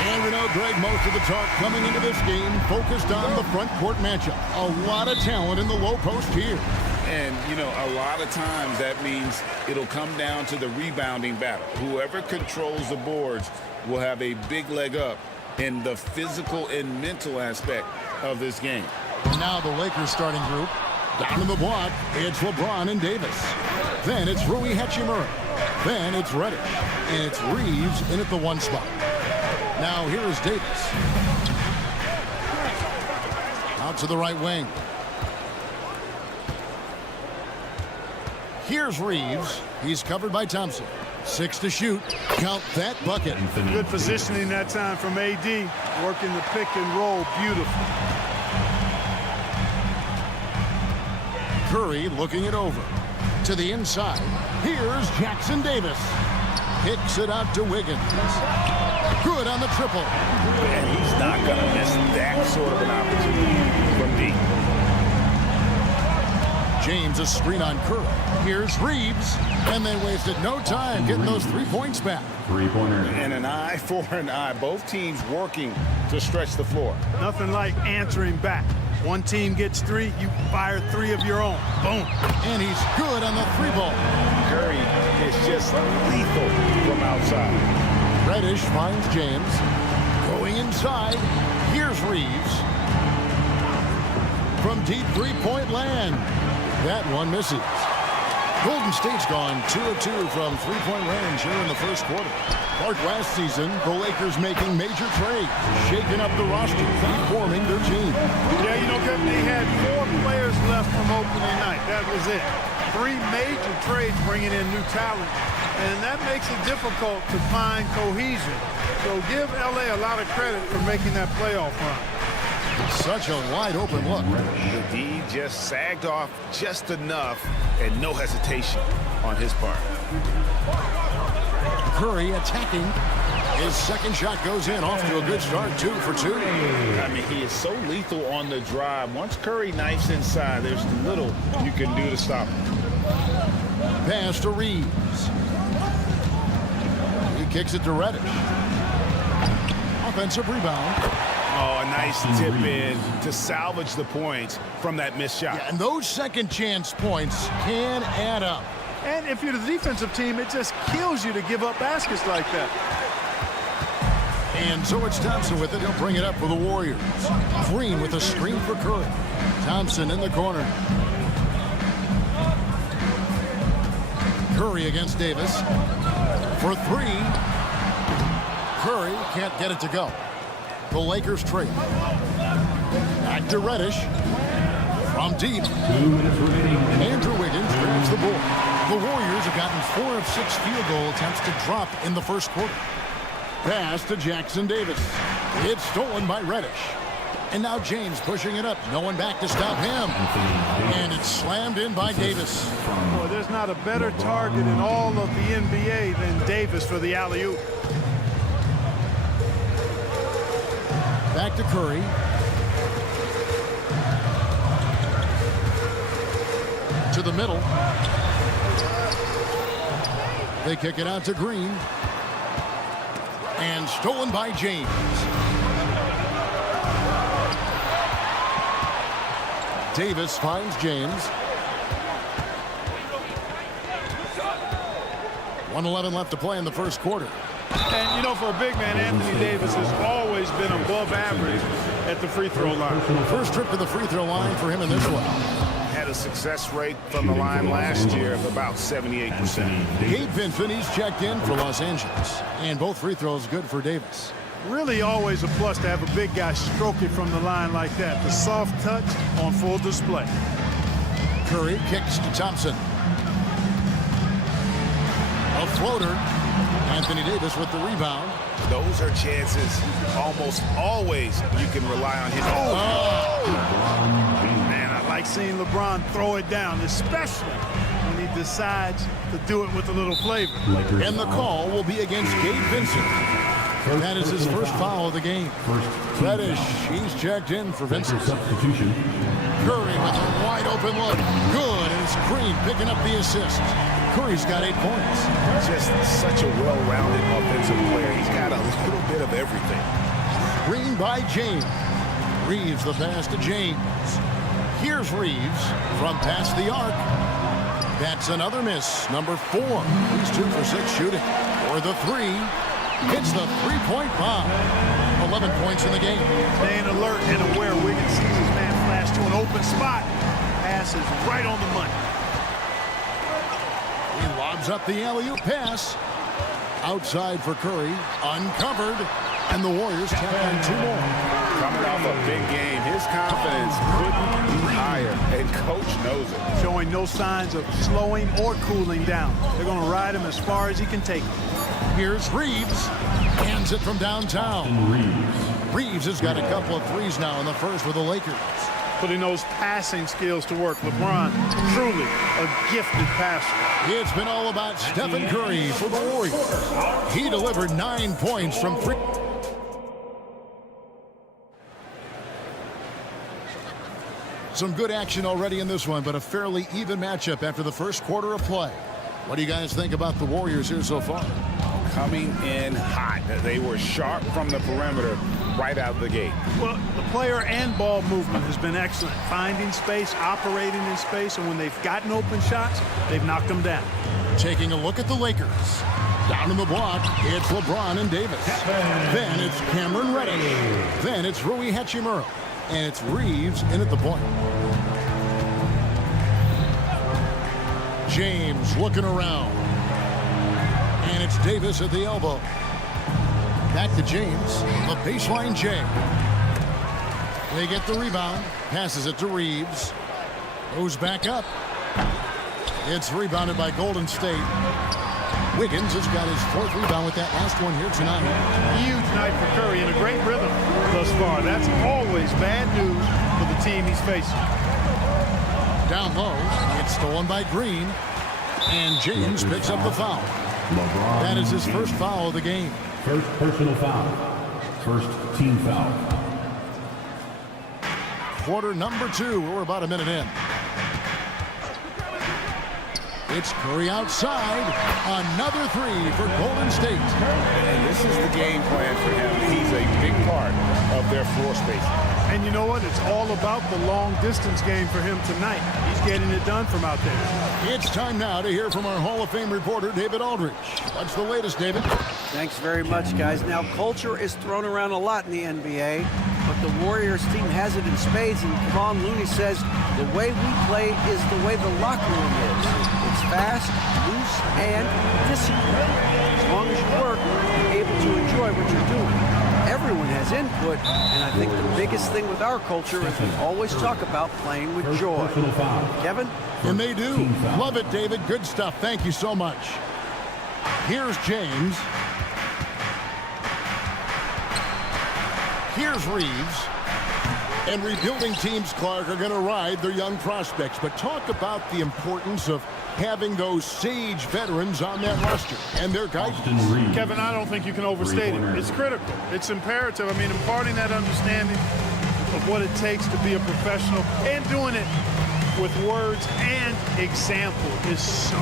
And we know, Greg, most of the talk coming into this game focused on the front court matchup. A lot of talent in the low post here. And, you know, a lot of times that means it'll come down to the rebounding battle. Whoever controls the boards will have a big leg up in the physical and mental aspect of this game. And now the Lakers starting group. Down in the block, it's LeBron and Davis. Then it's Rui Hachimura. Then it's Reddish. And it's Reeves in at the 1 spot. Now here is Davis. Out to the right wing. Here's Reeves. He's covered by Thompson. 6 to shoot. Count that bucket. Good positioning that time from AD. Working the pick and roll beautiful. Curry looking it over. To the inside. Here's Jackson Davis. Kicks it out to Wiggins. Good on the triple. And he's not going to miss that sort of an opportunity from deep. James a screen on Curry. Here's Reeves. And they wasted no time getting those 3 points back. Three-pointer. And an eye for an eye. Both teams working to stretch the floor. Nothing like answering back. One team gets 3, you fire 3 of your own. Boom. And he's good on the 3 ball. Curry is just lethal from outside. Reddish finds James. Going inside. Here's Reeves. From deep 3-point land. That one misses. Golden State's gone 2 of 2 from 3-point range here in the first quarter. Like last season, the Lakers making major trades, shaking up the roster, reforming their team. Yeah, you know, Kevin, they had 4 players left from opening night. That was it. 3 major trades bringing in new talent, and that makes it difficult to find cohesion. So give LA a lot of credit for making that playoff run. Such a wide open look. The D just sagged off just enough and no hesitation on his part. Curry attacking. His second shot goes in, off to a good start, 2 for 2. I mean, he is so lethal on the drive. Once Curry knifes inside, there's little you can do to stop him. Pass to Reeves. He kicks it to Reddish. Offensive rebound. Oh, a nice tip in to salvage the points from that missed shot. Yeah, and those second chance points can add up. And if you're the defensive team, it just kills you to give up baskets like that. And so it's Thompson with it. He'll bring it up for the Warriors. Green with a screen for Curry. Thompson in the corner. Curry against Davis. For 3. Curry can't get it to go. The Lakers trail. Back to Reddish. From deep. 2 minutes remaining. Andrew Wiggins grabs the board. The Warriors have gotten 4 of 6 field goal attempts to drop in the first quarter. Pass to Jackson Davis. It's stolen by Reddish. And now James pushing it up. No one back to stop him. And it's slammed in by Davis. Boy, there's not a better target in all of the NBA than Davis for the alley-oop. Back to Curry. To the middle. They kick it out to Green. And stolen by James. Davis finds James. 1:11 left to play in the first quarter. And, you know, for a big man, Anthony Davis has always been above average at the free throw line. First trip to the free throw line for him in this one. Had a success rate from the line last year of about 78%. Gabe Vincent, he's checked in for Los Angeles. And both free throws good for Davis. Really always a plus to have a big guy stroke it from the line like that. The soft touch on full display. Curry kicks to Thompson. A floater. Anthony Davis with the rebound. Those are chances almost always you can rely on his. Man, I like seeing LeBron throw it down, especially when he decides to do it with a little flavor. And the call will be against Gabe Vincent. That is his first foul of the game. Reddish, he's checked in for Vincent. Substitution. Curry with a wide open look. Good, and it's Green picking up the assist. Curry's got 8 points. Just such a well-rounded offensive player. He's got a little bit of everything. Green by James. Reeves the pass to James. Here's Reeves from past the arc. That's another miss. Number 4. He's 2 for 6 shooting. For the 3. Hits the three-point bomb. 11 points in the game. Staying alert and aware. Wiggins sees his man flash to an open spot. Pass is right on the money. He lobs up the alley-oop pass. Outside for Curry. Uncovered. And the Warriors tap on 2 more. Coming off a big game, his confidence couldn't be higher, and Coach knows it. Showing no signs of slowing or cooling down. They're going to ride him as far as he can take him. Here's Reeves. Hands it from downtown. Reeves has got a couple of threes now in the first with the Lakers. Putting those passing skills to work. LeBron, truly a gifted passer. It's been all about Stephen Curry for the Warriors. He delivered 9 points from 3. Some good action already in this one, but a fairly even matchup after the first quarter of play. What do you guys think about the Warriors here so far? Coming in hot. They were sharp from the perimeter right out of the gate. Well, the player and ball movement has been excellent. Finding space, operating in space, and when they've gotten open shots, they've knocked them down. Taking a look at the Lakers. Down in the block, it's LeBron and Davis. Then it's Cameron Reddish. Then it's Rui Hachimura. And it's Reeves in at the point. James looking around. And it's Davis at the elbow. Back to James. The baseline J. They get the rebound. Passes it to Reeves. Goes back up. It's rebounded by Golden State. Wiggins has got his 4th rebound with that last one here tonight. Huge night for Curry and a great rhythm thus far. That's always bad news for the team he's facing. Down low. It's stolen by Green. And James picks up the foul. That is his first foul of the game. First personal foul. First team foul. Quarter number 2. We're about a minute in. It's Curry outside. Another 3 for Golden State. And this is the game plan for him. He's a big part of their floor spacing. And you know what? It's all about the long-distance game for him tonight. He's getting it done from out there. It's time now to hear from our Hall of Fame reporter, David Aldridge. What's the latest, David? Thanks very much, guys. Now, culture is thrown around a lot in the NBA, but the Warriors team has it in spades, and Kevon Looney says the way we play is the way the locker room is. It's fast, loose, and disciplined. As long as you work, you're able to enjoy what you're doing. Everyone has input, and I think the biggest thing with our culture is we always talk about playing with joy. Kevin? And they do. Love it, David. Good stuff. Thank you so much. Here's James. Here's Reeves. And rebuilding teams, Clark, are going to ride their young prospects. But talk about the importance of having those sage veterans on that roster and their guidance. Kevin, I don't think you can overstate it. It's critical. It's imperative. I mean, imparting that understanding of what it takes to be a professional and doing it with words and example is so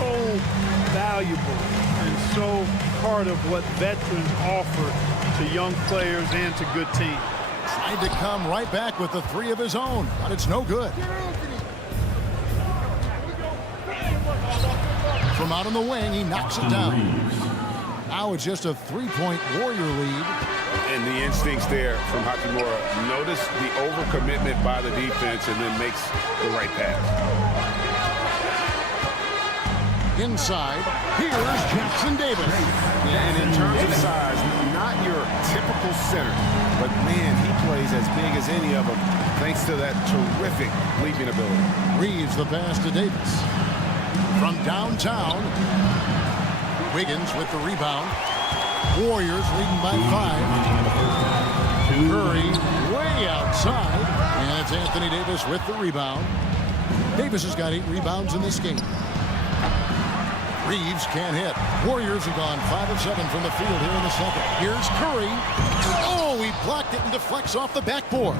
valuable and so part of what veterans offer to young players and to good teams. Tried to come right back with the three of his own, but it's no good. From out on the wing, he knocks it down. Now it's just a three-point Warrior lead. And the instincts there from Hachimura. Notice the overcommitment by the defense and then makes the right pass. Inside, here's Jackson Davis. Yeah, and in terms of size, not your typical center, but man, he plays as big as any of them thanks to that terrific leaping ability. Reeves the pass to Davis. From downtown, Wiggins with the rebound. Warriors leading by 5. Curry way outside, and it's Anthony Davis with the rebound. Davis has got 8 rebounds in this game. Reeves can't hit. Warriors have gone 5 of 7 from the field here in the second. Here's Curry. Oh, he blocked it and deflects off the backboard.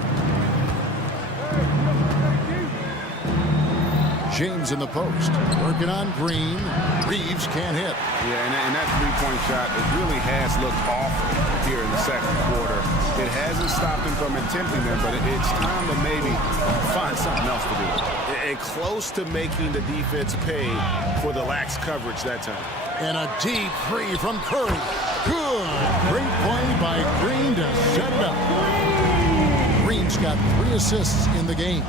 James in the post, working on Green. Reeves can't hit. Yeah, and that three-point shot, it really has looked awful here in the second quarter. It hasn't stopped him from attempting them, but it's time to maybe find something else to do. And close to making the defense pay for the lax coverage that time. And a deep three from Curry. Good. Great play by Green to set it up. Green's got 3 assists in the game.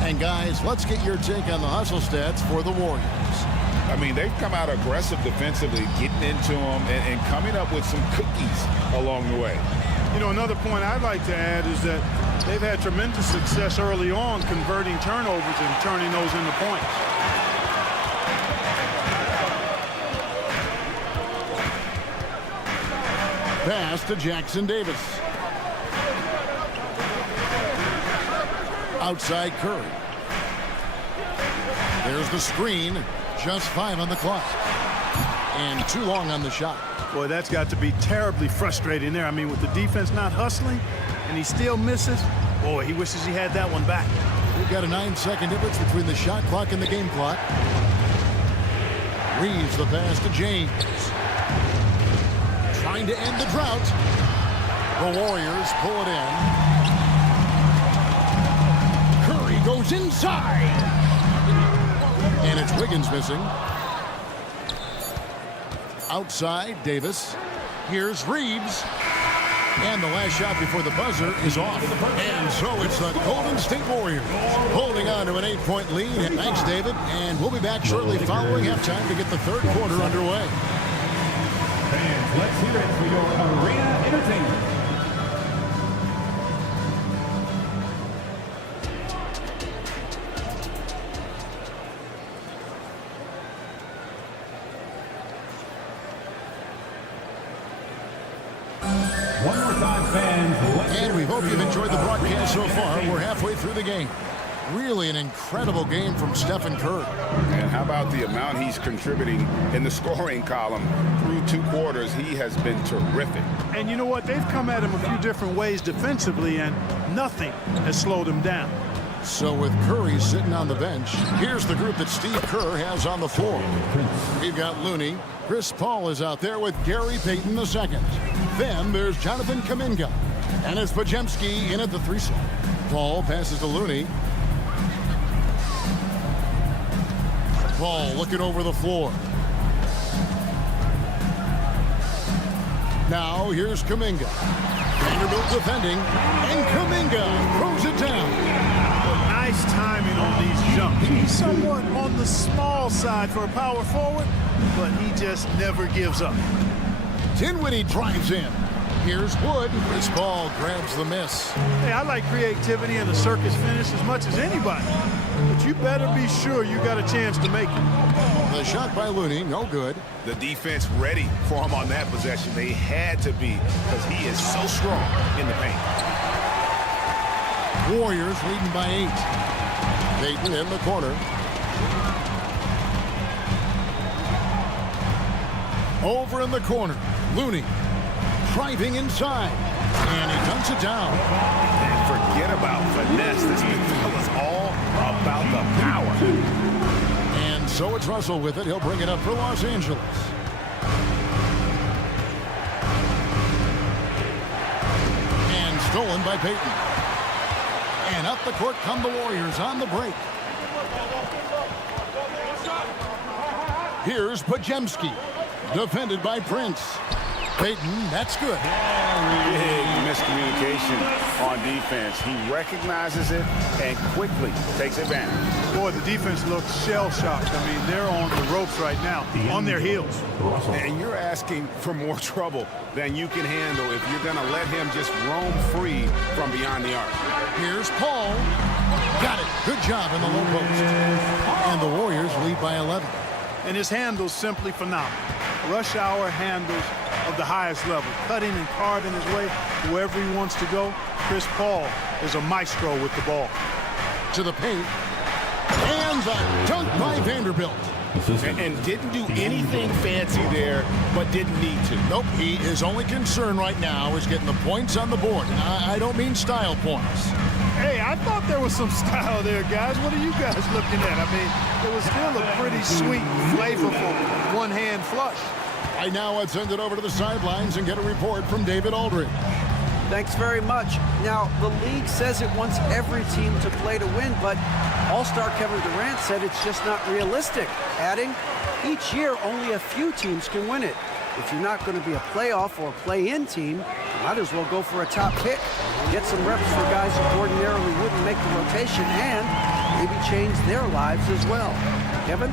And guys, let's get your take on the hustle stats for the Warriors. I mean, they've come out aggressive defensively, getting into them and coming up with some cookies along the way. You know, another point I'd like to add is that they've had tremendous success early on converting turnovers and turning those into points. Pass to Jackson Davis. Outside Curry. There's the screen. Just 5 on the clock. And too long on the shot. Boy, that's got to be terribly frustrating there. I mean, with the defense not hustling and he still misses, boy, he wishes he had that one back. We've got a 9-second difference between the shot clock and the game clock. Reeves the pass to James. Trying to end the drought. The Warriors pull it in. Curry goes inside. And it's Wiggins missing. Outside, Davis. Here's Reeves. And the last shot before the buzzer is off. And so it's the Golden State Warriors holding on to an 8-point lead. Thanks, David. And we'll be back shortly following halftime to get the third quarter underway. Fans, let's hear it for your arena entertainment. One more time, fans. And we hope you've enjoyed the broadcast so far. We're halfway through the game. Really an incredible game from Stephen Curry. And how about the amount he's contributing in the scoring column through 2 quarters? He has been terrific. And you know what? They've come at him a few different ways defensively, and nothing has slowed him down. So with Curry sitting on the bench, here's the group that Steve Kerr has on the floor. We've got Looney. Chris Paul is out there with Gary Payton II. Then there's Jonathan Kuminga. And it's Pajemski in at the 3 slot. Paul passes to Looney. Paul looking over the floor. Now here's Kuminga. Vanderbilt defending. And Kuminga throws it down. Nice timing on these jumps. He's somewhat on the small side for a power forward, but he just never gives up. Dinwiddie drives in. Here's Wood. Chris Paul grabs the miss. Hey, I like creativity and a circus finish as much as anybody, but you better be sure you got a chance to make it. The shot by Looney, no good. The defense ready for him on that possession. They had to be because he is so strong in the paint. Warriors leading by 8. Payton in the corner. Over in the corner. Looney driving inside. And he dunks it down. Forget about finesse. This big fella's all about the power. And so it's Russell with it. He'll bring it up for Los Angeles. And stolen by Payton. And up the court come the Warriors on the break. Here's Pajemski. Defended by Prince. Payton, that's good. Big miscommunication on defense. He recognizes it and quickly takes advantage. Boy, the defense looks shell-shocked. I mean, they're on the ropes right now, on their heels. And you're asking for more trouble than you can handle if you're going to let him just roam free from beyond the arc. Here's Paul. Got it. Good job in the low post. And the Warriors lead by 11. And his handle's simply phenomenal. Rush hour handles of the highest level, cutting and carving his way to wherever he wants to go. Chris Paul is a maestro with the ball. To the paint. And the dunk by Vanderbilt. And didn't do anything fancy there, but didn't need to. Nope, his only concern right now is getting the points on the board. And I don't mean style points. Hey, I thought there was some style there, guys. What are you guys looking at? I mean, it was still a pretty sweet, flavorful one-hand flush. Right now, let's send it over to the sidelines and get a report from David Aldridge. Thanks very much. Now, the league says it wants every team to play to win, but All-Star Kevin Durant said it's just not realistic, adding, each year only a few teams can win it. If you're not going to be a playoff or play-in team, you might as well go for a top pick. Get some reps for guys who ordinarily wouldn't make the rotation and maybe change their lives as well. Kevin?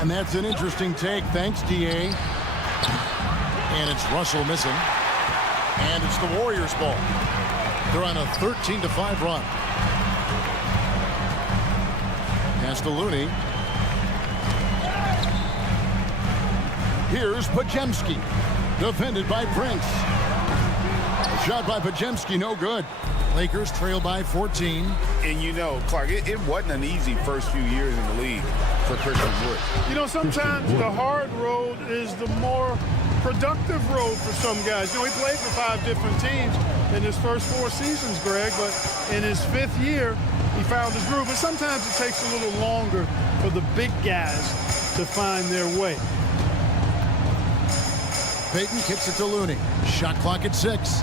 And that's an interesting take. Thanks, D.A. And it's Russell missing. And it's the Warriors' ball. They're on a 13-5 run. Pass to Looney. Here's Pajemski. Defended by Prince. A shot by Pajemski, no good. Lakers trail by 14. And you know, Clark, it wasn't an easy first few years in the league for Christian Wood. You know, sometimes the hard road is the more productive road for some guys. You know, he played for 5 different teams in his first 4 seasons, Greg, but in his 5th year, he found his groove. But sometimes it takes a little longer for the big guys to find their way. Payton kicks it to Looney. Shot clock at 6.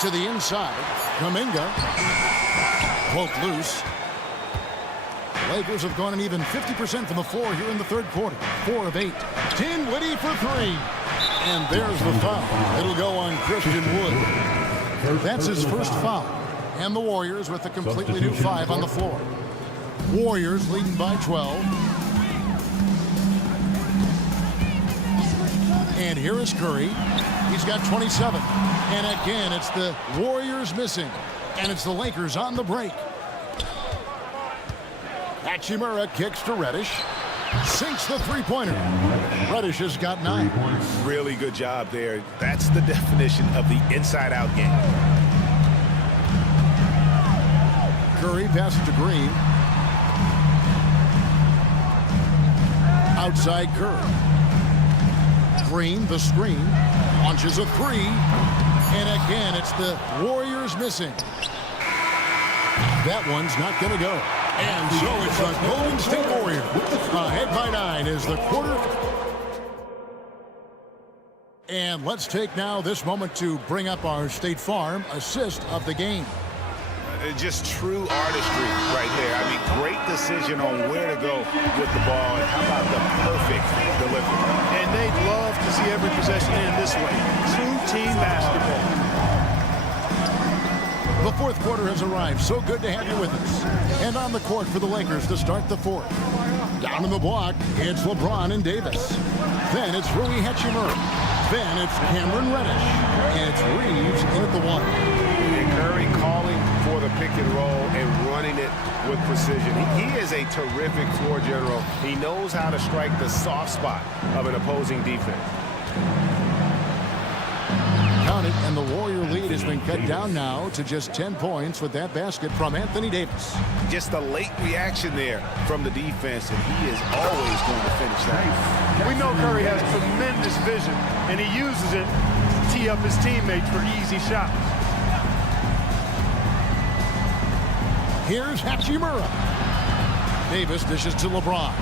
To the inside. Kuminga. Poked loose. Lakers have gone an even 50% from the floor here in the third quarter. 4 of 8. Dinwiddie for 3. And there's the foul. It'll go on Christian Wood. That's his first foul. And the Warriors with a completely new 5 on the floor. Warriors leading by 12. And here is Curry. He's got 27. And again, it's the Warriors missing. And it's the Lakers on the break. Hachimura kicks to Reddish. Sinks the three-pointer. Reddish has got 9. Really good job there. That's the definition of the inside-out game. Curry passes to Green. Outside Curry. Green, the screen. Launches a 3. And again, it's the Warriors missing. That one's not going to go. And so it's the Golden State Warriors. Ahead by 9 is the quarter. And let's take now this moment to bring up our State Farm assist of the game. Just true artistry right there. I mean, great decision on where to go with the ball. And how about the perfect delivery? And they'd love to see every possession end this way. True team basketball. The fourth quarter has arrived. So good to have you with us. And on the court for the Lakers to start the fourth. Down in the block, it's LeBron and Davis. Then it's Rui Hachimura. Then it's Cameron Reddish. And it's Reeves in at the 1. And Curry calling for the pick and roll and running it with precision. He is a terrific floor general. He knows how to strike the soft spot of an opposing defense. Count it, and the Warrior lead has been cut down now to just 10 points with that basket from Anthony Davis. Just a late reaction there from the defense, and he is always going to finish that. We know Curry has tremendous vision, and he uses it to tee tee up his teammates for easy shots. Here's Hachimura. Davis dishes to LeBron.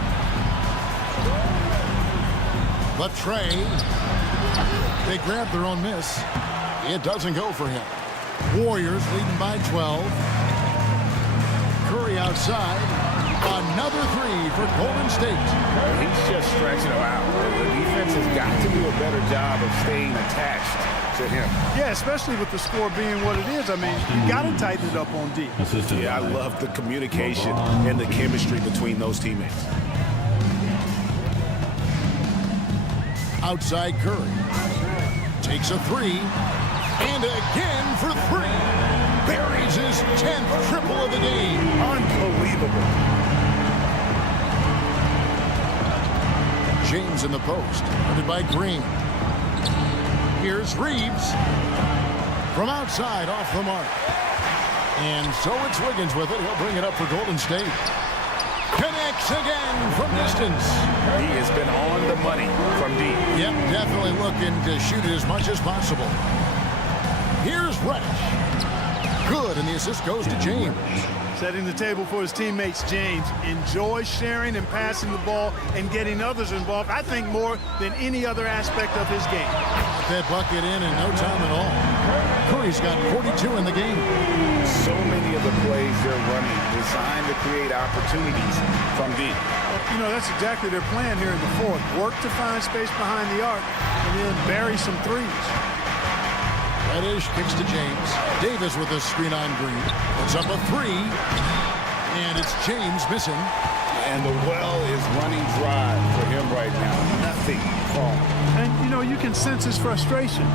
The tray. They grab their own miss. It doesn't go for him. Warriors leading by 12. Curry outside. Another three for Golden State. He's just stretching them out. The defense has got to do a better job of staying attached to him. Yeah, especially with the score being what it is. I mean, you got to tighten it up on D. Yeah, I love the communication and the chemistry between those teammates. Outside Curry. Takes a three. And again for three. Buries his 10th triple of the game. Unbelievable. James in the post. Guarded by Green. Here's Reeves. From outside, off the mark. And so it's Wiggins with it. He'll bring it up for Golden State. Connects again from distance. He has been on the money from deep. Yep, definitely looking to shoot it as much as possible. Here's Reddish. Good, and the assist goes to James. Setting the table for his teammates, James enjoys sharing and passing the ball and getting others involved, I think, more than any other aspect of his game. That bucket in no time at all. Curry's got 42 in the game. So many of the plays they're running designed to create opportunities from deep. Well, you know, that's exactly their plan here in the fourth. Work to find space behind the arc and then bury some threes. Reddish kicks to James. Davis with a screen on Green. Puts up a three. And it's James missing. And the well is running dry for him right now. Nothing falling. And, you know, you can sense his frustration.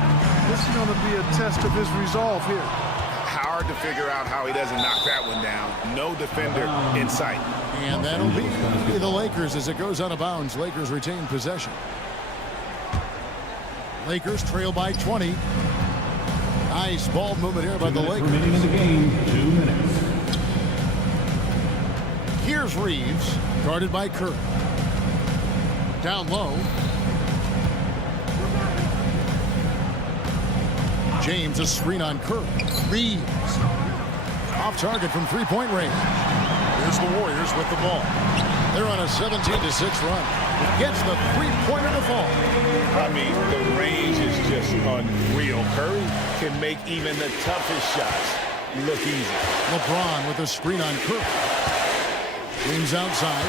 This is going to be a test of his resolve here. Hard to figure out how he doesn't knock that one down. No defender in sight. And that'll be the Lakers as it goes out of bounds. Lakers retain possession. Lakers trail by 20. Nice ball movement here by the Lakers. Remaining in the game, 2 minutes. Here's Reeves, guarded by Curry. Down low. James a screen on Curry. Reeves. Off target from three-point range. Here's the Warriors with the ball. They're on a 17-6 run. Gets the three-pointer to fall. I mean, the range is just unreal. Curry can make even the toughest shots look easy. LeBron with a screen on Curry. James outside.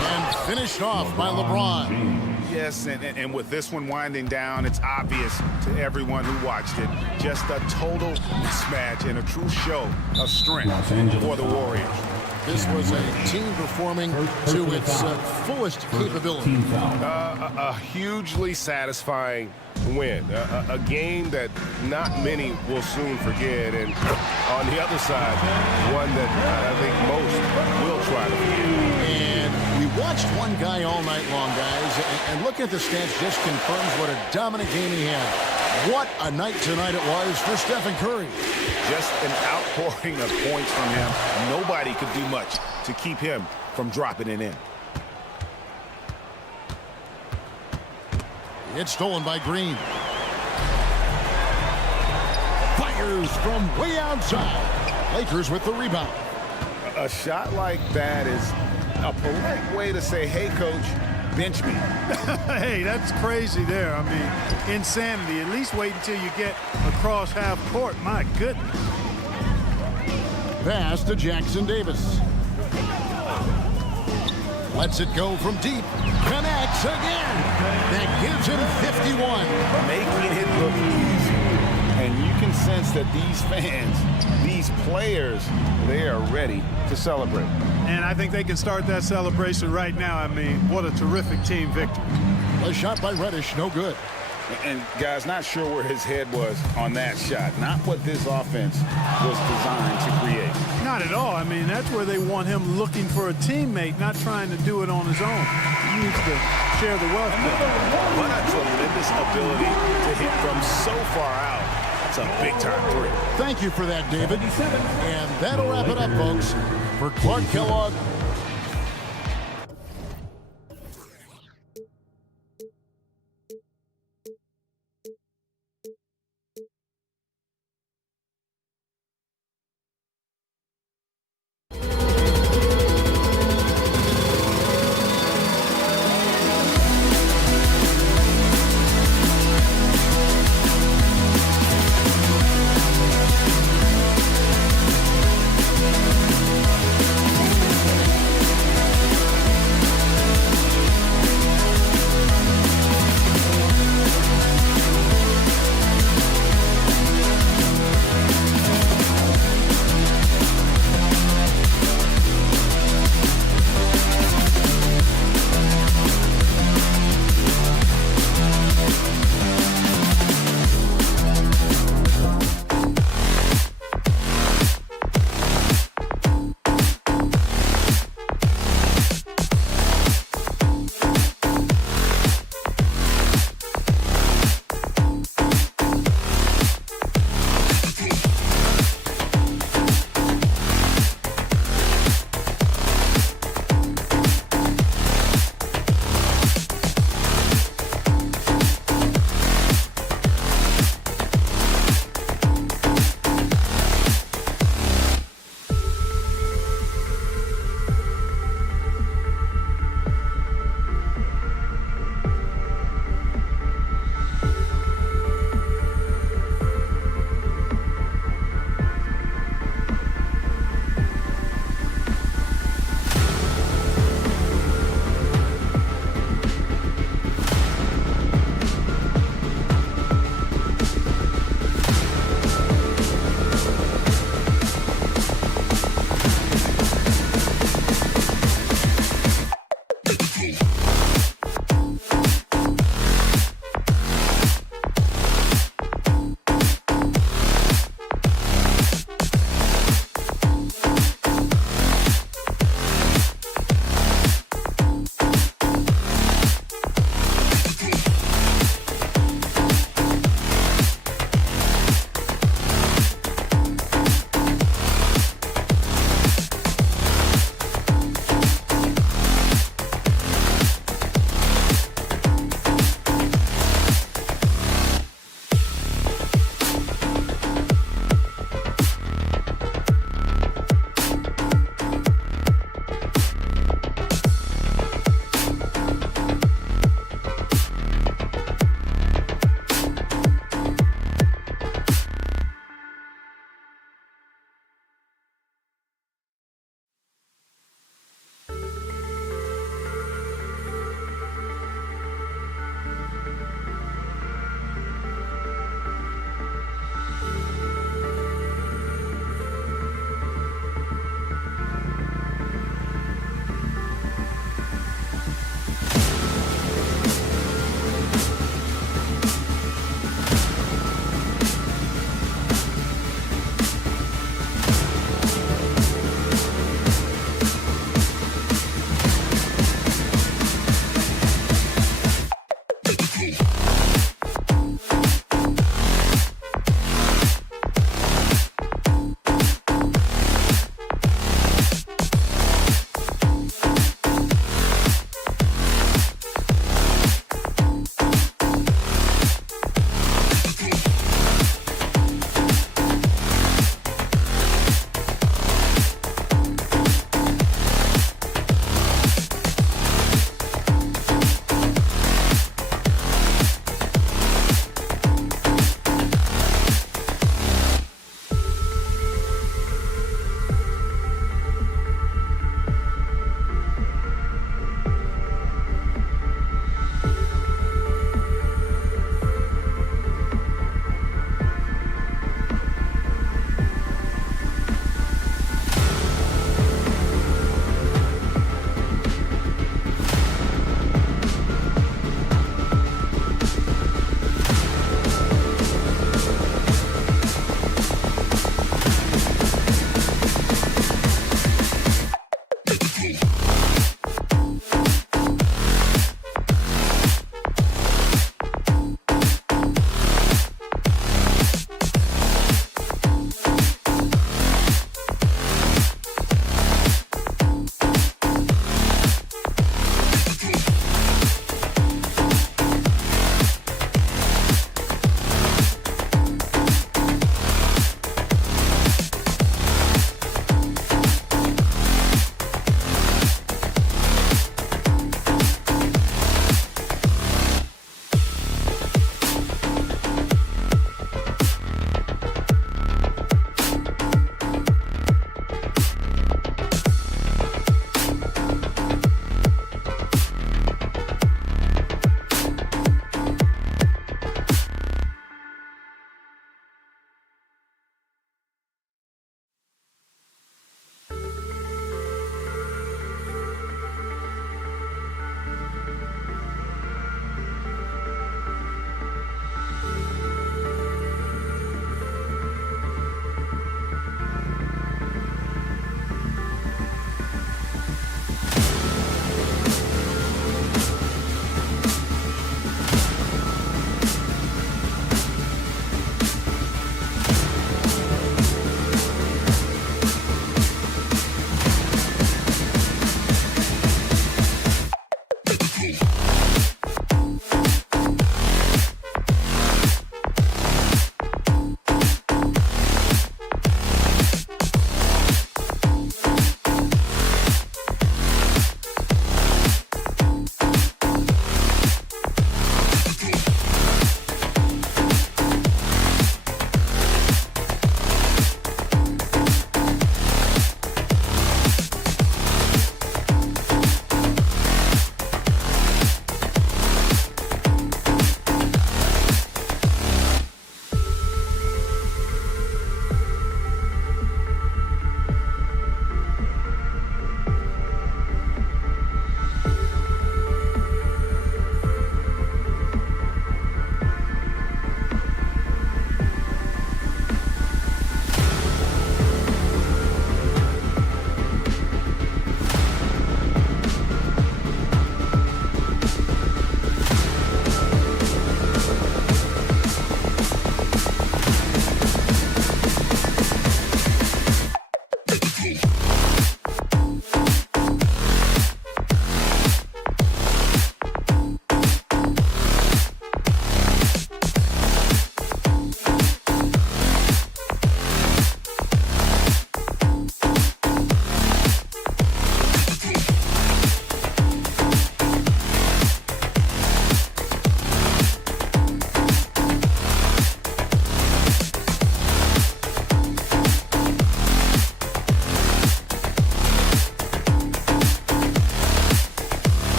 And finished off by LeBron. Yes, and with this one winding down, it's obvious to everyone who watched it. Just a total mismatch and a true show of strength for the Warriors. This was a team performing to its fullest capability. A hugely satisfying win. A game that not many will soon forget. And on the other side, one that I think most will try to forget. And we watched one guy all night long, guys. And looking at the stats just confirms what a dominant game he had. What a night tonight it was for Stephen Curry. Just an outpouring of points from him. Nobody could do much to keep him from dropping it in. It's stolen by Green. Fires from way outside. Lakers with the rebound. A shot like that is a polite way to say, hey, coach, bench me. Hey, that's crazy there. I mean, insanity. At least wait until you get across half court. My goodness. Pass to Jackson Davis. Lets it go from deep. Connects again. That gives him 51. Making it look easy. And you can sense that these fans, these players, they are ready to celebrate. And I think they can start that celebration right now. I mean, what a terrific team victory. A shot by Reddish, no good. And, guys, not sure where his head was on that shot. Not what this offense was designed to create. Not at all. I mean, that's where they want him looking for a teammate, not trying to do it on his own. He needs to share the wealth. What a tremendous ability to hit from so far out. That's a big-time three. Thank you for that, David. And that'll wrap it up, folks. For Clark Kellogg,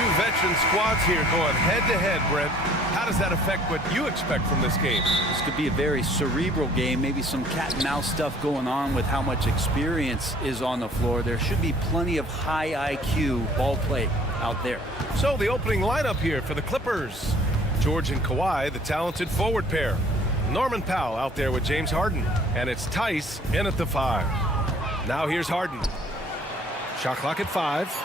Two veteran squads here going head-to-head, Brent. How does that affect what you expect from this game? This could be a very cerebral game, maybe some cat-and-mouse stuff going on with how much experience is on the floor. There should be plenty of high IQ ball play out there. So the opening lineup here for the Clippers. George and Kawhi, the talented forward pair. Norman Powell out there with James Harden. And it's Tice in at the 5. Now here's Harden. Shot clock at 5.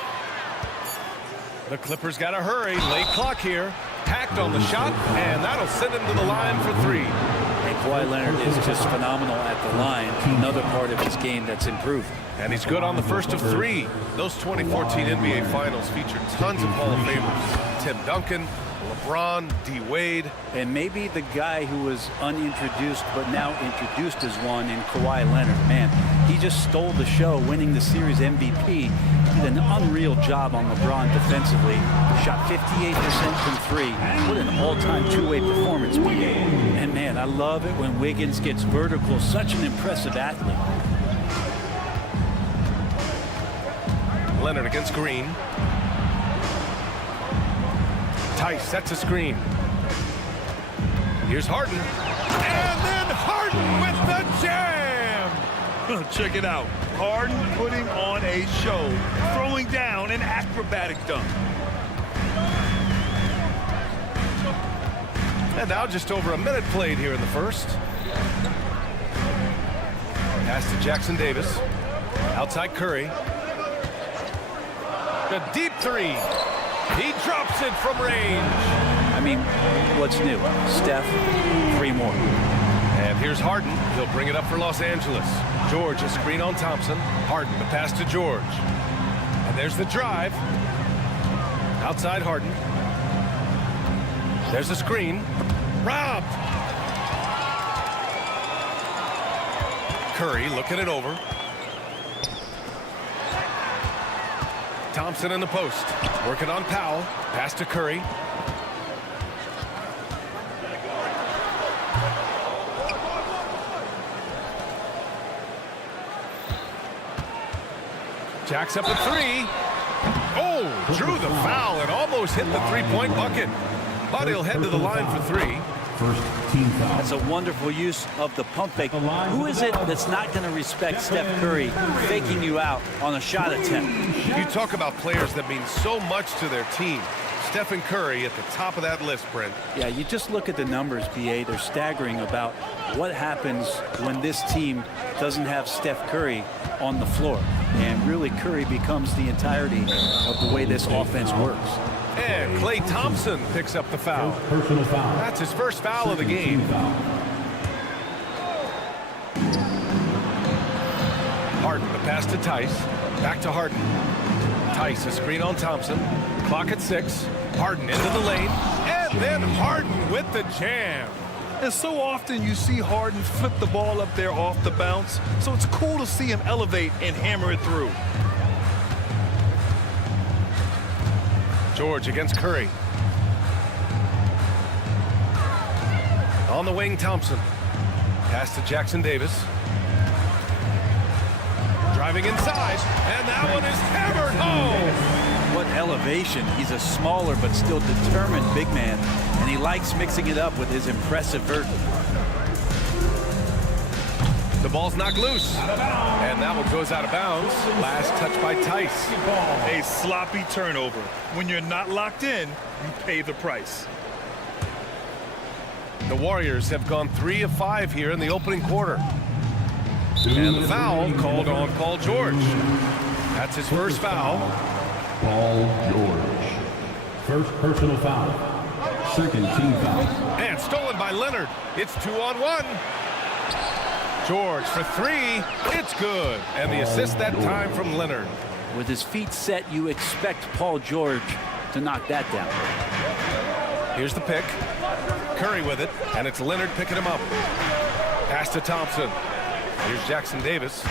The Clippers got to hurry. Late clock here. Hacked on the shot, and that'll send him to the line for 3. And Kawhi Leonard is just phenomenal at the line. Another part of his game that's improved. And he's good on the first of 3. Those 2014 NBA Finals featured tons of Hall of Famers. Tim Duncan, LeBron, D. Wade. And maybe the guy who was unintroduced but now introduced as one in Kawhi Leonard. Man, he just stole the show, winning the series MVP. Did an unreal job on LeBron defensively. Shot 58% from 3. What an all-time two-way performance. And man, I love it when Wiggins gets vertical. Such an impressive athlete. Leonard against Green. Tice sets a screen. Here's Harden. And then Harden with the jam! Check it out. Harden putting on a show, throwing down an acrobatic dunk. And now just over a minute played here in the first. Pass to Jackson Davis. Outside Curry. A deep 3. He drops it from range. I mean, what's new? Steph, 3 more. And here's Harden. He'll bring it up for Los Angeles. George, a screen on Thompson. Harden, the pass to George. And there's the drive. Outside Harden. There's the screen. Robbed. Curry looking it over. Thompson in the post. Working on Powell. Pass to Curry. Jacks up a 3. Oh, drew the foul and almost hit the three-point bucket. But he'll head to the line for 3. First team foul. That's a wonderful use of the pump fake. Who is it that's not going to respect Steph Curry faking you out on a shot attempt? You talk about players that mean so much to their team. Stephen Curry at the top of that list, Brent. Yeah, you just look at the numbers, BA. They're staggering about what happens when this team doesn't have Steph Curry on the floor. And really, Curry becomes the entirety of the way this offense works. And Klay Thompson picks up the foul. Personal foul. That's his first foul of the game. Harden, the pass to Tice. Back to Harden. Tice, a screen on Thompson. Clock at 6. Harden into the lane. And then Harden with the jam. And so often you see Harden flip the ball up there off the bounce. So it's cool to see him elevate and hammer it through. George against Curry. On the wing, Thompson. Pass to Jackson Davis. Driving inside, and that one is hammered home. What elevation. He's a smaller but still determined big man, and he likes mixing it up with his impressive vert. The ball's knocked loose. And that one goes out of bounds. Last touch by Tice. A sloppy turnover. When you're not locked in, you pay the price. The Warriors have gone 3 of 5 here in the opening quarter. And the foul called on Paul George. That's his first foul. Paul George. First personal foul. Second team foul. And stolen by Leonard. It's 2-on-1. George for 3. It's good. And the assist that time from Leonard. With his feet set, you expect Paul George to knock that down. Here's the pick. Curry with it, and it's Leonard picking him up. Pass to Thompson. Here's Jackson Davis.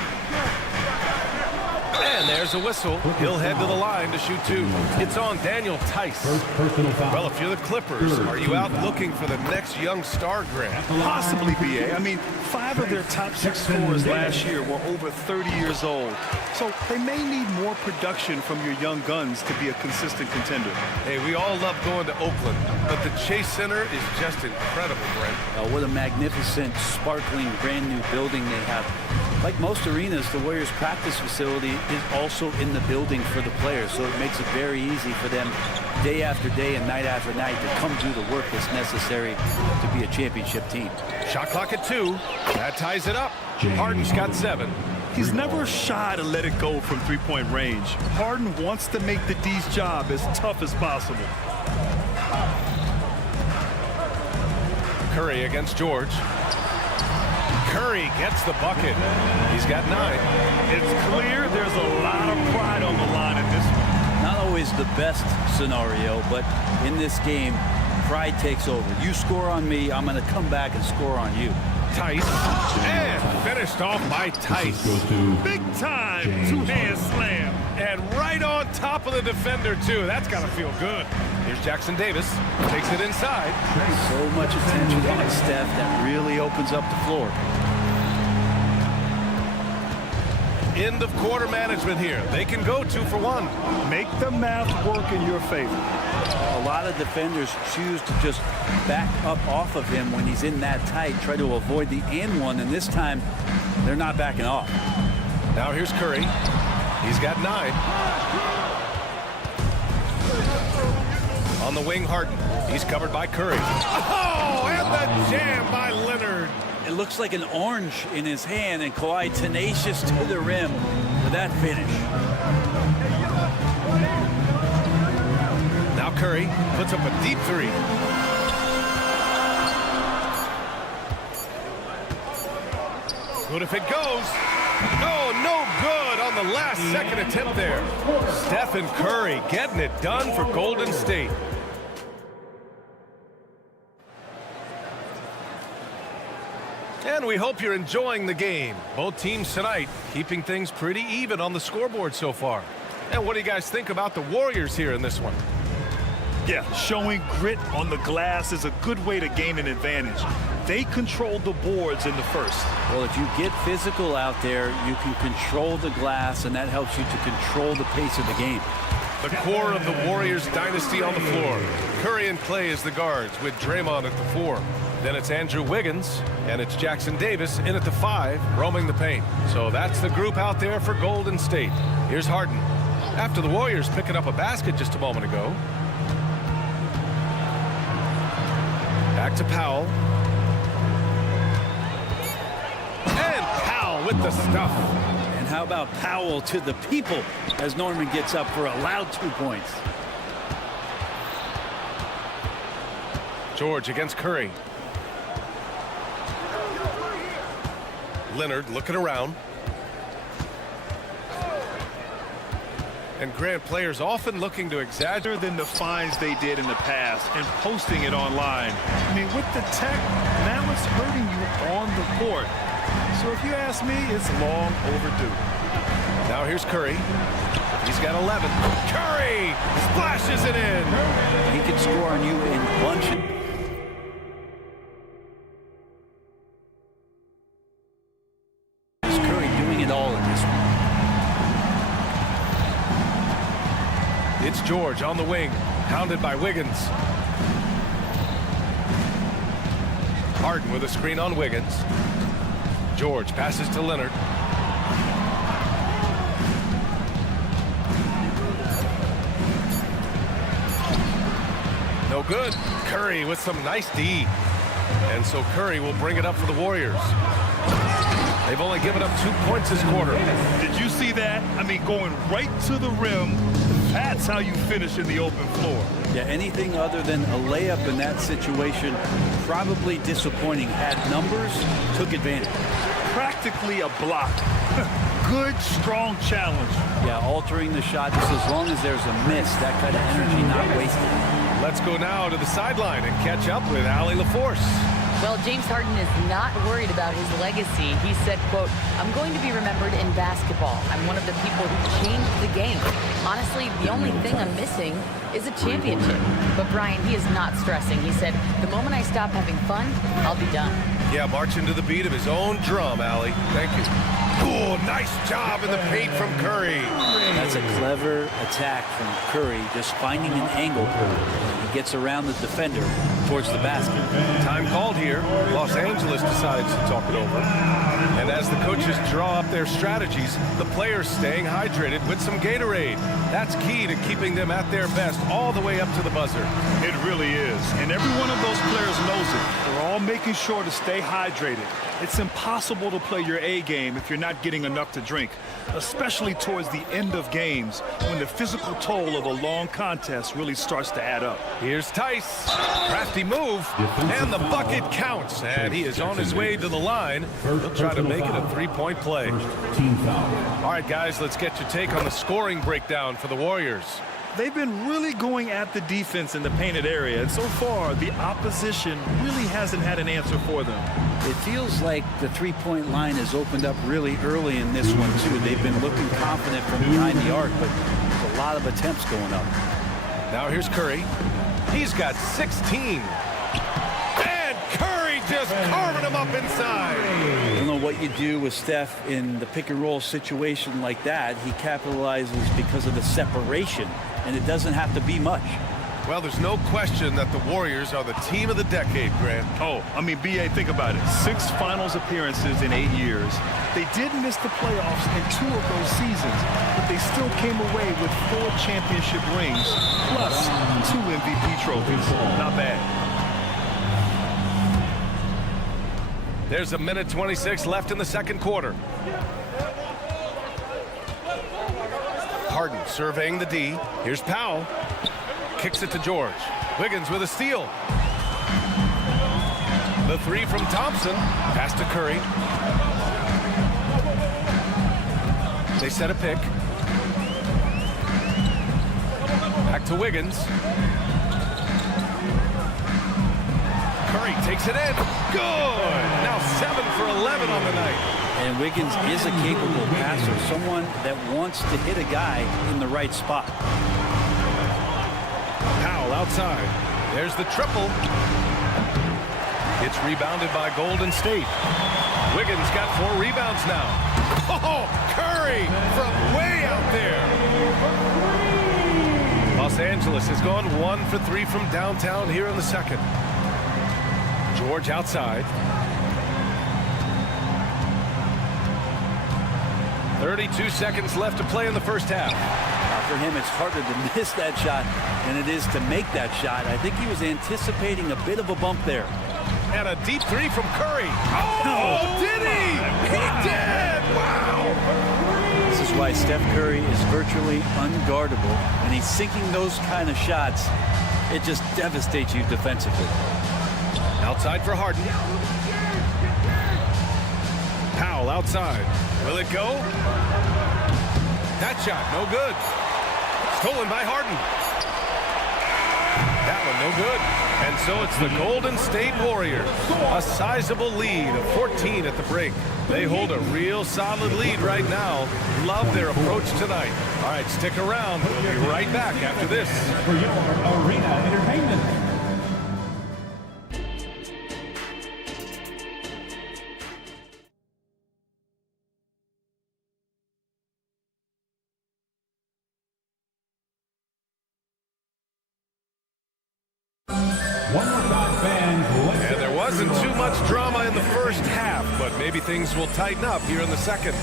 And there's a whistle. He'll head to the line to shoot 2. It's on Daniel Tice. First personal foul. Well, if you're the Clippers, are you out looking for the next young star grab? Possibly, BA. I mean, 5 of their top 6 scorers last year were over 30 years old. So they may need more production from your young guns to be a consistent contender. Hey, we all love going to Oakland, but the Chase Center is just incredible, Brent. What a magnificent, sparkling, brand new building they have. Like most arenas, the Warriors practice facility is also in the building for the players, so it makes it very easy for them day after day and night after night to come do the work that's necessary to be a championship team. Shot clock at 2. That ties it up. Harden's got 7. He's never shy to let it go from three-point range. Harden wants to make the D's job as tough as possible. Curry against George. Curry gets the bucket. He's got 9. It's clear there's a lot of pride on the line in this one. Not always the best scenario, but in this game, pride takes over. You score on me, I'm going to come back and score on you. Tice. And finished off by Tice. Big time two-hand slam. And right on top of the defender, too. That's got to feel good. Here's Jackson Davis. Takes it inside. So much attention on Steph that really opens up the floor. End of quarter management here. They can go 2 for 1. Make the math work in your favor. A lot of defenders choose to just back up off of him when he's in that tight, try to avoid the and one, and this time they're not backing off. Now here's Curry. He's got 9. On the wing, Harden. He's covered by Curry. Oh, and the jam by Leonard. It looks like an orange in his hand, and Kawhi tenacious to the rim for that finish. Now Curry puts up a deep 3. Good if it goes. Oh, no good on the last second attempt there. Stephen Curry getting it done for Golden State. And we hope you're enjoying the game. Both teams tonight keeping things pretty even on the scoreboard so far. And what do you guys think about the Warriors here in this one? Yeah, showing grit on the glass is a good way to gain an advantage. They controlled the boards in the first. Well, if you get physical out there, you can control the glass, and that helps you to control the pace of the game. The core of the Warriors dynasty on the floor. Curry and Clay as the guards with Draymond at the 4. Then it's Andrew Wiggins, and it's Jackson Davis in at the 5, roaming the paint. So that's the group out there for Golden State. Here's Harden. After the Warriors picking up a basket just a moment ago. Back to Powell. And Powell with the stuff. And how about Powell to the people as Norman gets up for a loud 2 points. George against Curry. Leonard looking around. And Grant, players often looking to exaggerate Than the fines they did in the past and posting it online. I mean, with the tech, now it's hurting you on the court. So if you ask me, it's long overdue. Now here's Curry. He's got 11. Curry splashes it in. He can score on you in bunches. Curry doing it all in this one. It's George on the wing, hounded by Wiggins. Harden with a screen on Wiggins. George passes to Leonard. No good. Curry with some nice D. And so Curry will bring it up for the Warriors. They've only given up 2 points this quarter. Did you see that? I mean, going right to the rim. That's how you finish in the open floor. Yeah, anything other than a layup in that situation, probably disappointing. Had numbers, took advantage. Practically a block. Good, strong challenge. Yeah, altering the shot just as long as there's a miss, that kind of energy not wasted. Let's go now to the sideline and catch up with Allie LaForce. Well, James Harden is not worried about his legacy. He said, quote, "I'm going to be remembered in basketball. I'm one of the people who changed the game. Honestly, the only thing I'm missing is a championship." But Brian, he is not stressing. He said, "The moment I stop having fun, I'll be done." Yeah, marching to the beat of his own drum, Allie. Thank you. Cool, nice job in the paint from Curry. That's a clever attack from Curry, just finding an angle. He gets around the defender towards the basket. Time called here. Los Angeles decides to talk it over. And as the coaches draw up their strategies, the players staying hydrated with some Gatorade. That's key to keeping them at their best all the way up to the buzzer. It really is. And every one of those players knows it. They're all making sure to stay hydrated. It's impossible to play your A game if you're not getting enough to drink, especially towards the end of games when the physical toll of a long contest really starts to add up. Here's Tice. Crafty move. And the bucket counts. And he is on his way to the line. He'll try to make it a three-point play. Team foul. All right, guys, let's get your take on the scoring breakdown for the Warriors. They've been really going at the defense in the painted area, and so far the opposition really hasn't had an answer for them. It feels like the three-point line has opened up really early in this one, too. They've been looking confident from behind the arc, but there's a lot of attempts going up. Now here's Curry. He's got 16. And Curry just carving him up inside. I don't know what you do with Steph in the pick-and-roll situation like that. He capitalizes because of the separation, and it doesn't have to be much. Well, there's no question that the Warriors are the team of the decade, Grant. Oh, I mean, B.A., think about it. 6 finals appearances in 8 years. They did miss the playoffs in 2 of those seasons, but they still came away with 4 championship rings, plus 2 MVP trophies. Not bad. There's a minute 26 left in the second quarter. Harden surveying the D. Here's Powell. Kicks it to George. Wiggins with a steal. The three from Thompson. Pass to Curry. They set a pick. Back to Wiggins. Curry takes it in. Good! Now 7 for 11 on the night. And Wiggins is a capable passer, someone that wants to hit a guy in the right spot. Powell outside. There's the triple. It's rebounded by Golden State. Wiggins got 4 rebounds now. Oh, Curry from way out there. Los Angeles has gone 1 for 3 from downtown here in the second. George outside. 32 seconds left to play in the first half. For him, it's harder to miss that shot than it is to make that shot. I think he was anticipating a bit of a bump there. And a deep 3 from Curry. Oh, did he? He did! Wow! This is why Steph Curry is virtually unguardable. When he's sinking those kind of shots, it just devastates you defensively. Outside for Harden. Powell outside. Will it go? That shot, no good. Stolen by Harden. That one, no good. And so it's the Golden State Warriors. A sizable lead of 14 at the break. They hold a real solid lead right now. Love their approach tonight. All right, stick around. We'll be right back after this. For your arena entertainment. Wasn't too much drama in the first half, but maybe things will tighten up here in the second.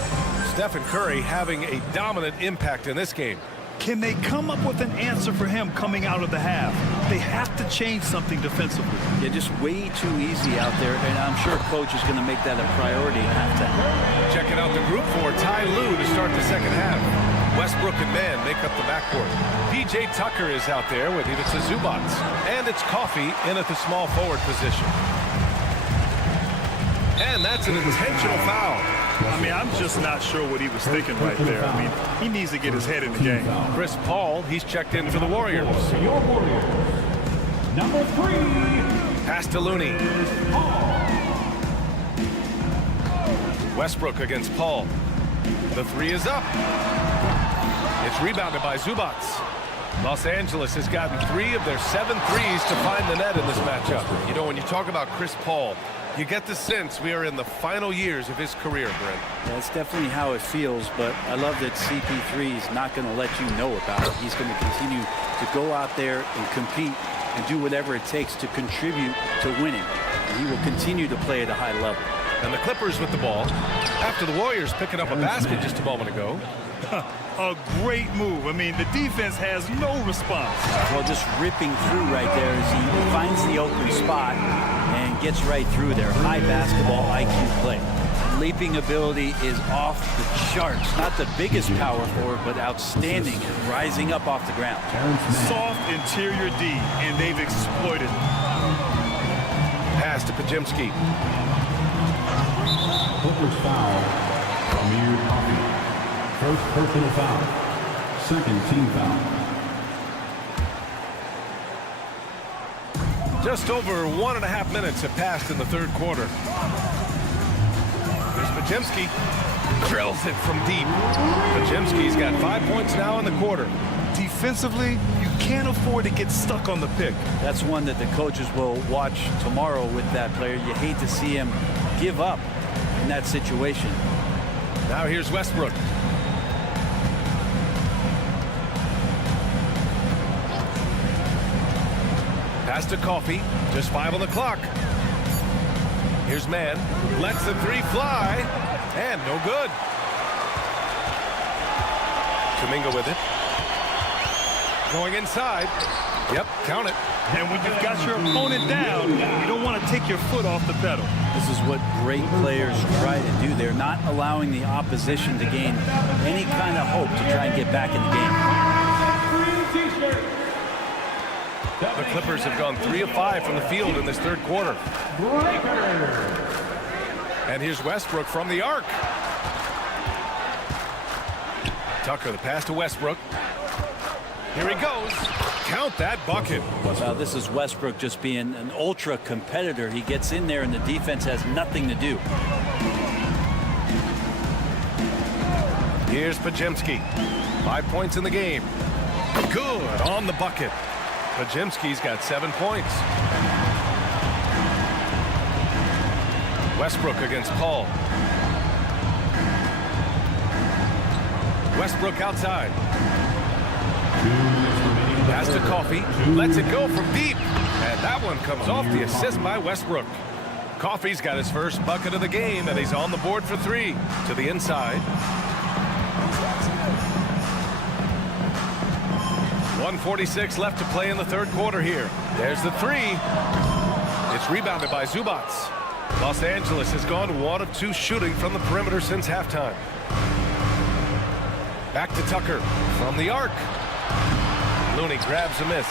Stephen Curry having a dominant impact in this game. Can they come up with an answer for him coming out of the half? They have to change something defensively. Yeah, just way too easy out there, and I'm sure coach is going to make that a priority at halftime. Checking out the group for Ty Lue to start the second half. Westbrook and Mann make up the backcourt. P.J. Tucker is out there with Ivica Zubac. And it's Coffey in at the small forward position. And that's an intentional foul. I mean, I'm just not sure what he was thinking right there. I mean, he needs to get his head in the game. Chris Paul, he's checked in for the Warriors. Your Warriors. Number 3. Pass to Looney. Westbrook against Paul. The three is up. It's rebounded by Zubac. Los Angeles has gotten 3 of their 7 threes to find the net in this matchup. You know, when you talk about Chris Paul, you get the sense we are in the final years of his career, Brent. That's definitely how it feels, but I love that CP3 is not going to let you know about it. He's going to continue to go out there and compete and do whatever it takes to contribute to winning. And he will continue to play at a high level. And the Clippers with the ball after the Warriors picking up a basket just a moment ago. A great move. I mean, the defense has no response. Well, just ripping through right there as he finds the open spot and gets right through there. High basketball IQ play. Leaping ability is off the charts. Not the biggest power forward, but outstanding. Rising up off the ground. Soft interior D, and they've exploited it. Pass to Pajemski. Clippers foul. Amir Coffey. First personal foul. Second team foul. Just over 1.5 minutes have passed in the third quarter. Here's Pajemski. Drills it from deep. Pajemski's got 5 points now in the quarter. Defensively, you can't afford to get stuck on the pick. That's one that the coaches will watch tomorrow with that player. You hate to see him give up in that situation. Now here's Westbrook. Pass to Coffey. Just 5 on the clock. Here's Mann. Lets the 3 fly. And no good. Kuminga with it. Going inside. Yep, count it. And when you've got your opponent down, you don't want to take your foot off the pedal. This is what great players try to do. They're not allowing the opposition to gain any kind of hope to try and get back in the game. The Clippers have gone 3 of 5 from the field in this third quarter. And here's Westbrook from the arc. Tucker, the pass to Westbrook. Here he goes. Count that bucket. Well, this is Westbrook just being an ultra competitor. He gets in there and the defense has nothing to do. Here's Pajemski. 5 points in the game. Good on the bucket. Pajemski's got 7 points. Westbrook against Paul. Westbrook outside. Pass to Coffey. Lets it go from deep. And that one comes off the assist by Westbrook. Coffey's got his first bucket of the game, and he's on the board for 3. To the inside. 1:46 left to play in the third quarter here. There's the 3. It's rebounded by Zubac. Los Angeles has gone 1 of 2 shooting from the perimeter since halftime. Back to Tucker from the arc. Looney grabs a miss.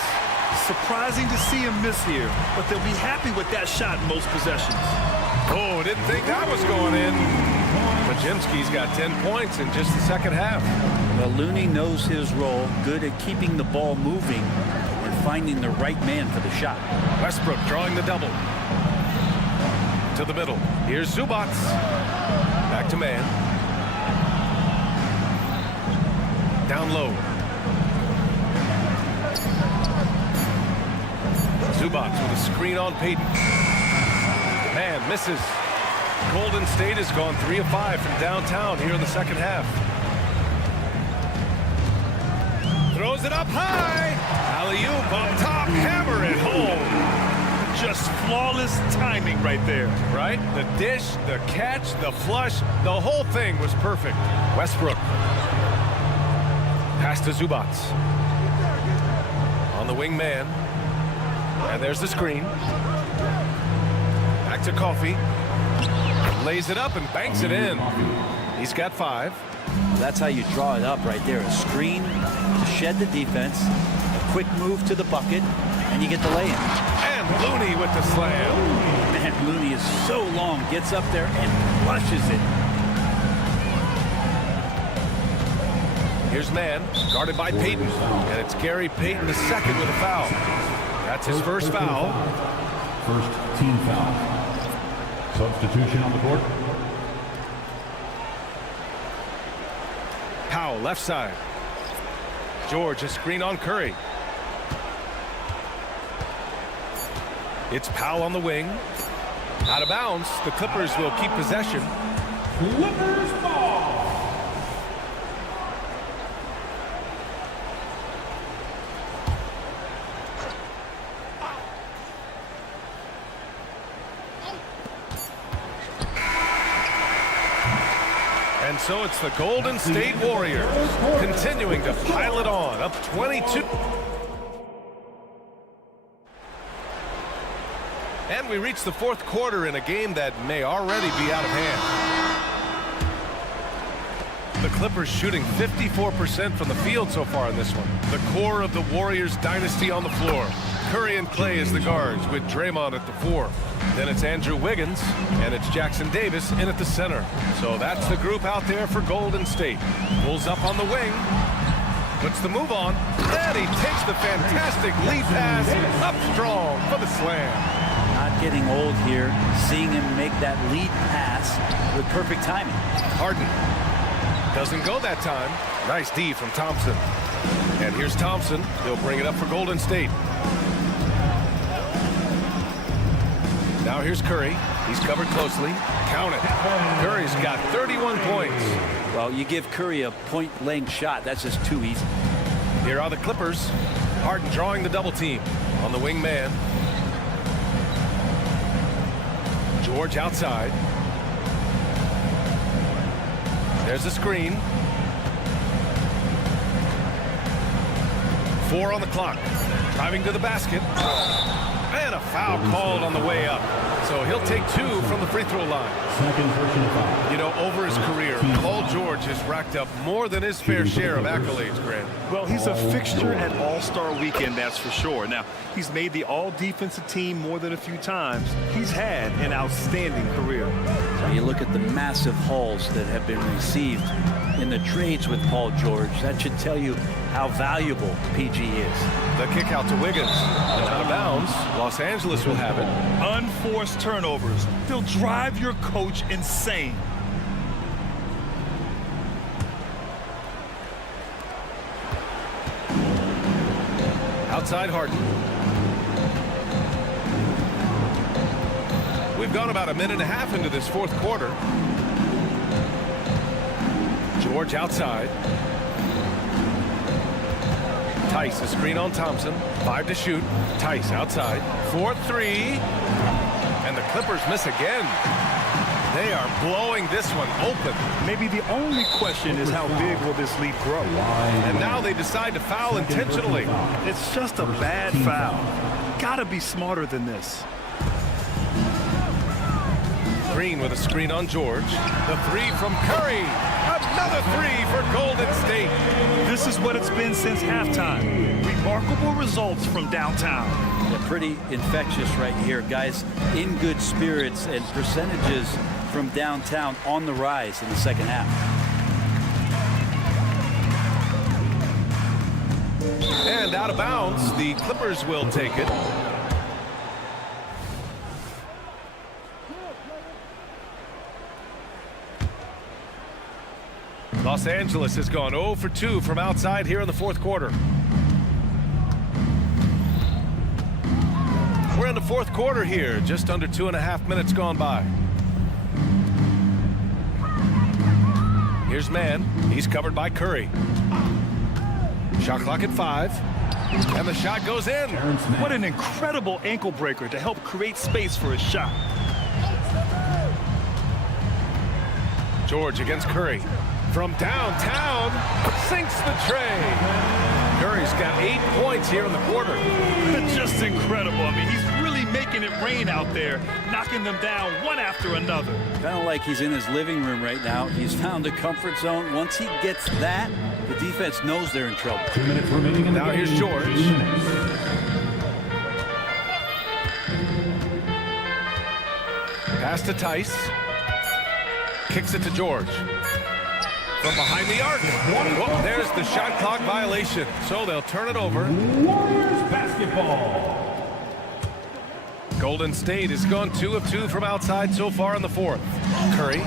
Surprising to see him miss here, but they'll be happy with that shot in most possessions. Oh, didn't think that was going in. Pajemski's got 10 points in just the second half. Well, Looney knows his role, good at keeping the ball moving and finding the right man for the shot. Westbrook drawing the double. To the middle. Here's Zubac. Back to Mann. Down low. Zubac with a screen on Payton. Man misses. Golden State has gone 3 of 5 from downtown here in the second half. Throws it up high. Alley-oop up top. Hammer it home. Just flawless timing right there. Right? The dish, the catch, the flush, the whole thing was perfect. Westbrook. Pass to Zubac. On the wing man. And there's the screen. Back to Coffey. Lays it up and banks it in. He's got 5. That's how you draw it up right there. A screen to shed the defense, a quick move to the bucket, and you get the lay-in. And Looney with the slam. Man, Looney is so long, gets up there and flushes it. Here's man, guarded by Payton. And it's Gary Payton II with a foul. That's his first foul. First team foul. Substitution on the court. Powell, left side. George, a screen on Curry. It's Powell on the wing. Out of bounds. The Clippers will keep possession. Clippers ball. And so it's the Golden State Warriors continuing to pile it on, up 22. And we reach the fourth quarter in a game that may already be out of hand. The Clippers shooting 54% from the field so far in this one. The core of the Warriors dynasty on the floor. Curry and Clay as the guards with Draymond at the 4. Then it's Andrew Wiggins, and it's Jackson Davis in at the center. So that's the group out there for Golden State. Pulls up on the wing, puts the move on, and he takes the fantastic lead pass up strong for the slam. Not getting old here, seeing him make that lead pass with perfect timing. Harden doesn't go that time. Nice D from Thompson. And here's Thompson. He'll bring it up for Golden State. Now here's Curry. He's covered closely. Count it. Curry's got 31 points. Well, you give Curry a point-blank shot. That's just too easy. Here are the Clippers. Harden drawing the double team on the wing man. George outside. There's the screen. 4 on the clock. Driving to the basket. And a foul called on the way up. So he'll take 2 from the free throw line. Second personal foul. You know, over his career, Paul George has racked up more than his fair share of accolades, Grant. Well, he's a fixture at All-Star Weekend, that's for sure. Now, he's made the All-Defensive Team more than a few times. He's had an outstanding career. You look at the massive hauls that have been received in the trades with Paul George. That should tell you how valuable PG is. The kick out to Wiggins. And out of bounds. Los Angeles will have it. Unforced turnovers. They'll drive your coach insane. Outside Harden. We've gone about a minute and a half into this fourth quarter. George outside. Tice, a screen on Thompson. 5 to shoot. Tice outside. 4-3. And the Clippers miss again. They are blowing this one open. Maybe the only question is how big will this lead grow? And now they decide to foul intentionally. It's just a bad foul. Gotta be smarter than this. Green with a screen on George. The 3 from Curry. Another 3 for Golden State. This is what it's been since halftime. Remarkable results from downtown. They're pretty infectious right here, guys. In good spirits, and percentages from downtown on the rise in the second half. And out of bounds, the Clippers will take it. Los Angeles has gone 0 for 2 from outside here in the fourth quarter. We're in the fourth quarter here, just under 2.5 minutes gone by. Here's man. He's covered by Curry. Shot clock at 5. And the shot goes in. What an incredible ankle breaker to help create space for a shot. George against Curry. From downtown, sinks the tray. Curry's got 8 points here in the quarter. Just incredible. I mean, he's really making it rain out there, knocking them down one after another. Kind of like he's in his living room right now. He's found a comfort zone. Once he gets that, the defense knows they're in trouble. 2 minutes remaining in the Now game. here's George. 2 minutes. Pass to Tice. Kicks it to George. From behind the arc. Whoa, there's the shot clock violation. So they'll turn it over. Warriors basketball. Golden State has gone 2 of 2 from outside so far in the fourth. Curry.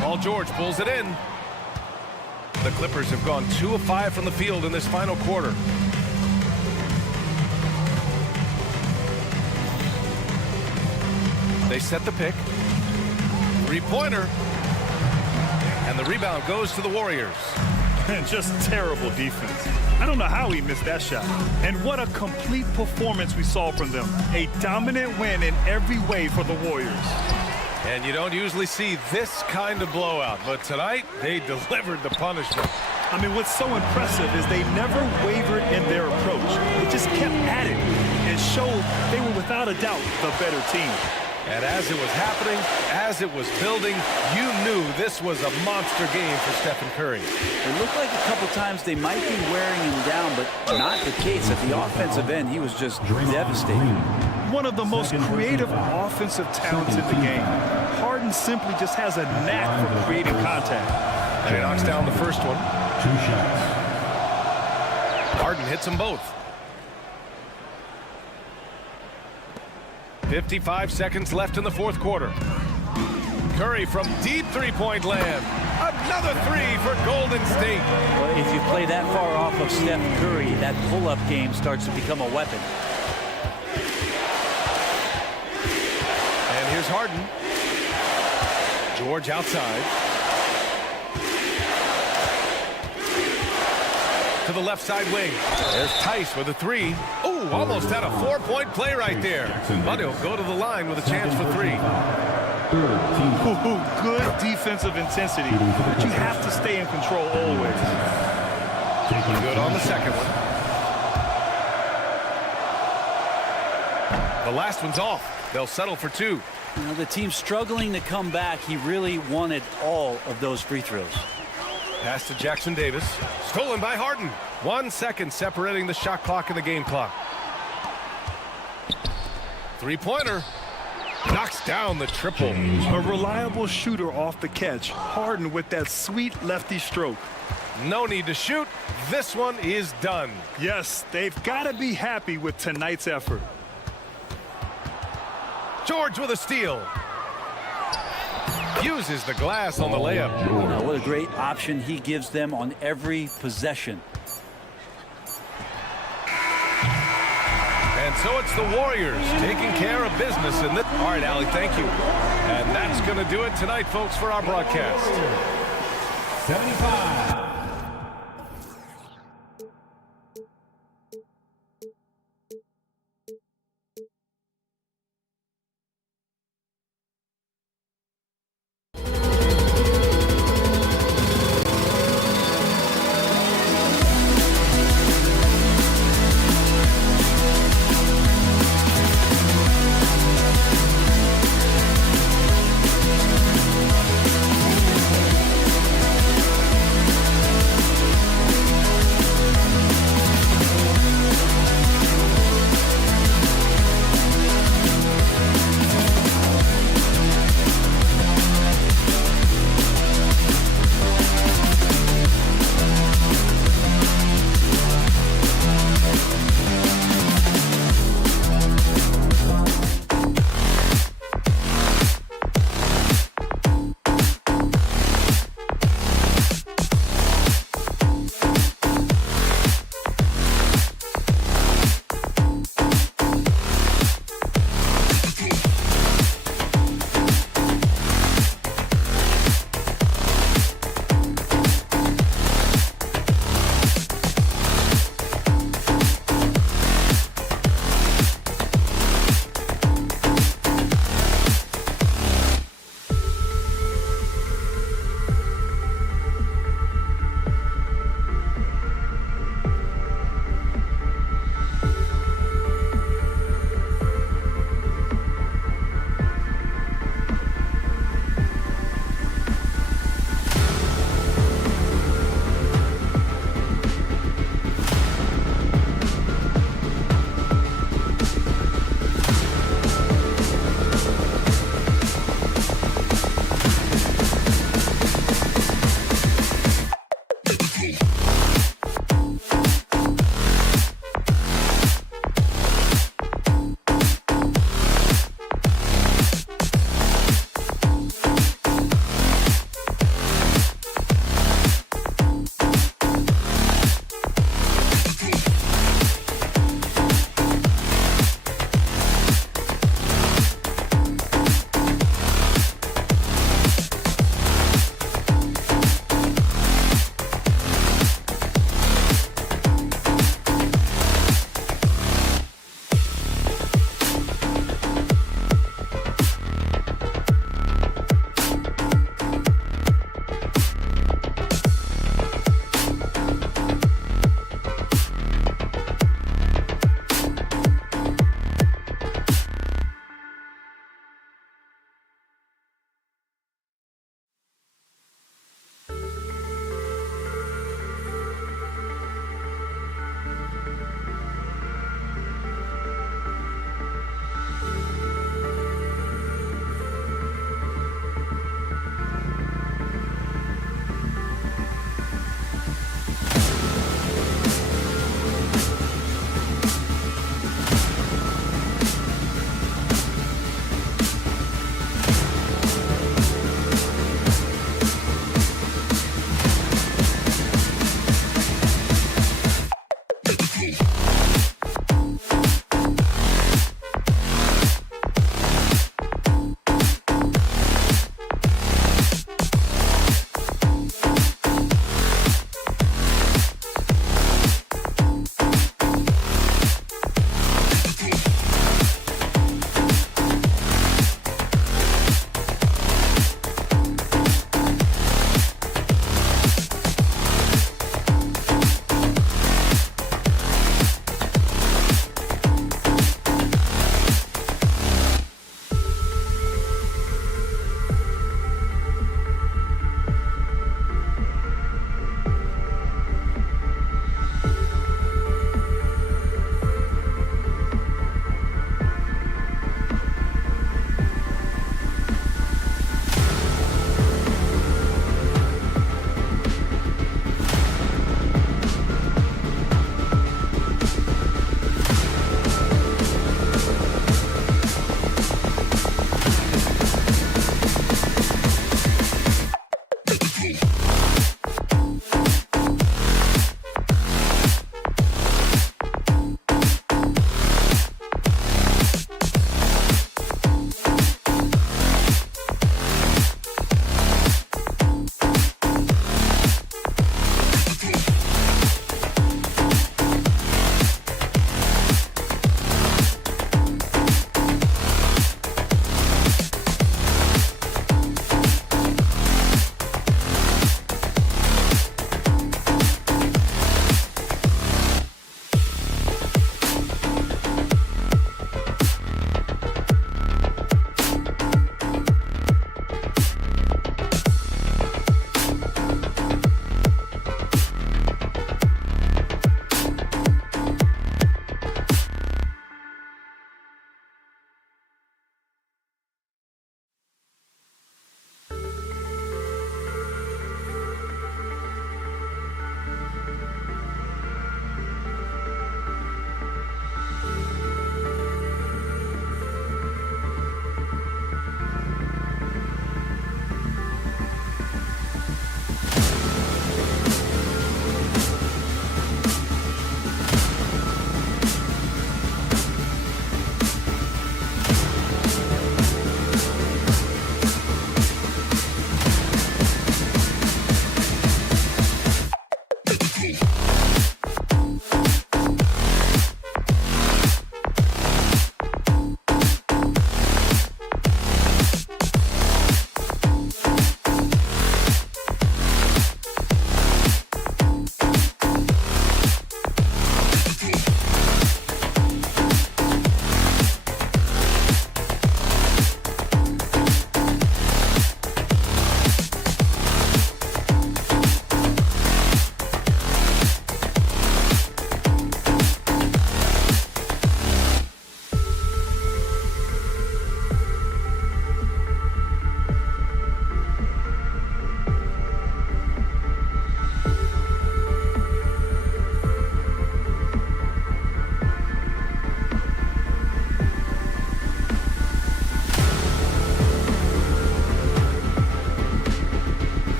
Paul George pulls it in. The Clippers have gone 2 of 5 from the field in this final quarter. They set the pick. Three-pointer. And the rebound goes to the Warriors. And just terrible defense. I don't know how he missed that shot. And what a complete performance we saw from them. A dominant win in every way for the Warriors. And you don't usually see this kind of blowout, but tonight they delivered the punishment. I mean, what's so impressive is they never wavered in their approach. They just kept at it and showed they were without a doubt the better team. And as it was happening, as it was building, you knew this was a monster game for Stephen Curry. It looked like a couple times they might be wearing him down, but not the case. At the offensive end, he was just devastating. One of the most creative offensive talents in the game. Harden simply just has a knack for creating contact. And he knocks down the first one. 2 shots. Harden hits them both. 55 seconds left in the fourth quarter. Curry from deep three-point land. Another three for Golden State. Well, if you play that far off of Steph Curry, that pull-up game starts to become a weapon. And here's Harden. George outside. To the left side wing. There's Tice with a three. Oh, almost had a 4-point play right there. But he'll go to the line with a chance for 3. Ooh, good defensive intensity, but you have to stay in control always. Good on the second one. The last one's off. They'll settle for 2. You know, the team's struggling to come back. He really wanted all of those free throws. Pass to Jackson Davis. Stolen by Harden. 1 second separating the shot clock and the game clock. Three-pointer. Knocks down the triple. A reliable shooter off the catch. Harden with that sweet lefty stroke. No need to shoot. This one is done. Yes, they've got to be happy with tonight's effort. George with a steal. Uses the glass on the layup. You know, what a great option he gives them on every possession. And so it's the Warriors taking care of business in this. All right, Allie, thank you. And that's going to do it tonight, folks, for our broadcast. 75.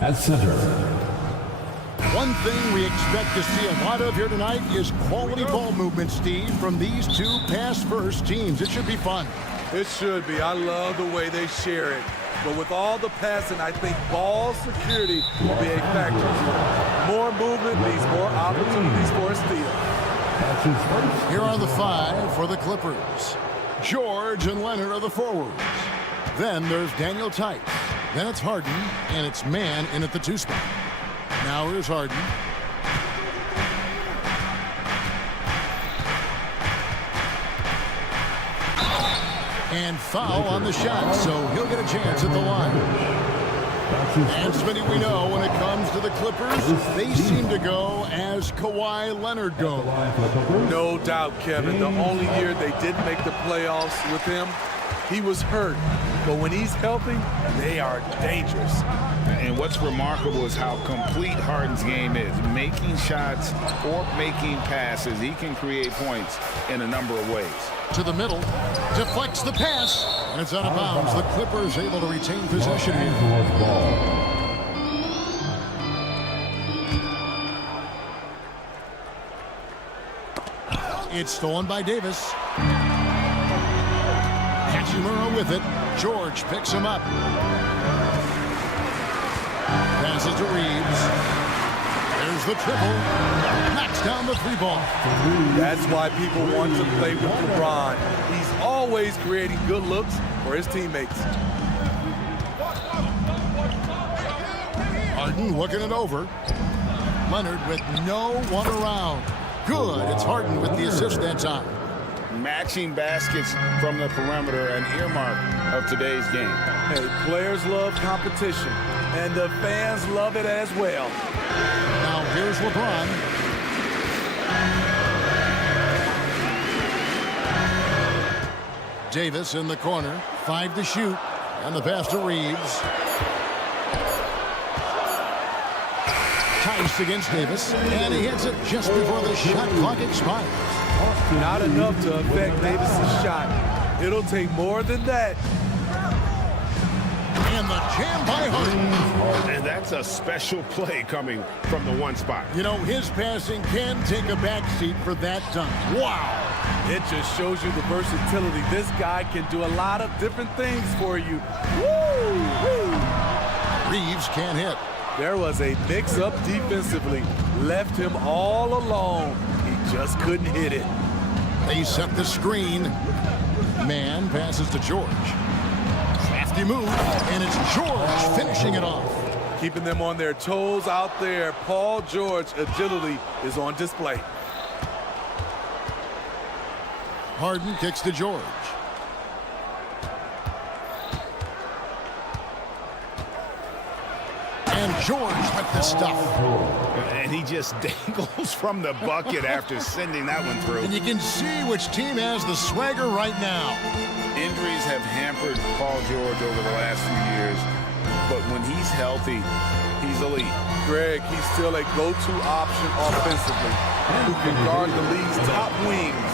At center, One thing we expect to see a lot of here tonight is quality ball movement, Steve, from these two pass-first teams. It should be fun. It should be. I love the way they share it. But with all the passing, I think ball security will be a factor here. More movement means more opportunities for a steal. Here are the 5 for the Clippers. George and Leonard are the forwards. Then there's Daniel Tice. Then it's Harden, and it's Man in at the 2 spot. Now here's Harden. And foul on the shot, so he'll get a chance at the line. And Smitty, we know when it comes to the Clippers, they seem to go as Kawhi Leonard goes. No doubt, Kevin. The only year they didn't make the playoffs with him, he was hurt. But when he's healthy, they are dangerous. And what's remarkable is how complete Harden's game is. Making shots or making passes, he can create points in a number of ways. To the middle, deflects the pass, and it's out of bounds. The Clippers able to retain possession here. It's stolen by Davis. Hachimura with it. George picks him up. Passes to Reeves. There's the triple. Knocks down the 3 ball. That's why people want to play with LeBron. He's always creating good looks for his teammates. Harden looking it over. Leonard with no one around. Good. It's Harden with the assist that time. Matching baskets from the perimeter, an earmark of today's game. Hey, players love competition, and the fans love it as well. Now here's LeBron. Davis in the corner. 5 to shoot. And the pass to Reeves. Tice against Davis. And he hits it just before the shot clock expires. Not enough to affect Davis's shot. It'll take more than that. And the jam by Harden. And that's a special play coming from the 1 spot. You know, his passing can take a backseat for that dunk. Wow. It just shows you the versatility. This guy can do a lot of different things for you. Woo! Woo! Reeves can't hit. There was a mix-up defensively. Left him all alone. He just couldn't hit it. They set the screen. Man passes to George. Crafty move, and it's George finishing it off. Keeping them on their toes out there. Paul George agility is on display. Harden kicks to George. And George with the stuff. And he just dangles from the bucket after sending that one through. And you can see which team has the swagger right now. Injuries have hampered Paul George over the last few years, but when he's healthy, he's elite. Greg, he's still a go-to option offensively, who can guard the league's top wings.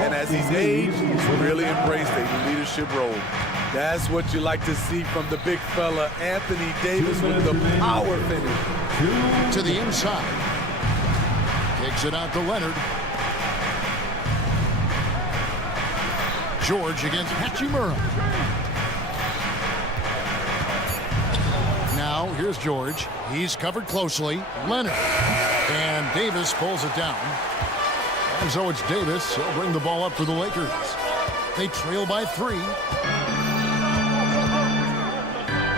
And as he's aged, he's really embraced a leadership role. That's what you like to see from the big fella, Anthony Davis, with the power finish. To the inside. Kicks it out to Leonard. George against Hachimura. Now, here's George. He's covered closely. Leonard. And Davis pulls it down. And so it's Davis. He'll bring the ball up for the Lakers. They trail by 3.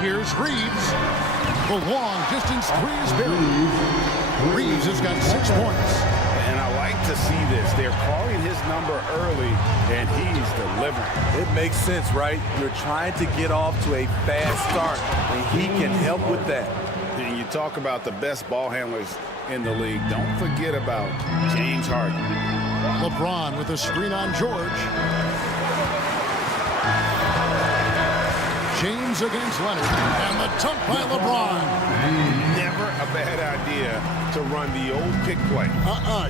Here's Reeves. The long distance 3 is buried. Reeves has got 6 points. And I like to see this. They're calling his number early, and he's delivering. It makes sense, right? You're trying to get off to a fast start, and he can help with that. And you talk about the best ball handlers in the league. Don't forget about James Harden. LeBron with a screen on George. James against Leonard. And the dunk by LeBron. Never a bad idea to run the old pick play.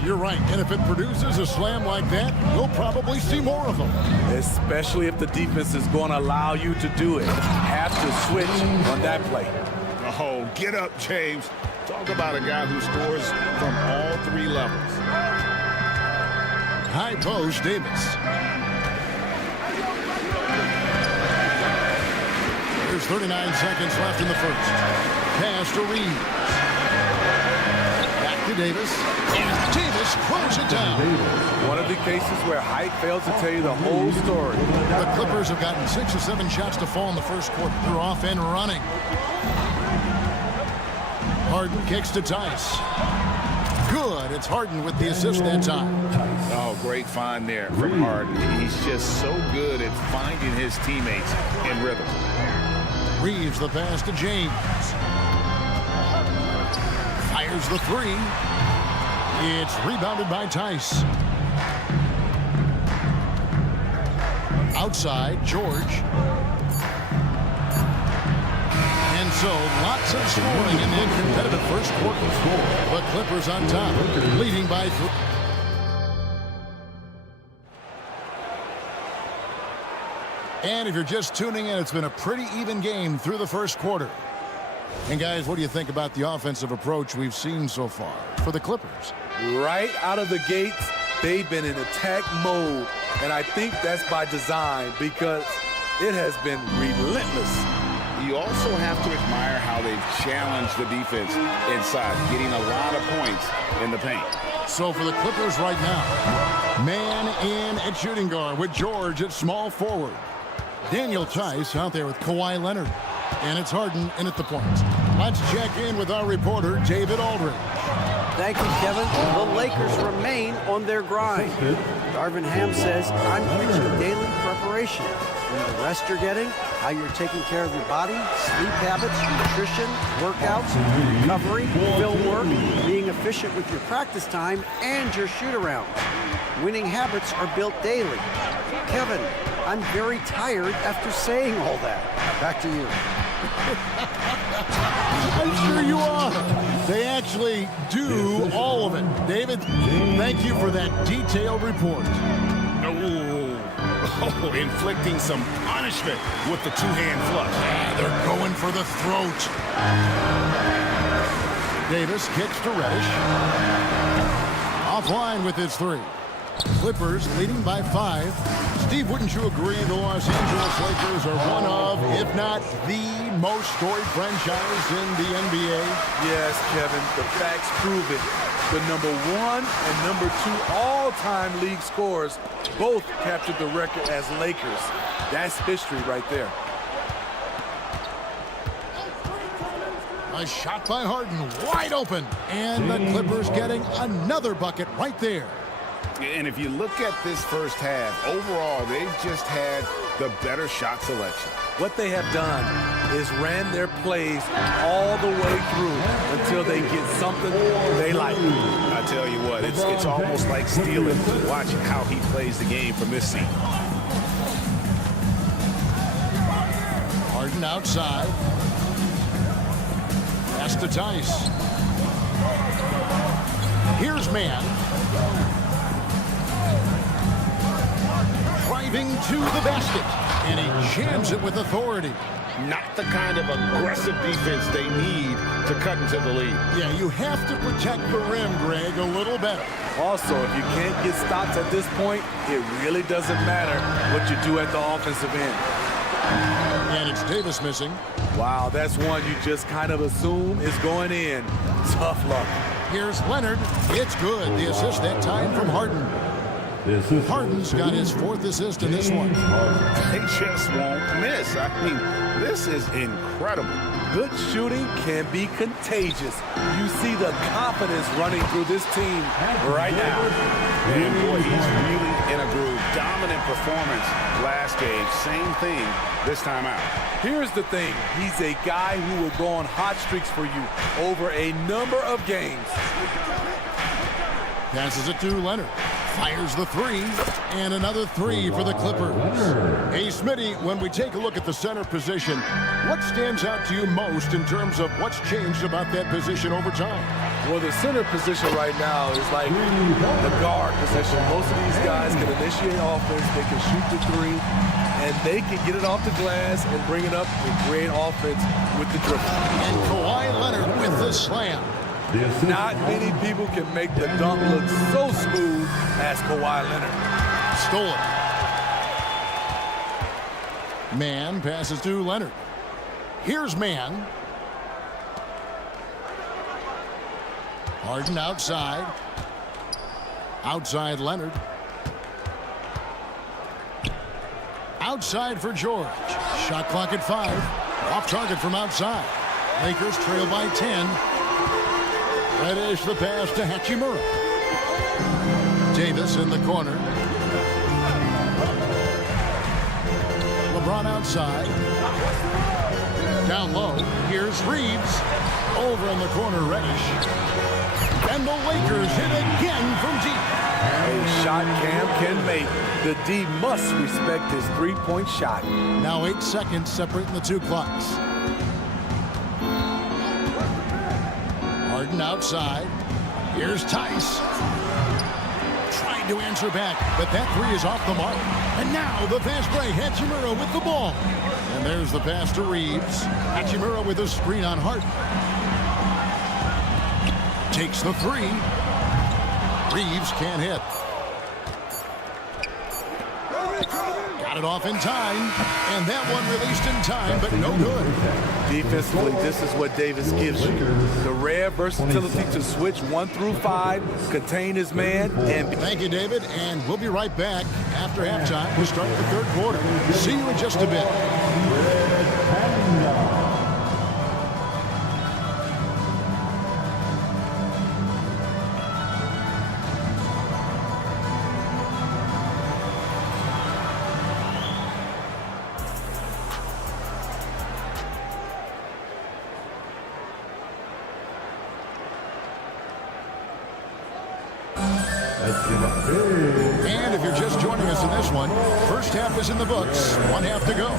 You're right. And if it produces a slam like that, you'll probably see more of them. Especially if the defense is going to allow you to do it. Have to switch on that play. Oh, get up, James. Talk about a guy who scores from all three levels. High post, Davis. There's 39 seconds left in the first. Pass to Reeves. Back to Davis. And Davis throws it down. One of the cases where height fails to tell you the whole story. The Clippers have gotten 6 or 7 shots to fall in the first quarter. They're off and running. Harden kicks to Tice. Good. It's Harden with the assist that time. Oh, great find there from Harden. He's just so good at finding his teammates in rhythm. Reeves the pass to James. Fires the three. It's rebounded by Tice. Outside, George. And so, lots of scoring in the competitive first quarter. The Clippers on top, leading by 3. And if you're just tuning in, it's been a pretty even game through the first quarter. And guys, what do you think about the offensive approach we've seen so far for the Clippers? Right out of the gates, they've been in attack mode. And I think that's by design because it has been relentless. You also have to admire how they've challenged the defense inside, getting a lot of points in the paint. So for the Clippers right now, man in at shooting guard with George at small forward. Daniel Tice out there with Kawhi Leonard. And it's Harden in at the points. Let's check in with our reporter, David Aldridge. Thank you, Kevin. The Lakers remain on their grind. Darvin Ham says, I'm preaching daily preparation. And the rest you're getting, how you're taking care of your body, sleep habits, nutrition, workouts, recovery, film work, being efficient with your practice time, and your shoot-arounds. Winning habits are built daily. Kevin, I'm very tired after saying all that. Back to you. I'm sure you are. They actually do all of it. David, thank you for that detailed report. Oh, inflicting some punishment with the two-hand flush. They're going for the throat. Davis kicks to Reddish. Offline with his three. Clippers leading by 5. Steve, wouldn't you agree the Los Angeles Lakers are one of, if not the most storied franchise in the NBA? Yes, Kevin, the facts prove it. The number 1 and number 2 all-time league scorers both captured the record as Lakers. That's history right there. A shot by Harden, wide open. And the Clippers getting another bucket right there. And if you look at this first half, overall, they've just had the better shot selection. What they have done is ran their plays all the way through until they get something they like. I tell you what, it's almost like stealing. Watch how he plays the game from this seat. Harden outside. Pass to Tice. Here's man. Driving to the basket, and he jams it with authority. Not the kind of aggressive defense they need to cut into the lead. Yeah, you have to protect the rim, Greg, a little better. Also, if you can't get stops at this point, it really doesn't matter what you do at the offensive end. And it's Davis missing. Wow, that's one you just kind of assume is going in. Tough luck. Here's Leonard. It's good. The assist that time from Harden. Harden's got his 4th assist in this one. They just won't miss. I mean, this is incredible. Good shooting can be contagious. You see the confidence running through this team right now. And boy, he's really in a groove. Dominant performance last game. Same thing this time out. Here's the thing. He's a guy who will go on hot streaks for you over a number of games. Passes it to Leonard. Fires the three, and another three for the Clippers. Hey, Smitty, when we take a look at the center position, what stands out to you most in terms of what's changed about that position over time? Well, the center position right now is like the guard position. Most of these guys can initiate offense, they can shoot the three, and they can get it off the glass and bring it up and create offense with the dribble. And Kawhi Leonard with the slam. Not many people can make the dunk look so smooth as Kawhi Leonard. Stolen. Mann passes to Leonard. Here's Mann. Harden outside. Outside Leonard. Outside for George. Shot clock at 5. Off target from outside. Lakers trail by 10. Reddish the pass to Hachimura. Davis in the corner. LeBron outside. Down low. Here's Reeves. Over in the corner, Reddish. And the Lakers hit again from deep. A shot Cam can make. The D must respect his three-point shot. Now 8 seconds separating the two clocks. Harden outside. Here's Tice. Trying to answer back, but that three is off the mark. And now the fast break. Hachimura with the ball. And there's the pass to Reeves. Hachimura with a screen on Harden. Takes the three. Reeves can't hit. Got it off in time. And that one released in time, but no good. Defensively, this is what Davis gives you. The rare versatility to switch 1 through 5, contain his man, and... Thank you, David, and we'll be right back after halftime to start the third quarter. See you in just a bit. And if you're just joining us in this one, first half is in the books, 1 half to go.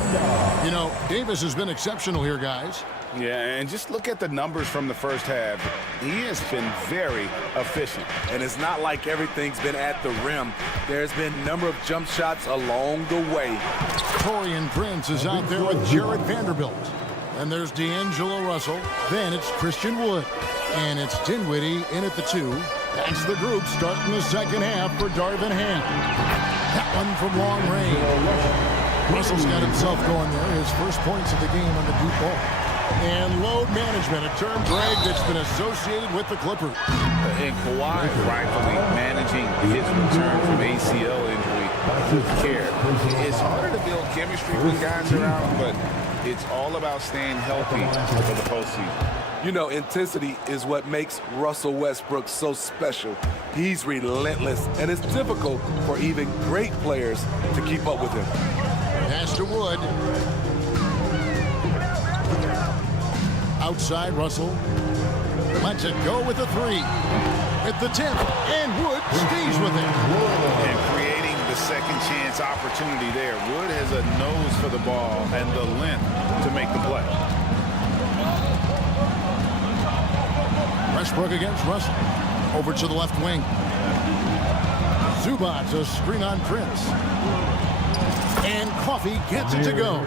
You know, Davis has been exceptional here, guys. Yeah, and just look at the numbers from the first half. He has been very efficient. And it's not like everything's been at the rim. There's been a number of jump shots along the way. Torian Prince is out there with Jared Vanderbilt. And there's D'Angelo Russell. Then it's Christian Wood. And it's Dinwiddie in at the 2. That's the group starting the second half for Darvin Ham. That one from long range. Russell's got himself going there. His first points of the game on the deep ball. And load management, a term, Greg, that's been associated with the Clippers. And Kawhi rightfully managing his return from ACL injury with care. It's harder to build chemistry with guys around, but it's all about staying healthy for the postseason. You know, intensity is what makes Russell Westbrook so special. He's relentless, and it's difficult for even great players to keep up with him. Pass to Wood. Outside, Russell. Lets it go with the 3. At the 10th, and Wood stays with it. And creating the second chance opportunity there. Wood has a nose for the ball and the length to make the play. Westbrook against Russell. Over to the left wing. Zubac, a screen on Prince. And Coffey gets it to go.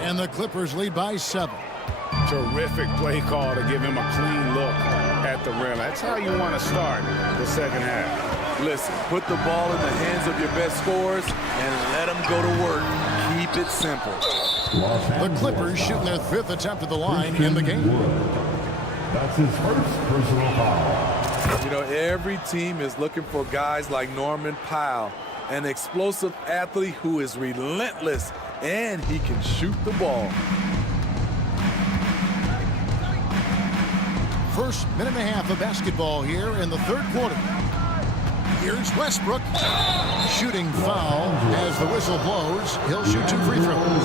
And the Clippers lead by 7. Terrific play call to give him a clean look at the rim. That's how you want to start the second half. Listen, put the ball in the hands of your best scorers and let them go to work. Keep it simple. The Clippers shooting their 5th attempt at the line in the game. That's his first personal foul. You know, every team is looking for guys like Norman Powell, an explosive athlete who is relentless, and he can shoot the ball. First minute and a half of basketball here in the third quarter. Here's Westbrook. Shooting foul as the whistle blows. He'll shoot 2 free throws.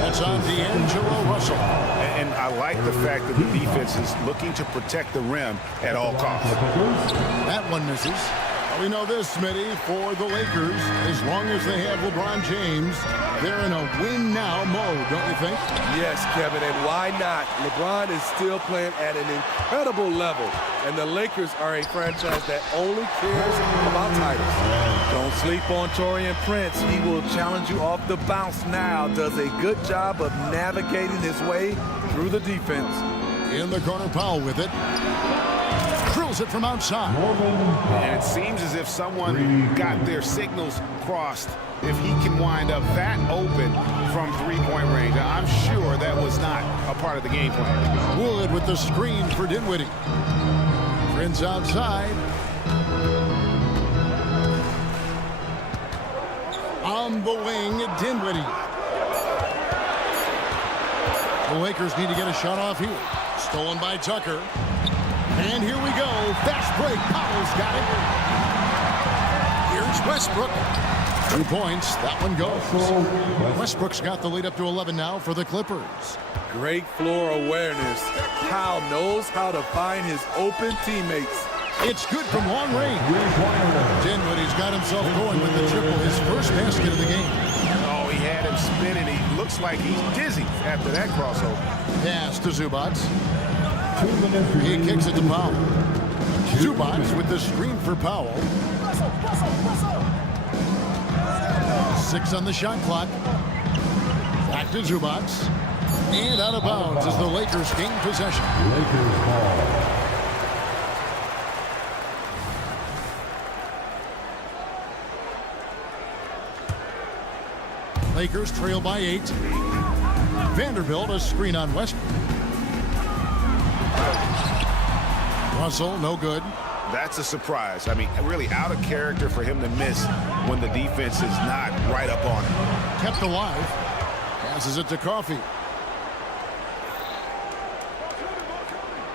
That's on D'Angelo Russell. And I like the fact that the defense is looking to protect the rim at all costs. That one misses. We know this, Smitty, for the Lakers, as long as they have LeBron James, they're in a win-now mode, don't you think? Yes, Kevin, and why not? LeBron is still playing at an incredible level, and the Lakers are a franchise that only cares about titles. Don't sleep on Taurean Prince. He will challenge you off the bounce now. Does a good job of navigating his way through the defense. In the corner, Powell with it. Drills it from outside. And it seems as if someone got their signals crossed. If he can wind up that open from three-point range, I'm sure that was not a part of the game plan. Wood with the screen for Dinwiddie. Prince outside. On the wing, Dinwiddie. The Lakers need to get a shot off here. Stolen by Tucker. And here we go. Fast break. Powell's got it. Here's Westbrook. 2 points. That one goes. Westbrook's got the lead up to 11 now for the Clippers. Great floor awareness. Powell knows how to find his open teammates. It's good from long range. Dinwiddie's got himself going with the triple, his first basket of the game. Oh, he had him spinning. He looks like he's dizzy after that crossover. Pass to Zubac. He kicks it to Powell. Zubac with the screen for Powell. 6 on the shot clock. Back to Zubac. And out of bounds as the Lakers gain possession. Lakers ball. Lakers trail by 8. Vanderbilt a screen on Westbrook. Russell, no good. That's a surprise. I mean, really out of character for him to miss when the defense is not right up on him. Kept alive. Passes it to Coffey.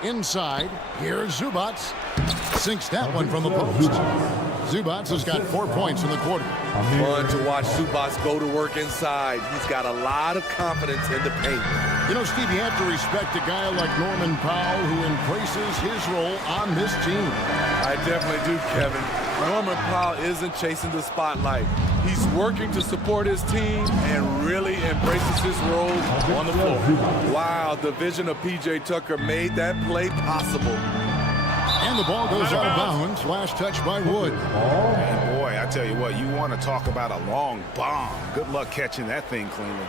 Inside. Here's Zubac. Sinks that one from the post. Zubac has got 4 points in the quarter. Fun to watch Zubac go to work inside. He's got a lot of confidence in the paint. You know, Steve, you have to respect a guy like Norman Powell who embraces his role on this team. I definitely do, Kevin. Norman Powell isn't chasing the spotlight. He's working to support his team and really embraces his role on the floor. Wow, the vision of P.J. Tucker made that play possible. And the ball goes out of bounds. Last touch by Wood. And boy, I tell you what, you want to talk about a long bomb. Good luck catching that thing cleanly.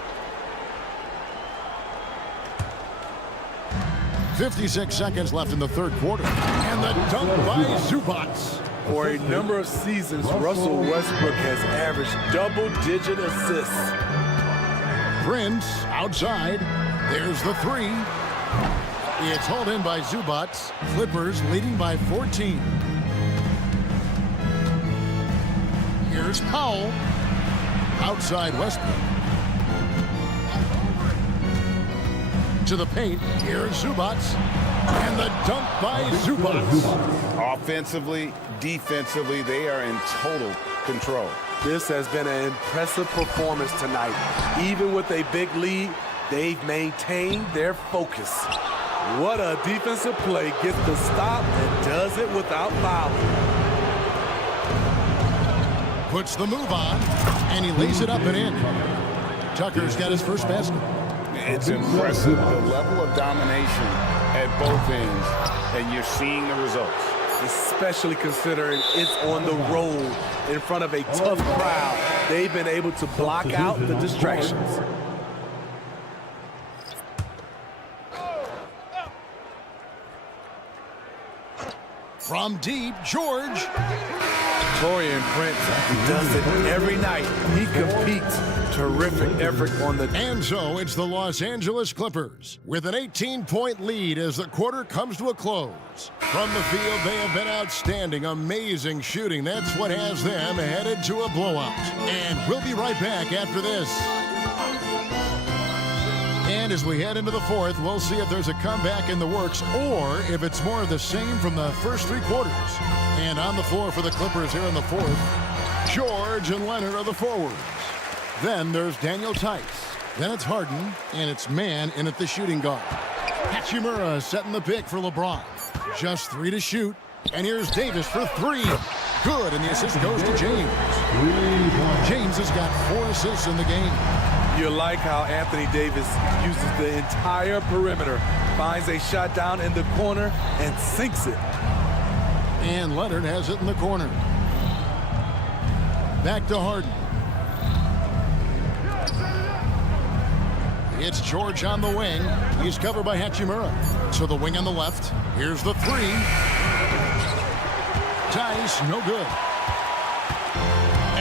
56 seconds left in the third quarter. And the dunk by Zubac. For a number of seasons, Russell Westbrook has averaged double-digit assists. Prince outside. There's the 3. It's hauled in by Zubac. Clippers leading by 14. Here's Powell. Outside Westbrook. To the paint. Here's Zubac. And the dunk by Zubac. Offensively, defensively, they are in total control. This has been an impressive performance tonight. Even with a big lead, they've maintained their focus. What a defensive play. Gets the stop and does it without fouling. Puts the move on, and he lays it up and in. Tucker's got his first basket. It's impressive, the level of domination at both ends, and you're seeing the results. Especially considering it's on the road in front of a tough crowd. They've been able to block out the distractions. From deep, George. Taurean Prince does it every night. He competes. Terrific effort on the... And so it's the Los Angeles Clippers with an 18-point lead as the quarter comes to a close. From the field, they have been outstanding. Amazing shooting. That's what has them headed to a blowout. And we'll be right back after this. And as we head into the fourth, we'll see if there's a comeback in the works or if it's more of the same from the first 3 quarters. And on the floor for the Clippers here in the fourth, George and Leonard are the forwards. Then there's Daniel Tice. Then it's Harden, and it's man in at the shooting guard. Hachimura setting the pick for LeBron. Just 3 to shoot. And here's Davis for 3. Good, and the assist goes to James. James has got 4 assists in the game. You like how Anthony Davis uses the entire perimeter, finds a shot down in the corner, and sinks it. And Leonard has it in the corner. Back to Harden. It's George on the wing. He's covered by Hachimura. So the wing on the left. Here's the 3. Tice, no good.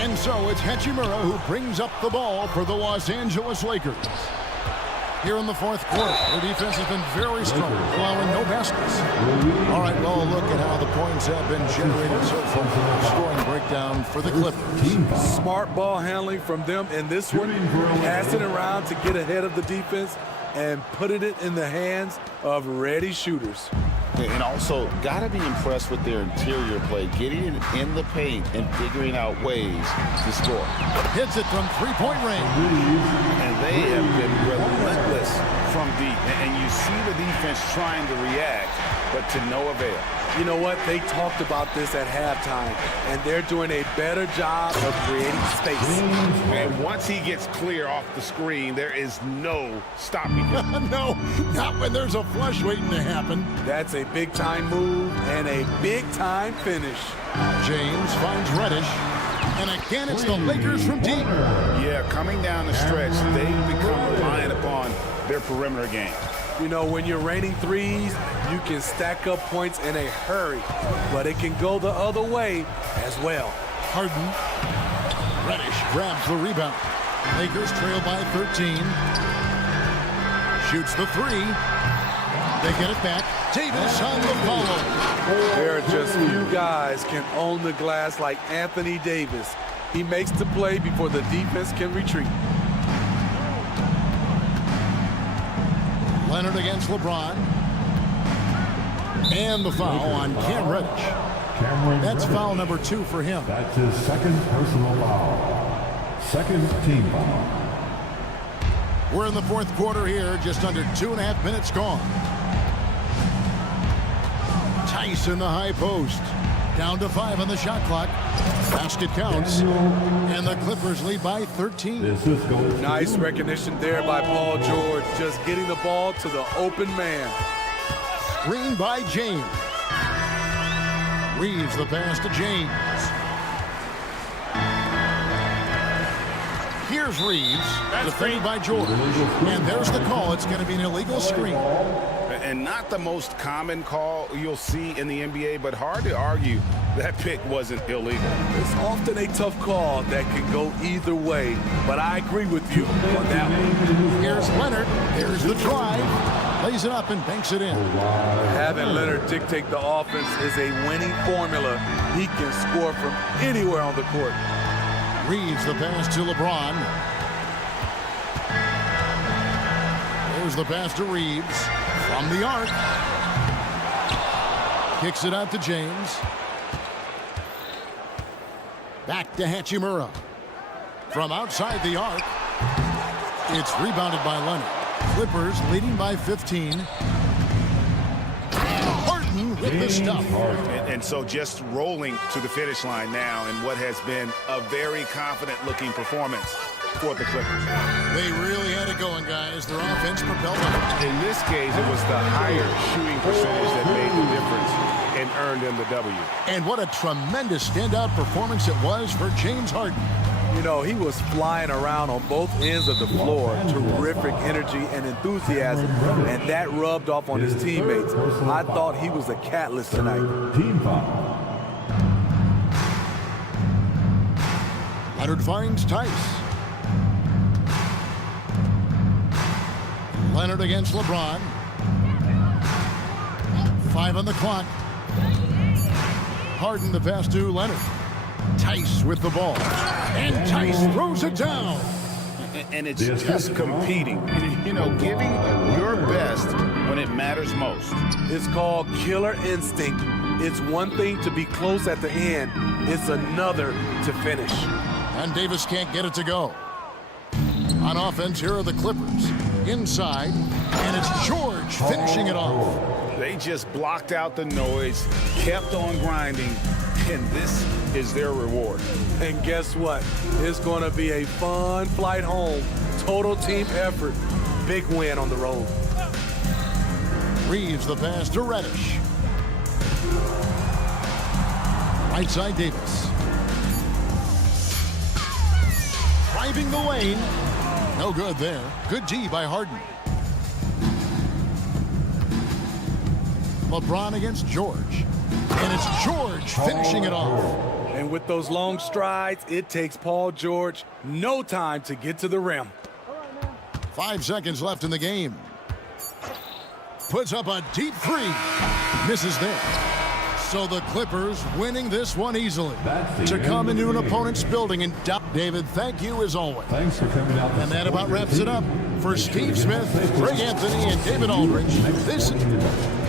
And so it's Hachimura who brings up the ball for the Los Angeles Lakers. Here in the fourth quarter, their defense has been very strong, allowing no baskets. All right, well, look at how the points have been generated so far. Scoring breakdown for the Clippers. Smart ball handling from them in this one. Passing around to get ahead of the defense and putting it in the hands of ready shooters. And also, got to be impressed with their interior play, getting it in the paint and figuring out ways to score. Hits it from three-point range. And they have been relentless from deep. And you see the defense trying to react, but to no avail. You know what? They talked about this at halftime, and they're doing a better job of creating space. And once he gets clear off the screen, there is no stopping him. No, not when there's a flush waiting to happen. That's a big-time move and a big-time finish. James finds Reddish. And again, it's the Lakers from deep. Yeah, coming down the stretch, they've become reliant upon their perimeter game. You know, when you're raining threes, you can stack up points in a hurry, but it can go the other way as well. Harden. Reddish grabs the rebound. Lakers trail by 13. Shoots the 3. They get it back. Davis on the follow. There are just few guys can own the glass like Anthony Davis. He makes the play before the defense can retreat. Leonard against LeBron. And the foul on Cam Reddish. That's foul number 2 for him. That's his second personal foul. Second team foul. We're in the fourth quarter here, just under 2.5 minutes gone. Tice in the high post. Down to 5 on the shot clock. Basket counts. And the Clippers lead by 13. Nice recognition there by Paul George. Just getting the ball to the open man. Screen by James. Reeves the pass to James. Here's Reeves. Defended by George. And there's the call. It's going to be an illegal screen. And not the most common call you'll see in the NBA, but hard to argue that pick wasn't illegal. It's often a tough call that can go either way, but I agree with you on that one. Here's Leonard. Here's the drive. Lays it up and banks it in. Having Leonard dictate the offense is a winning formula. He can score from anywhere on the court. Reeves the pass to LeBron. There's the pass to Reeves. From the arc. Kicks it out to James. Back to Hachimura. From outside the arc. It's rebounded by Leonard. Clippers leading by 15. Harden with the stuff. And so just rolling to the finish line now in what has been a very confident-looking performance for the Clippers. They really had it going, guys. Their offense propelled them. In this case, it was the higher shooting percentage that made the difference and earned them the W. And what a tremendous standout performance it was for James Harden. You know, he was flying around on both ends of the floor. Terrific energy and enthusiasm, and that rubbed off on his teammates. I thought he was a catalyst tonight. Team foul. Leonard finds Tice. Leonard against LeBron. 5 on the clock. Harden the pass to Leonard. Tice with the ball. And Tice throws it down. And it's just competing. You know, giving your best when it matters most. It's called killer instinct. It's one thing to be close at the end. It's another to finish. And Davis can't get it to go. On offense, here are the Clippers. Inside, and it's George finishing it off. They just blocked out the noise, kept on grinding, and this is their reward. And guess what? It's going to be a fun flight home. Total team effort. Big win on the road. Reeves the pass to Reddish. Right side Davis. Driving the lane. No good there. Good D by Harden. LeBron against George. And it's George finishing it off. And with those long strides, it takes Paul George no time to get to the rim. 5 seconds left in the game. Puts up a deep three. Misses there. So the Clippers winning this one easily. To come into an opponent's building and David, thank you as always. Thanks for coming out. And that about wraps it up. For Steve Smith, Greg Anthony, and David Aldridge, this is...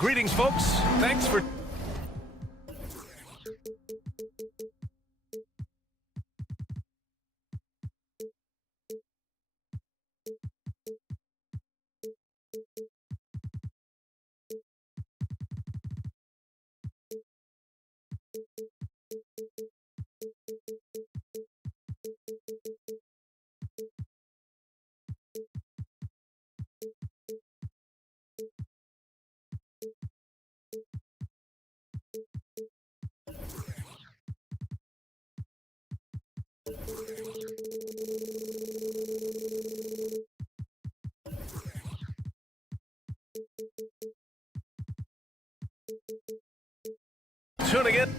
Greetings, folks. Thanks for... tuning in.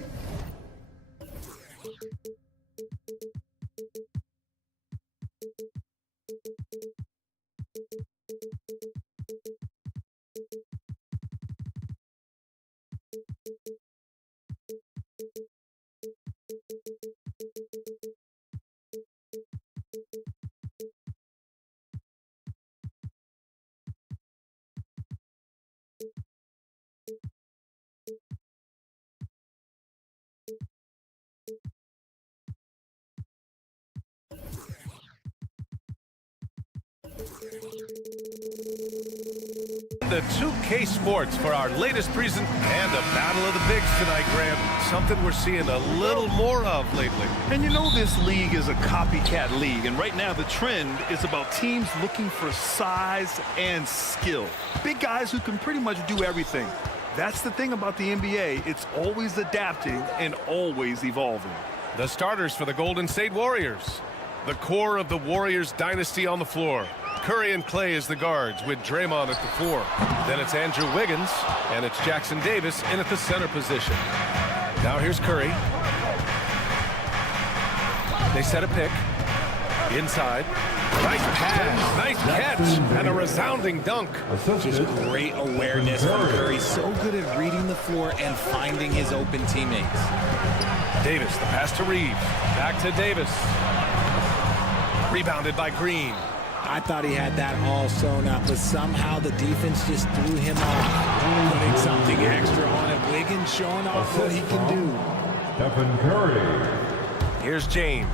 The 2K Sports for our latest present and a battle of the bigs tonight, Graham. Something we're seeing a little more of lately. And you know this league is a copycat league, and right now the trend is about teams looking for size and skill. Big guys who can pretty much do everything. That's the thing about the NBA. It's always adapting and always evolving. The starters for the Golden State Warriors. The core of the Warriors dynasty on the floor. Curry and Clay as the guards with Draymond at the 4. Then it's Andrew Wiggins, and it's Jackson Davis in at the center position. Now here's Curry. They set a pick. Inside. Nice pass, nice catch, and a resounding dunk. Just great awareness from Curry. So good at reading the floor and finding his open teammates. Davis, the pass to Reeves. Back to Davis. Rebounded by Green. I thought he had that all sewn up, but somehow the defense just threw him off. Putting something extra on it. Wiggins showing off what he can do. Stephen Curry. Here's James.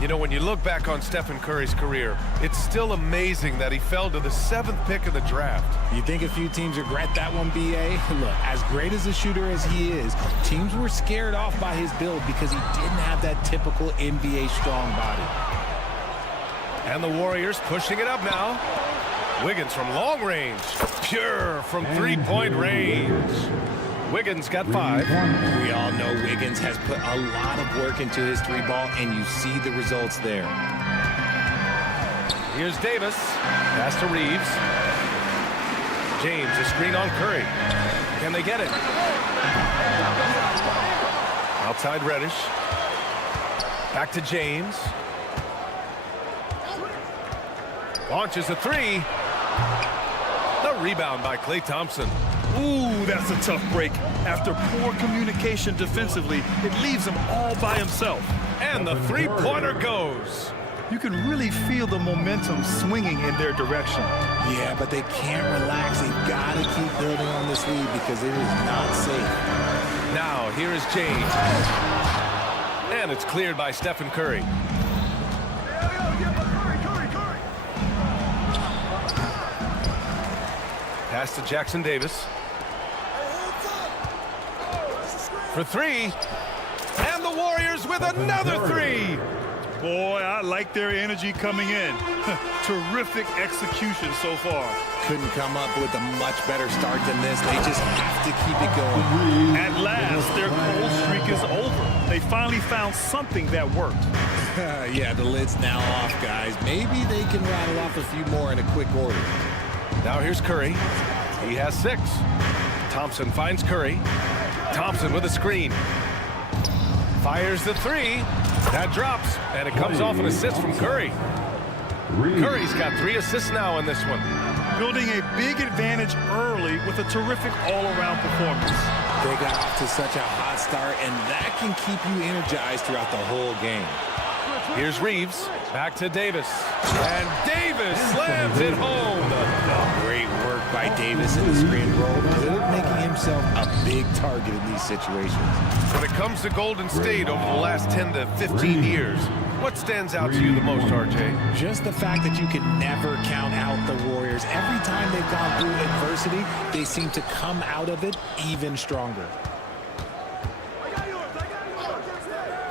You know, when you look back on Stephen Curry's career, it's still amazing that he fell to the 7th pick of the draft. You think a few teams regret that one, B.A.? Look, as great as a shooter as he is, teams were scared off by his build because he didn't have that typical NBA strong body. And the Warriors pushing it up now. Wiggins from long range. Pure from three-point range. Wiggins got 5. We all know Wiggins has put a lot of work into his 3-ball, and you see the results there. Here's Davis. Pass to Reeves. James, a screen on Curry. Can they get it? Outside Reddish. Back to James. Launches a 3. The rebound by Klay Thompson. Ooh, that's a tough break. After poor communication defensively, it leaves him all by himself. And the three-pointer goes. You can really feel the momentum swinging in their direction. Yeah, but they can't relax. They've got to keep building on this lead because it is not safe. Now, here is James. And it's cleared by Stephen Curry. Pass to Jackson Davis. For 3. And the Warriors with another 3. Boy, I like their energy coming in. Terrific execution so far. Couldn't come up with a much better start than this. They just have to keep it going. At last, their cold streak is over. They finally found something that worked. Yeah, the lid's now off, guys. Maybe they can rattle off a few more in a quick order. Now here's Curry. He has 6. Thompson finds Curry. Thompson with a screen. Fires the 3. That drops, and it comes off an assist from Curry. Curry's got 3 assists now in this one. Building a big advantage early with a terrific all-around performance. They got off to such a hot start, and that can keep you energized throughout the whole game. Here's Reeves. Back to Davis. And Davis slams it home. Great work by Davis in the screen roll, really making himself a big target in these situations. When it comes to Golden State over the last 10 to 15 years, what stands out to you the most, RJ? Just the fact that you can never count out the Warriors. Every time they've gone through adversity, they seem to come out of it even stronger.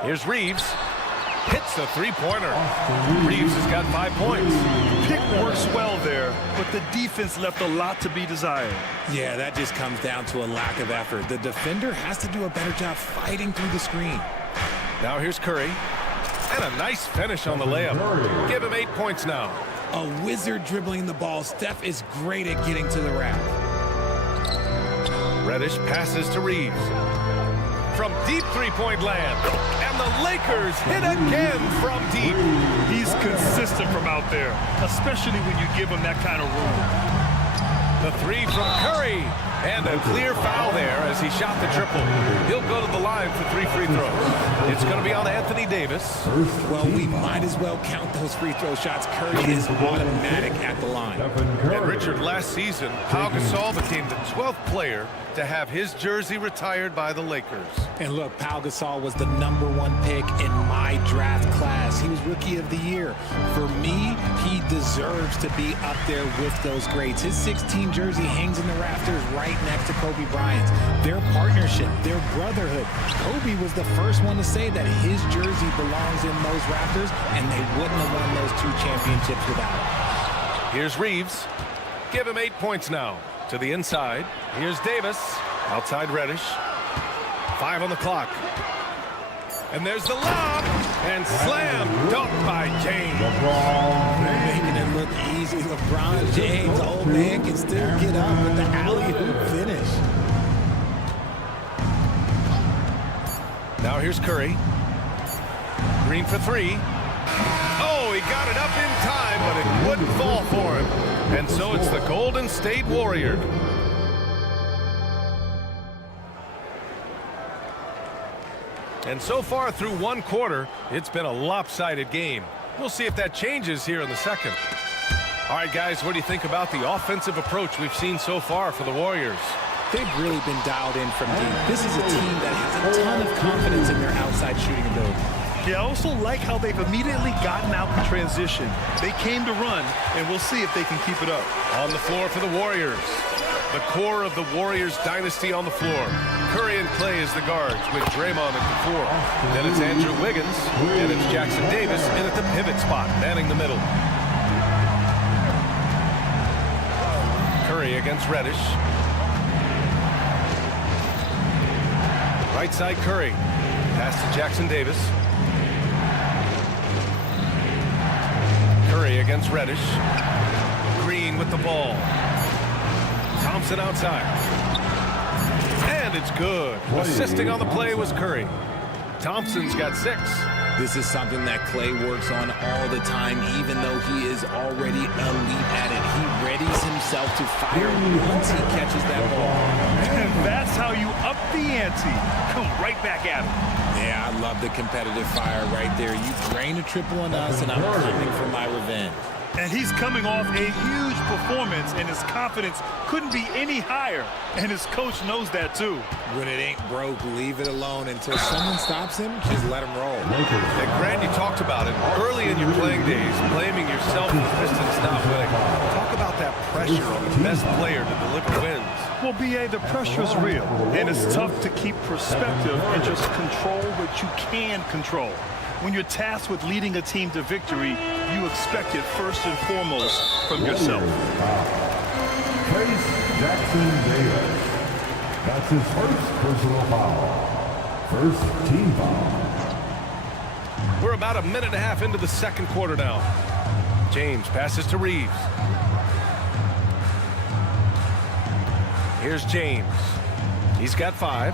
Here's Reeves. Hits the three-pointer. Reeves has got 5 points. Pick works well there, but the defense left a lot to be desired. Yeah, that just comes down to a lack of effort. The defender has to do a better job fighting through the screen. Now here's Curry. And a nice finish on the layup. Give him 8 points now. A wizard dribbling the ball. Steph is great at getting to the rack. Reddish passes to Reeves. From deep three-point land. And the Lakers hit again from deep. He's consistent from out there, especially when you give him that kind of room. The three from Curry. And a clear foul there as he shot the triple. He'll go to the line for 3 free throws. It's going to be on Anthony Davis. Well, we might as well count those free throw shots. Curry is automatic at the line. And Richard, last season, Pau Gasol became the 12th player to have his jersey retired by the Lakers. And look, Pau Gasol was the #1 pick in my draft class. He was Rookie of the Year. For me, he deserves to be up there with those greats. His 16 jersey hangs in the rafters right next to Kobe Bryant's. Their partnership, their brotherhood. Kobe was the first one to say that his jersey belongs in those rafters, and they wouldn't have won those 2 championships without it. Here's Reeves. Give him 8 points now. To the inside. Here's Davis. Outside Reddish. 5 on the clock. And there's the lob. And slam dunk by James. Making it look easy. LeBron James, the old man, can still get up with the alley-oop finish. Now here's Curry. Green for 3. Oh, he got it up in time, but it wouldn't fall for him. And so it's the Golden State Warriors. And so far through 1 quarter, it's been a lopsided game. We'll see if that changes here in the second. All right, guys, what do you think about the offensive approach we've seen so far for the Warriors? They've really been dialed in from deep. This is a team that has a ton of confidence in their outside shooting ability. Yeah, I also like how they've immediately gotten out in transition. They came to run, and we'll see if they can keep it up. On the floor for the Warriors. The core of the Warriors dynasty on the floor. Curry and Clay as the guards with Draymond at the 4. Then it's Andrew Wiggins, and it's Jackson Davis in at the pivot spot, manning the middle. Curry against Reddish. Right side Curry. Pass to Jackson Davis. Curry against Reddish. Green with the ball. Thompson outside. And it's good. Assisting on the play was Curry. Thompson's got 6. This is something that Clay works on all the time, even though he is already elite at it. He readies himself to fire once he catches that ball. And that's how you up the ante. Come right back at him. Yeah, I love the competitive fire right there. You drain a triple on us, and I'm coming for my revenge. And he's coming off a huge performance, and his confidence couldn't be any higher. And his coach knows that, too. When it ain't broke, leave it alone. Until someone stops him, just let him roll. And Grant, you talked about it early in your playing days, blaming yourself for the Pistons not winning. Talk about that pressure on the best player to deliver wins. Well, B.A., the pressure's real, and it's tough to keep perspective and just control what you can control. When you're tasked with leading a team to victory, you expect it first and foremost from yourself. Trace Jackson Davis. That's his first personal foul. First team foul. We're about a minute and a half into the second quarter now. James passes to Reeves. Here's James. He's got 5.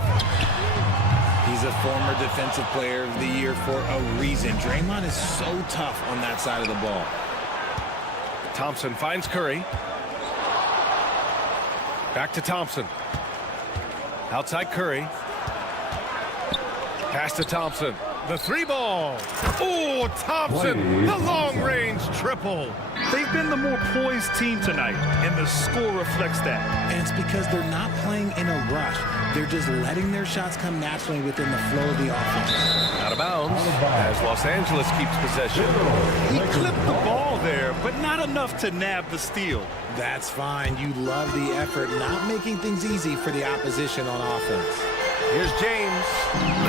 He's a former Defensive Player of the Year for a reason. Draymond is so tough on that side of the ball. Thompson finds Curry. Back to Thompson. Outside Curry. Pass to Thompson. The three ball. Oh, Thompson, the long-range triple. They've been the more poised team tonight, and the score reflects that. And it's because they're not playing in a rush. They're just letting their shots come naturally within the flow of the offense. Out of bounds as Los Angeles keeps possession. He clipped the ball there, but not enough to nab the steal. That's fine. You love the effort, not making things easy for the opposition on offense. Here's James.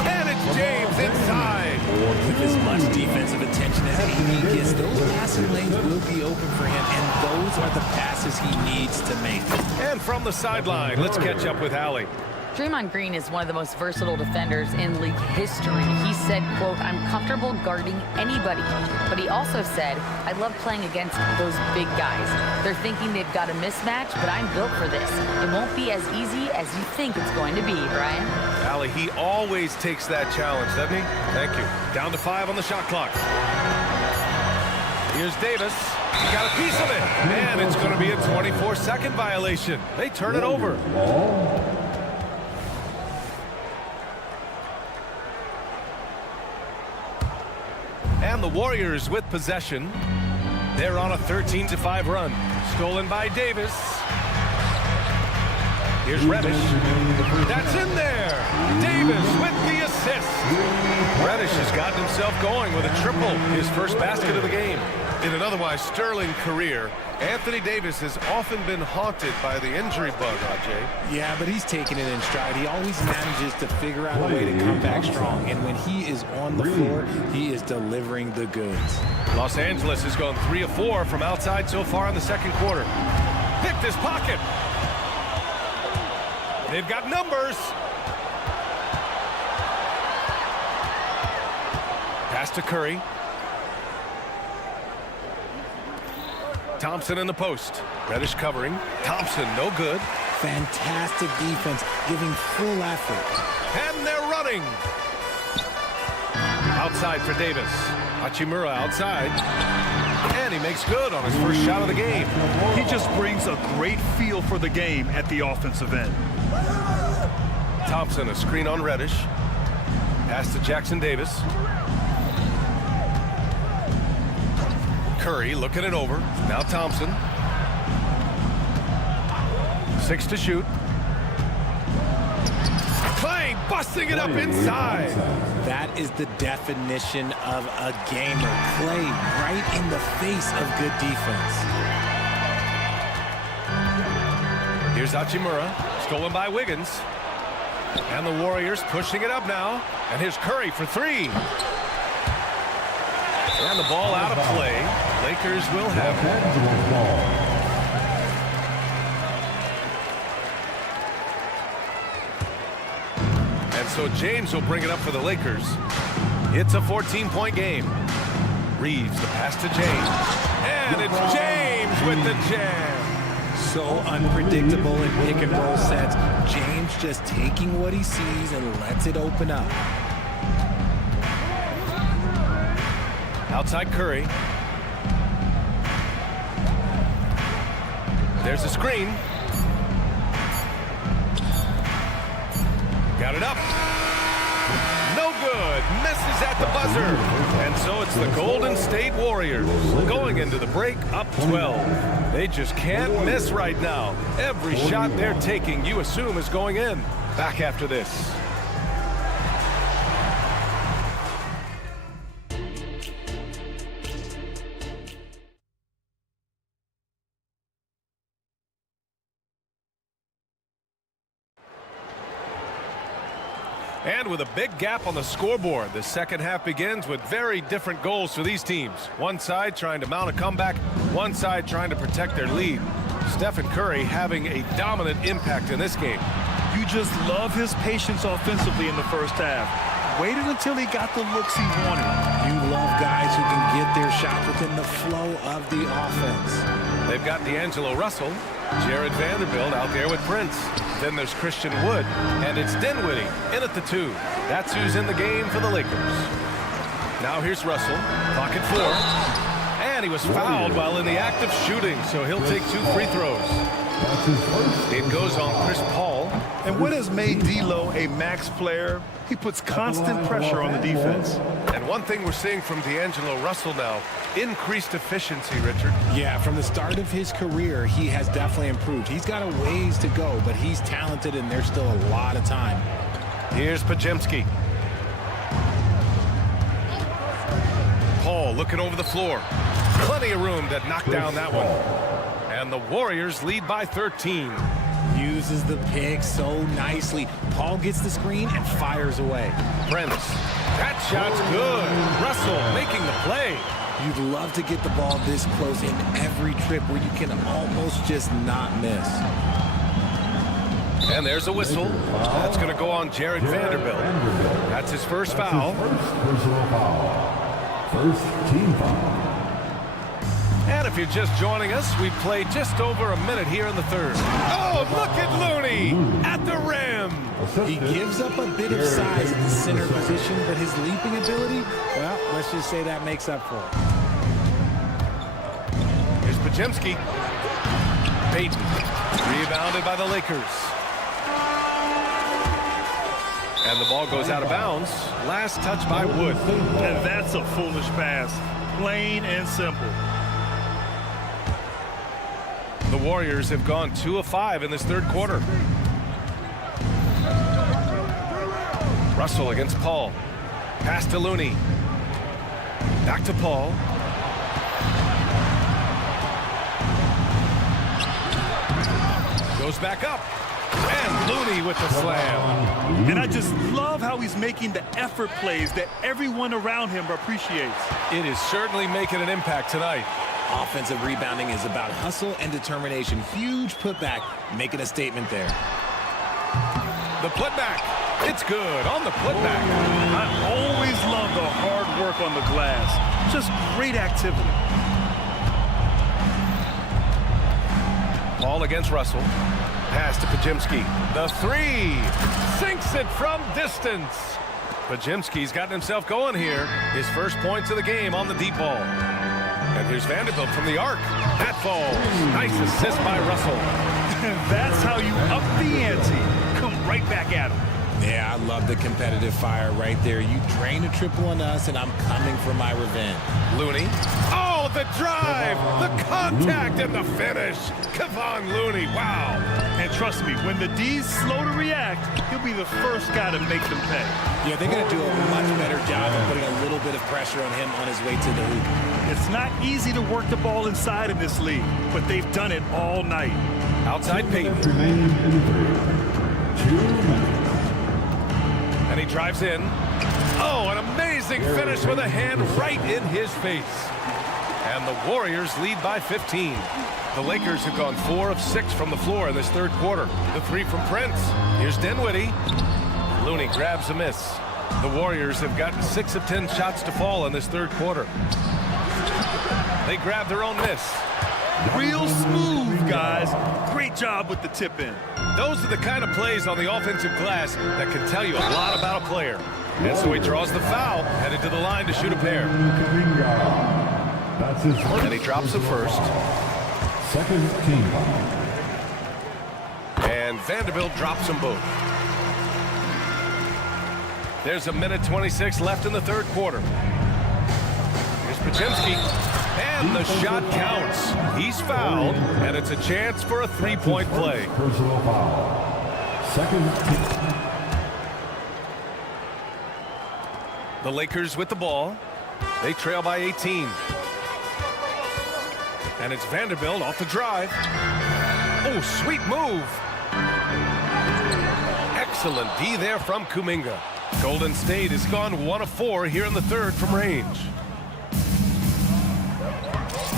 And it's James inside. With as much defensive attention as AD gets, those passing lanes will be open for him, and those are the passes he needs to make. And from the sideline, let's catch up with Allie. Draymond Green is one of the most versatile defenders in league history. He said, quote, I'm comfortable guarding anybody. But he also said, I love playing against those big guys. They're thinking they've got a mismatch, but I'm built for this. It won't be as easy as you think it's going to be, Ryan. Allie, he always takes that challenge, doesn't he? Thank you. Down to 5 on the shot clock. Here's Davis. He got a piece of it. And it's going to be a 24-second violation. They turn it over. And the Warriors with possession. They're on a 13-5 run. Stolen by Davis. Here's Reddish. That's in there. Davis with the assist. Reddish has gotten himself going with a triple, his first basket of the game. In an otherwise sterling career, Anthony Davis has often been haunted by the injury bug, Ajay. Yeah, but he's taking it in stride. He always manages to figure out a way to come back strong. And when he is on the floor, he is delivering the goods. Los Angeles has gone 3 of 4 from outside so far in the second quarter. Picked his pocket. They've got numbers. Pass to Curry. Thompson in the post. Reddish covering. Thompson, no good. Fantastic defense, giving full effort. And they're running. Outside for Davis. Hachimura outside. And he makes good on his first shot of the game. He just brings a great feel for the game at the offensive end. Thompson, a screen on Reddish. Pass to Jackson Davis. Curry looking it over. Now Thompson. 6 to shoot. Clay busting it up inside. That is the definition of a gamer. Clay right in the face of good defense. Here's Hachimura. Stolen by Wiggins. And the Warriors pushing it up now. And here's Curry for 3. And the ball out of play. Lakers will have it. And so James will bring it up for the Lakers. It's a 14-point game. Reeves, the pass to James. And it's James with the jam. So unpredictable in pick and roll sets. James just taking what he sees and lets it open up. Outside Curry. There's a screen. Got it up. No good. Misses at the buzzer. And so it's the Golden State Warriors going into the break up 12. They just can't miss right now. Every shot they're taking, you assume, is going in. Back after this. And with a big gap on the scoreboard, the second half begins with very different goals for these teams. One side trying to mount a comeback, one side trying to protect their lead. Stephen Curry having a dominant impact in this game. You just love his patience offensively in the first half. Waited until he got the looks he wanted. You love guys who can get their shot within the flow of the offense. They've got D'Angelo Russell, Jared Vanderbilt out there with Prince. Then there's Christian Wood, and it's Dinwiddie in at the 2. That's who's in the game for the Lakers. Now here's Russell, pocket 4. And he was fouled while in the act of shooting, so he'll take 2 free throws. It goes on Chris Paul. And what has made D'Lo a max player? He puts constant pressure on the defense. And one thing we're seeing from D'Angelo Russell now, increased efficiency, Richard. Yeah, from the start of his career, he has definitely improved. He's got a ways to go, but he's talented, and there's still a lot of time. Here's Podziemski. Paul looking over the floor. Plenty of room to knock down that one. And the Warriors lead by 13. Uses the pick so nicely. Paul gets the screen and fires away. Prince. That shot's good. Russell making the play. You'd love to get the ball this close in every trip where you can almost just not miss. And there's a whistle. That's going to go on Jared Vanderbilt. That's his first foul. Personal foul. First team foul. And if you're just joining us, we've played just over a minute here in the third. Oh, look at Looney at the rim. He gives up a bit of size in the center position, but his leaping ability, well, let's just say that makes up for it. Here's Podziemski. Payton. Rebounded by the Lakers. And the ball goes out of bounds. Last touch by Wood. And that's a foolish pass. Plain and simple. The Warriors have gone 2 of 5 in this third quarter. Russell against Paul. Pass to Looney. Back to Paul. Goes back up. And Looney with the slam. And I just love how he's making the effort plays that everyone around him appreciates. It is certainly making an impact tonight. Offensive rebounding is about hustle and determination. Huge putback, making a statement there. The putback. It's good on the putback. I always love the hard work on the glass. Just great activity. Paul against Russell. Pass to Podziemski. The three. Sinks it from distance. Podziemski's gotten himself going here. His first points of the game on the deep ball. And here's Vanderbilt from the arc. That falls. Nice assist by Russell. That's how you up the ante. Come right back at him. Yeah, I love the competitive fire right there. You drain a triple on us, and I'm coming for my revenge. Looney. Oh, the drive, the contact, and the finish. Kevon Looney, wow. And trust me, when the D's slow to react, he'll be the first guy to make them pay. Yeah, they're going to do a much better job of putting a little bit of pressure on him on his way to the hoop. It's not easy to work the ball inside in this league, but they've done it all night. Outside Payton. And he drives in. Oh, an amazing finish with a hand right in his face. And the Warriors lead by 15. The Lakers have gone 4 of 6 from the floor in this third quarter. The three from Prince. Here's Dinwiddie. Looney grabs a miss. The Warriors have gotten 6 of 10 shots to fall in this third quarter. They grab their own miss. Real smooth, guys. Great job with the tip in. Those are the kind of plays on the offensive glass that can tell you a lot about a player. And so he draws the foul, headed to the line to shoot a pair. That's his first. And he drops the first. Second team foul. And Vanderbilt drops them both. There's a minute 26 left in the third quarter. Here's Podziemski. And the shot counts. He's fouled, and it's a chance for a three-point play. Personal foul. Second team. The Lakers with the ball. They trail by 18. And it's Vanderbilt off the drive. Oh, sweet move. Excellent D there from Kuminga. Golden State has gone 1 of 4 here in the third from range.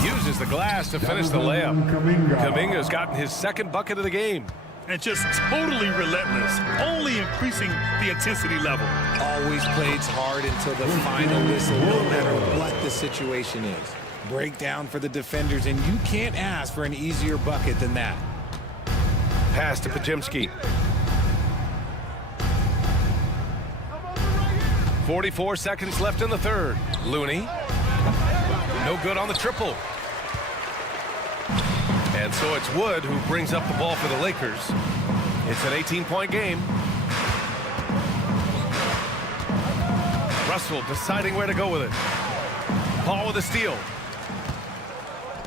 Uses the glass to finish the layup. Kuminga's gotten his second bucket of the game. And just totally relentless, only increasing the intensity level. Always plays hard until the final whistle, no matter what the situation is. Breakdown for the defenders, and you can't ask for an easier bucket than that. Pass to Podziemski. 44 seconds left in the third. Looney. No good on the triple. And so it's Wood who brings up the ball for the Lakers. It's an 18-point game. Russell deciding where to go with it. Paul with a steal.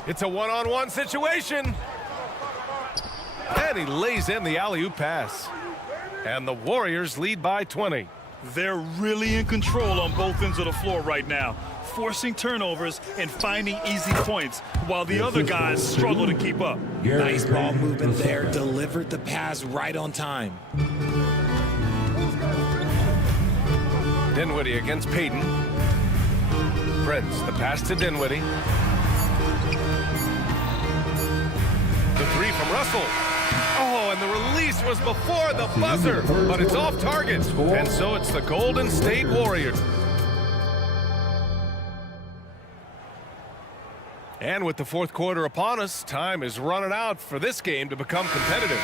It's a one-on-one situation. And he lays in the alley-oop pass. And the Warriors lead by 20. They're really in control on both ends of the floor right now, forcing turnovers and finding easy points while the other guys struggle to keep up. Nice ball movement there. Delivered the pass right on time. Dinwiddie against Payton. Prince, the pass to Dinwiddie. The three from Russell. Oh, and the release was before the buzzer, but it's off target. And so it's the Golden State Warriors. And with the fourth quarter upon us, time is running out for this game to become competitive.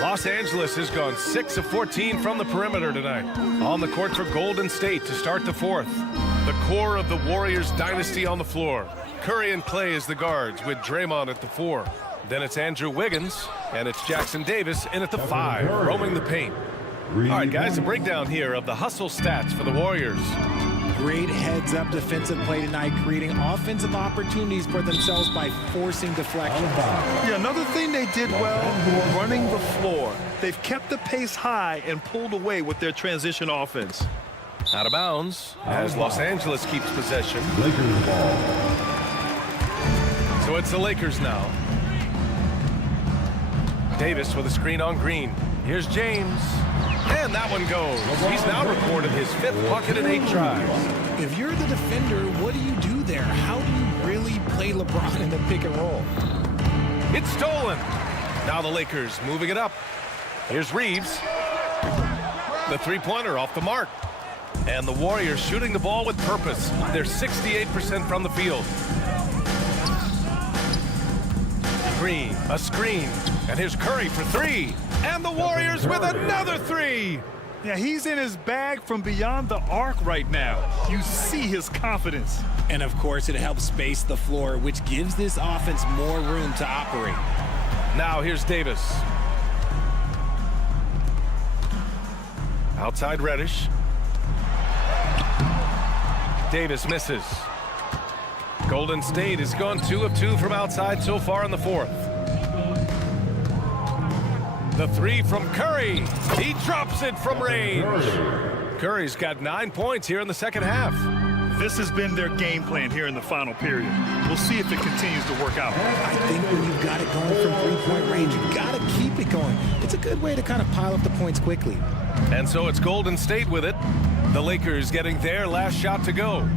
Los Angeles has gone 6 of 14 from the perimeter tonight. On the court for Golden State to start the fourth. The core of the Warriors dynasty on the floor. Curry and Clay as the guards with Draymond at the 4. Then it's Andrew Wiggins, and it's Jackson Davis in at the 5, roaming the paint. All right, guys, a breakdown here of the hustle stats for the Warriors. Great heads-up defensive play tonight, creating offensive opportunities for themselves by forcing deflections. Yeah, another thing they did well, running the floor. They've kept the pace high and pulled away with their transition offense. Out of bounds as Los Angeles keeps possession. Lakers ball. So it's the Lakers now. Davis with a screen on Green. Here's James. And that one goes. He's now recorded his 5th bucket in 8 tries. If you're the defender, what do you do there? How do you really play LeBron in the pick and roll? It's stolen. Now the Lakers moving it up. Here's Reeves. The three-pointer off the mark. And the Warriors shooting the ball with purpose. They're 68% from the field. Green, a screen. And here's Curry for 3. And the Warriors with another 3. Yeah, he's in his bag from beyond the arc right now. You see his confidence. And of course, it helps space the floor, which gives this offense more room to operate. Now here's Davis. Outside Reddish. Davis misses. Golden State has gone 2 of 2 from outside so far in the fourth. The 3 from Curry. He drops it from range. Curry's got 9 points here in the second half. This has been their game plan here in the final period. We'll see if it continues to work out. I think when you've got it going from three-point range, you've got to keep it going. It's a good way to kind of pile up the points quickly. And so it's Golden State with it. The Lakers getting their last shot to go.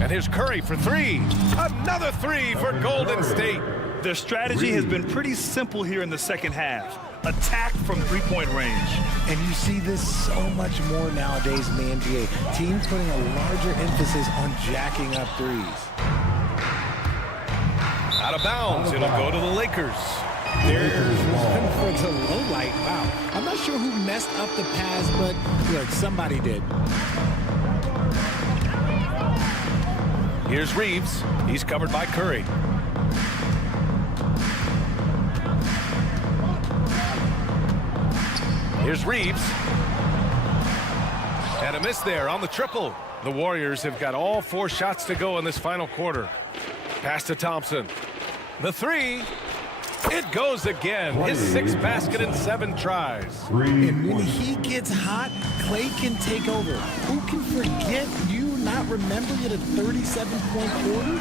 And here's Curry for 3. Another 3 for Golden State. Their strategy has been pretty simple here in the second half. Attack from three-point range. And you see this so much more nowadays in the NBA. Teams putting a larger emphasis on jacking up threes. Out of bounds, it'll go to the Lakers. There's one for the low light. Wow. I'm not sure who messed up the pass, but look, somebody did. Here's Reeves. He's covered by Curry. Here's Reeves. And a miss there on the triple. The Warriors have got all 4 shots to go in this final quarter. Pass to Thompson. The 3. It goes again. His 6th basket in 7 tries. And when he gets hot, Clay can take over. Who can forget you not remembering it a 37-point quarter?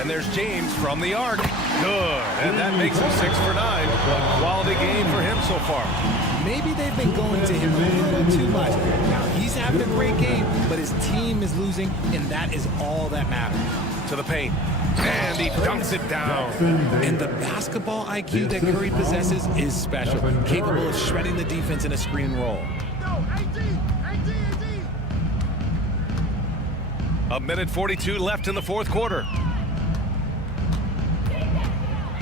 And there's James from the arc. Good. And that makes him 6 for 9. A quality game for him so far. Maybe they've been going to him a little too much. Now, he's having a great game, but his team is losing, and that is all that matters. To the paint. And he dunks it down. And the basketball IQ that Curry possesses is special, capable of shredding the defense in a screen roll. A minute 42 left in the fourth quarter.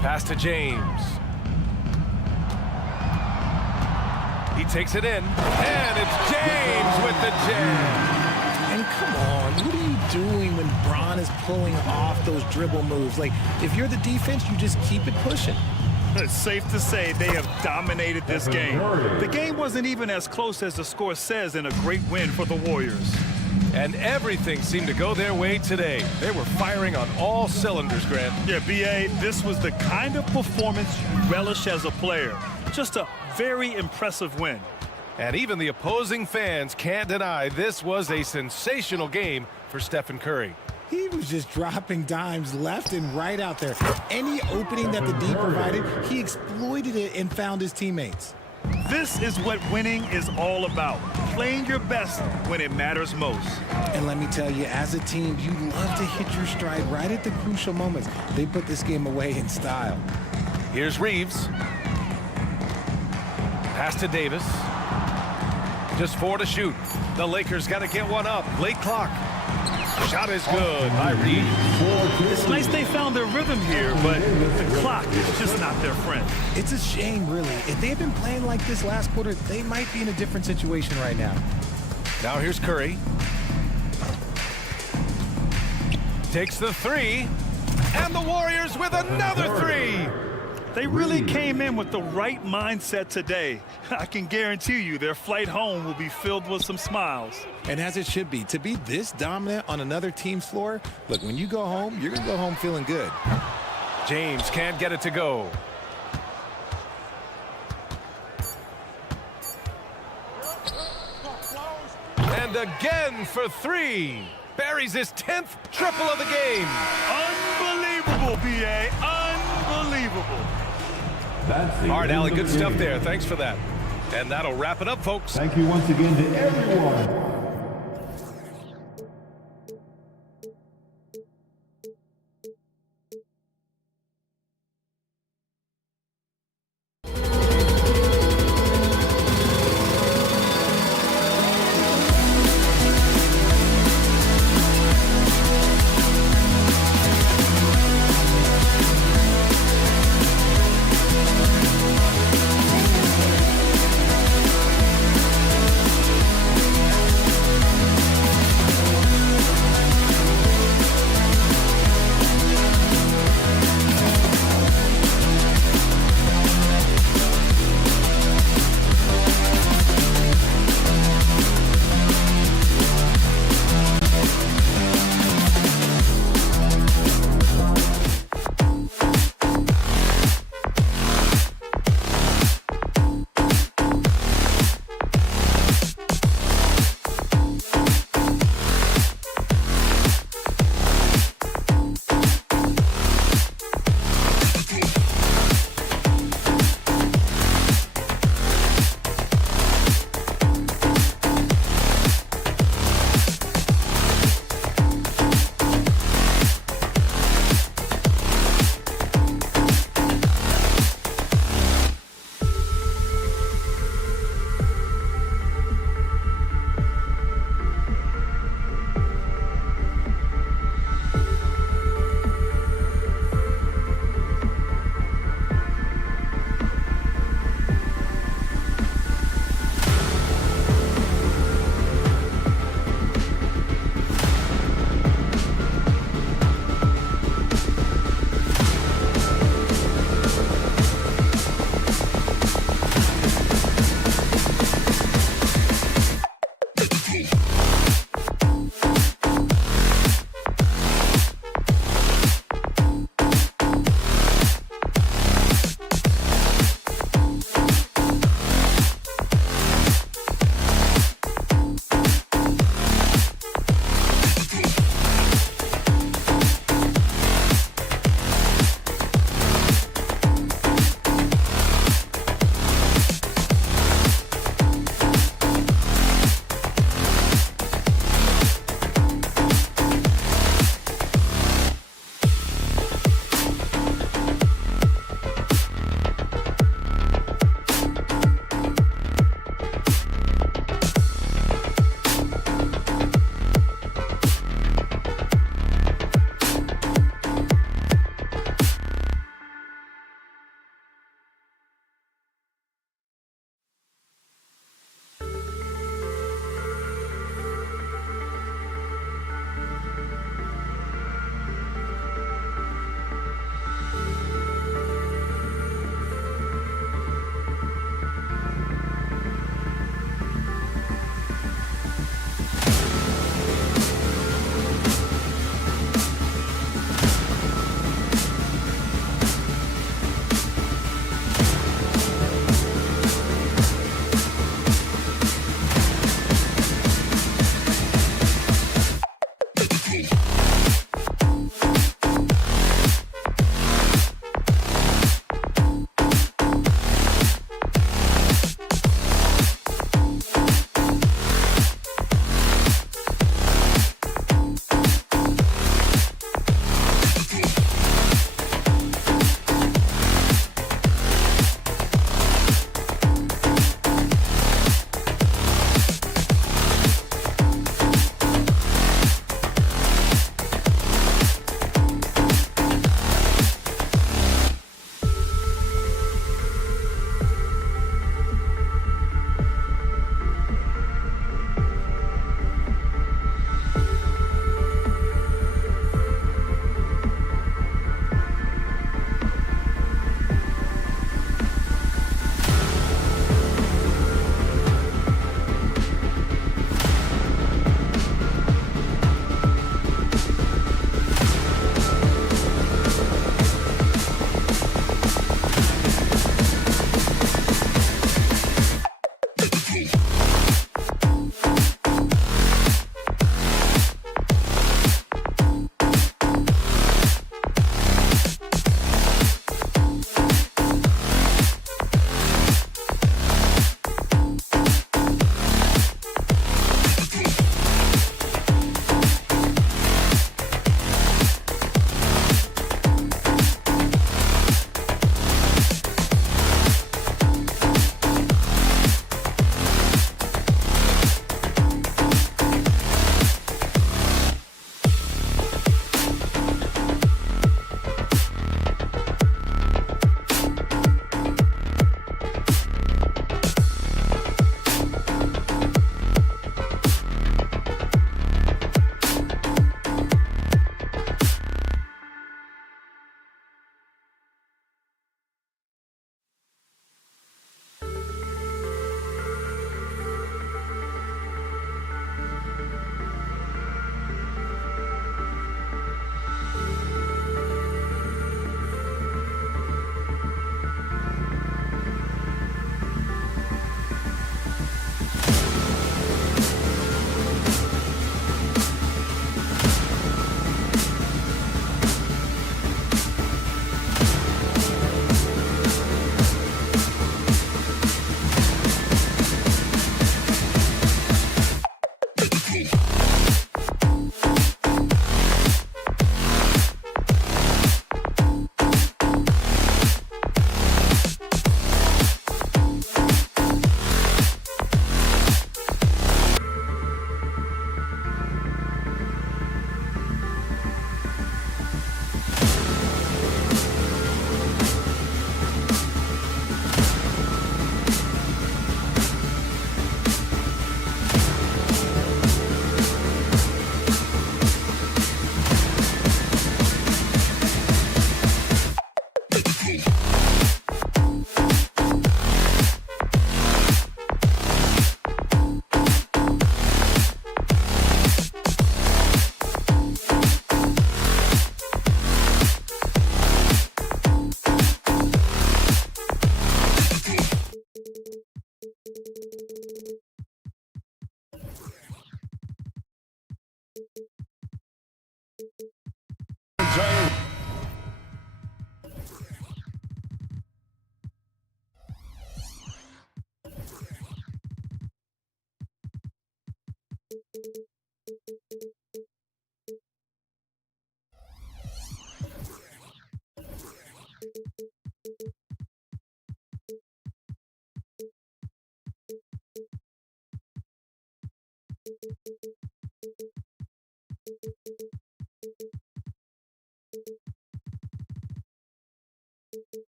Pass to James. He takes it in, and it's James with the jam. And Come on, what are you doing when Bron is pulling off those dribble moves? Like, if you're the defense, you just keep it pushing. It's safe to say they have dominated this game. The game wasn't even as close as the score says in a great win for the Warriors. And everything seemed to go their way today. They were firing on all cylinders, Grant. Yeah, B.A., this was the kind of performance you relish as a player. Just a very impressive win. And even the opposing fans can't deny this was a sensational game for Stephen Curry. He was just dropping dimes left and right out there. Any opening that the D provided, he exploited it and found his teammates. This is what winning is all about. Playing your best when it matters most. And let me tell you, as a team, you love to hit your stride right at the crucial moments. They put this game away in style. Here's Reeves. Pass to Davis. Just 4 to shoot. The Lakers got to get one up. Late clock. Shot is good by Reeves. It's nice they found their rhythm here, but the clock is just not their friend. It's a shame, really. If they had been playing like this last quarter, they might be in a different situation right now. Now here's Curry. Takes the 3. And the Warriors with another 3. They really came in with the right mindset today. I can guarantee you their flight home will be filled with some smiles. And as it should be, to be this dominant on another team's floor, look, when you go home, you're going to go home feeling good. James can't get it to go. And again for 3. Buries his 10th triple of the game. Unbelievable, B.A. Unbelievable. All right, Allie, good stuff there. Thanks for that. And that'll wrap it up, folks. Thank you once again to everyone.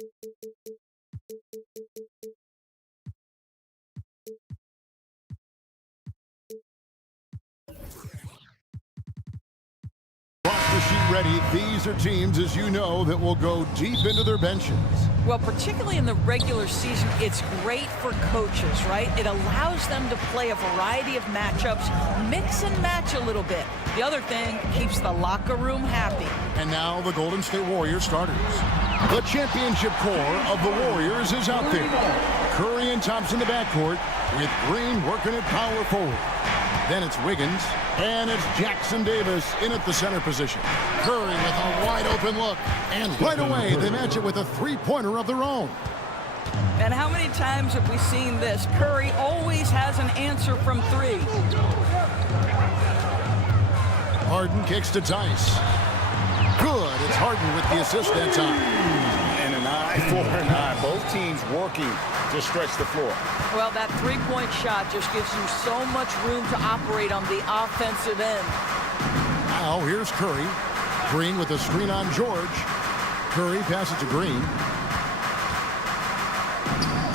Roster sheet ready. These are teams, as you know, that will go deep into their benches. Well, particularly in the regular season, it's great for coaches, right? It allows them to play a variety of matchups, mix and match a little bit. The other thing, keeps the locker room happy. And now the Golden State Warriors starters. The championship core of the Warriors is out there. Curry and Thompson in the backcourt, with Green working at power forward. Then it's Wiggins, and it's Jackson Davis in at the center position. Curry with a wide-open look, and right away they match it with a three-pointer of their own. And how many times have we seen this? Curry always has an answer from three. Harden kicks to Tice. Good. It's Harden with the assist that time. And an eye for an eye. Both teams working to stretch the floor. Well, that three-point shot just gives you so much room to operate on the offensive end. Now here's Curry. Green with a screen on George. Curry passes to Green.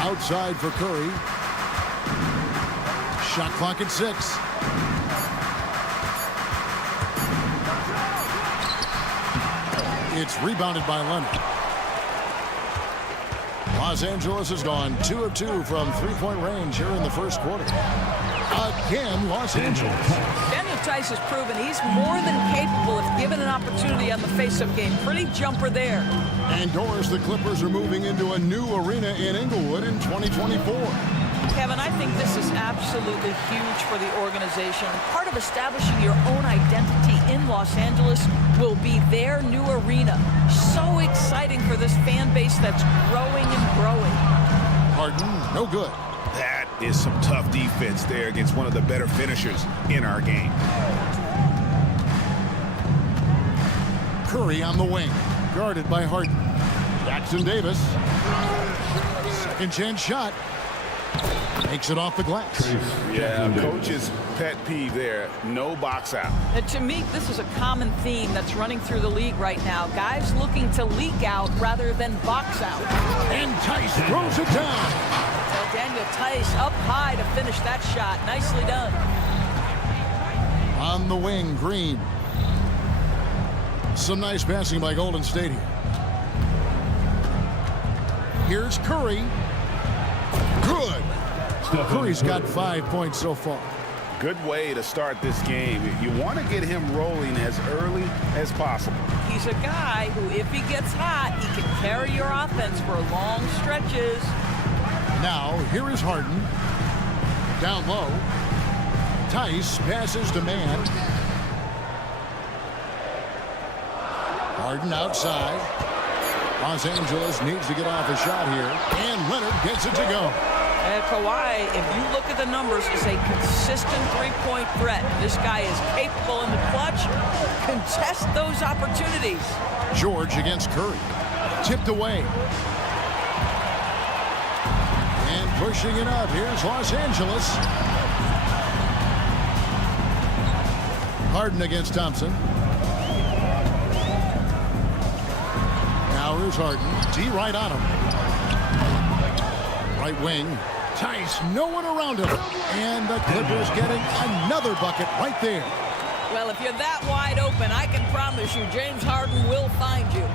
Outside for Curry. Shot clock at 6. It's rebounded by Leonard. Los Angeles has gone 2 of 2 from three-point range here in the first quarter. Again, Los Angeles. Daniel Tice has proven he's more than capable if given an opportunity on the face-up game. Pretty jumper there. And Doris, the Clippers are moving into a new arena in Inglewood in 2024. Kevin, I think this is absolutely huge for the organization. Part of establishing your own identity in Los Angeles will be their new arena. So exciting for this fan base that's growing and growing. Harden, no good. That is some tough defense there against one of the better finishers in our game. Curry on the wing, guarded by Harden. Jackson Davis. Second chance shot. Makes it off the glass. Yeah, coach's pet peeve there. No box out. To me, this is a common theme that's running through the league right now. Guys looking to leak out rather than box out. And Tice throws it down. Well, Daniel Tice up high to finish that shot. Nicely done. On the wing, Green. Some nice passing by Golden State here. Here's Curry. Good. Curry's got 5 points so far. Good way to start this game. You want to get him rolling as early as possible. He's a guy who, if he gets hot, he can carry your offense for long stretches. Now, here is Harden. Down low. Tice passes to man. Harden outside. Los Angeles needs to get off a shot here. And Leonard gets it to go. And Kawhi, if you look at the numbers, is a consistent three-point threat. This guy is capable in the clutch. Contest those opportunities. George against Curry. Tipped away. And pushing it up. Here's Los Angeles. Harden against Thompson. Now here's Harden. D right on him. Right wing. Tice, no one around him. And the Clippers getting another bucket right there. Well, if you're that wide open, I can promise you James Harden will find you.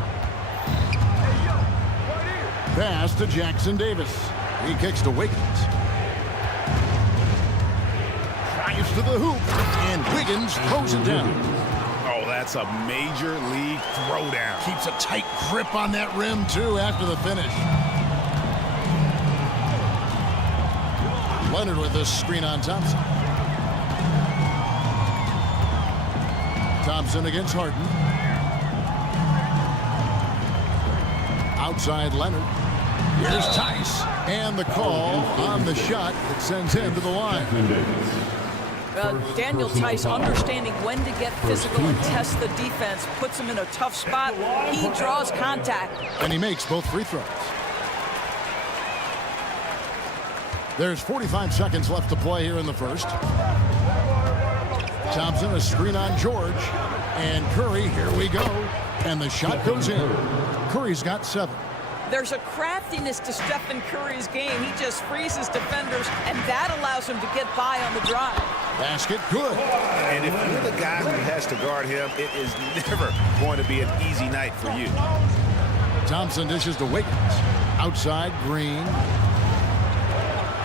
Pass to Jackson Davis. He kicks to Wiggins. Drives to the hoop. And Wiggins throws it down. Oh, that's a major league throwdown. Keeps a tight grip on that rim, too, after the finish. Leonard with this screen on Thompson. Thompson against Harden. Outside Leonard. Here's Tice. And the call on the shot that sends him to the line. Daniel Tice understanding when to get physical and test the defense, puts him in a tough spot. He draws contact. And he makes both free throws. There's 45 seconds left to play here in the first. Thompson, a screen on George. And Curry, here we go. And the shot goes in. Curry's got 7. There's a craftiness to Stephen Curry's game. He just freezes defenders, and that allows him to get by on the drive. Basket good. And if you're the guy who has to guard him, it is never going to be an easy night for you. Thompson dishes to Wiggins. Outside, Green.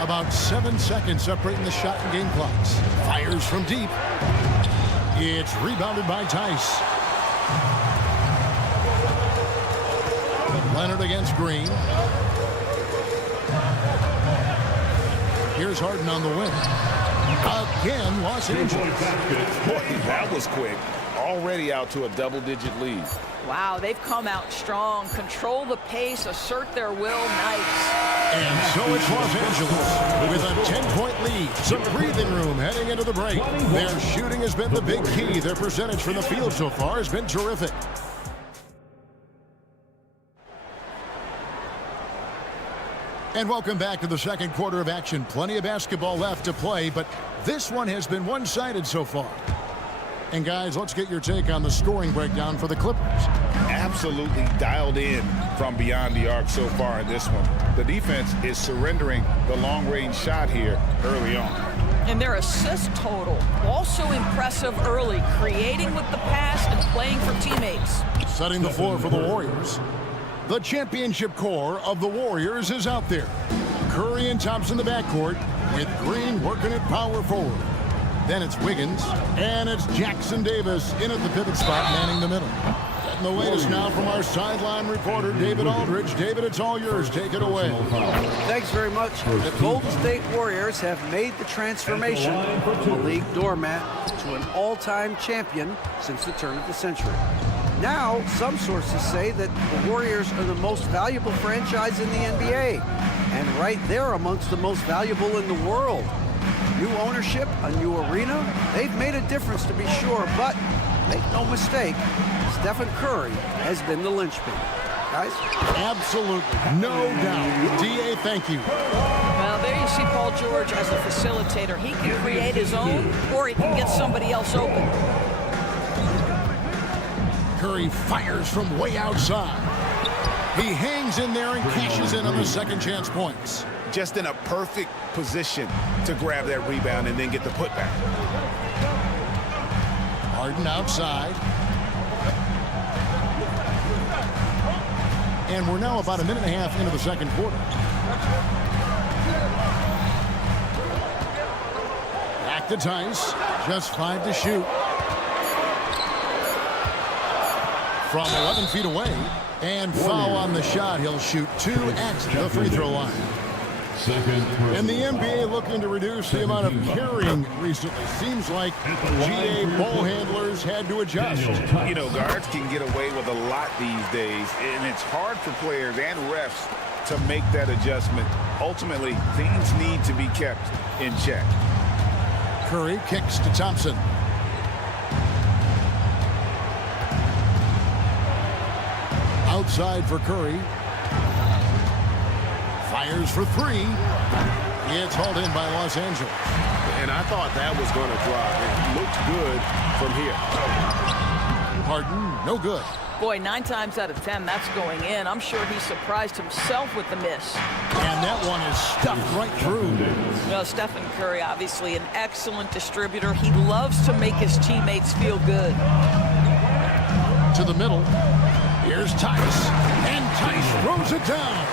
About 7 seconds separating the shot and game clocks. Fires from deep. It's rebounded by Tice. Leonard against Green. Here's Harden on the wing. Again, Los Angeles. Boy, that was quick. Already out to a double-digit lead. Wow, they've come out strong. Control the pace, assert their will. Nice. And so it's Los Angeles with a 10-point lead. Some breathing room heading into the break. Their shooting has been the big key. Their percentage from the field so far has been terrific. And welcome back to the second quarter of action. Plenty of basketball left to play, but this one has been one-sided so far. And guys, let's get your take on the scoring breakdown for the Clippers. Absolutely dialed in from beyond the arc so far in this one. The defense is surrendering the long-range shot here early on. And their assist total, also impressive early, creating with the pass and playing for teammates. Setting the floor for the Warriors. The championship core of the Warriors is out there. Curry and Thompson in the backcourt, with Green working at power forward. Then it's Wiggins, and it's Jackson Davis in at the pivot spot, manning the middle. Getting the latest now from our sideline reporter, David Aldridge. David, it's all yours. Take it away. Thanks very much. The Golden State Warriors have made the transformation from a league doormat to an all-time champion since the turn of the century. Now, some sources say that the Warriors are the most valuable franchise in the NBA, and right there amongst the most valuable in the world. New ownership, a new arena, they've made a difference to be sure, but make no mistake, Stephen Curry has been the linchpin. Guys? Absolutely, no doubt. D.A., thank you. Well, there you see Paul George as a facilitator. He can create his own, or he can get somebody else open. Curry fires from way outside. He hangs in there and cashes in on the second chance points. Just in a perfect position to grab that rebound and then get the putback. Harden outside. And we're now about a minute and a half into the second quarter. Back to Tice. Just 5 to shoot. From 11 feet away. And foul on the shot. He'll shoot 2 at the free throw line. And the NBA looking to reduce the amount of carrying recently. Seems like GA ball handlers had to adjust. You know, guards can get away with a lot these days, and it's hard for players and refs to make that adjustment. Ultimately, things need to be kept in check. Curry kicks to Thompson. Outside for Curry. Fires for 3. It's hauled in by Los Angeles. And I thought that was going to drop. It looked good from here. Harden, no good. Boy, 9 times out of 10, that's going in. I'm sure he surprised himself with the miss. And that one is stuffed right through. Well, Stephen Curry, obviously an excellent distributor. He loves to make his teammates feel good. To the middle. Here's Tice. And Tice throws it down.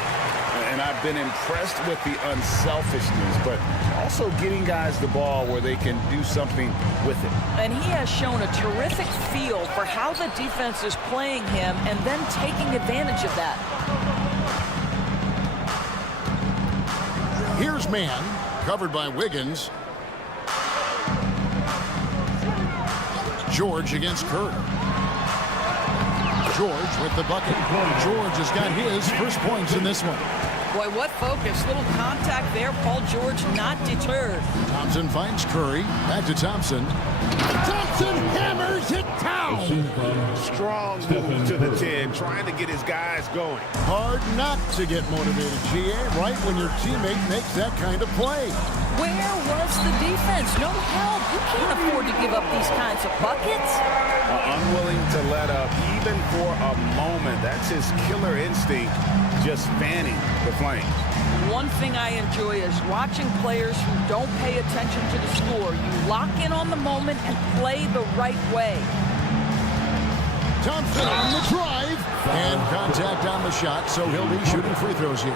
And I've been impressed with the unselfishness, but also getting guys the ball where they can do something with it. And he has shown a terrific feel for how the defense is playing him and then taking advantage of that. Here's man, covered by Wiggins. George against Curry. George with the bucket. George has got his first points in this one. Boy, what focus. Little contact there. Paul George not deterred. Thompson finds Curry. Back to Thompson. Thompson hammers it down. Strong move to the 10, trying to get his guys going. Hard not to get motivated, GA, right when your teammate makes that kind of play. Where was the defense? No help. You can't afford to give up these kinds of buckets. Unwilling to let up even for a moment. That's his killer instinct, just fanning the flames. One thing I enjoy is watching players who don't pay attention to the score. You lock in on the moment and play the right way. Thompson on the drive. And contact on the shot, so he'll be shooting free throws here.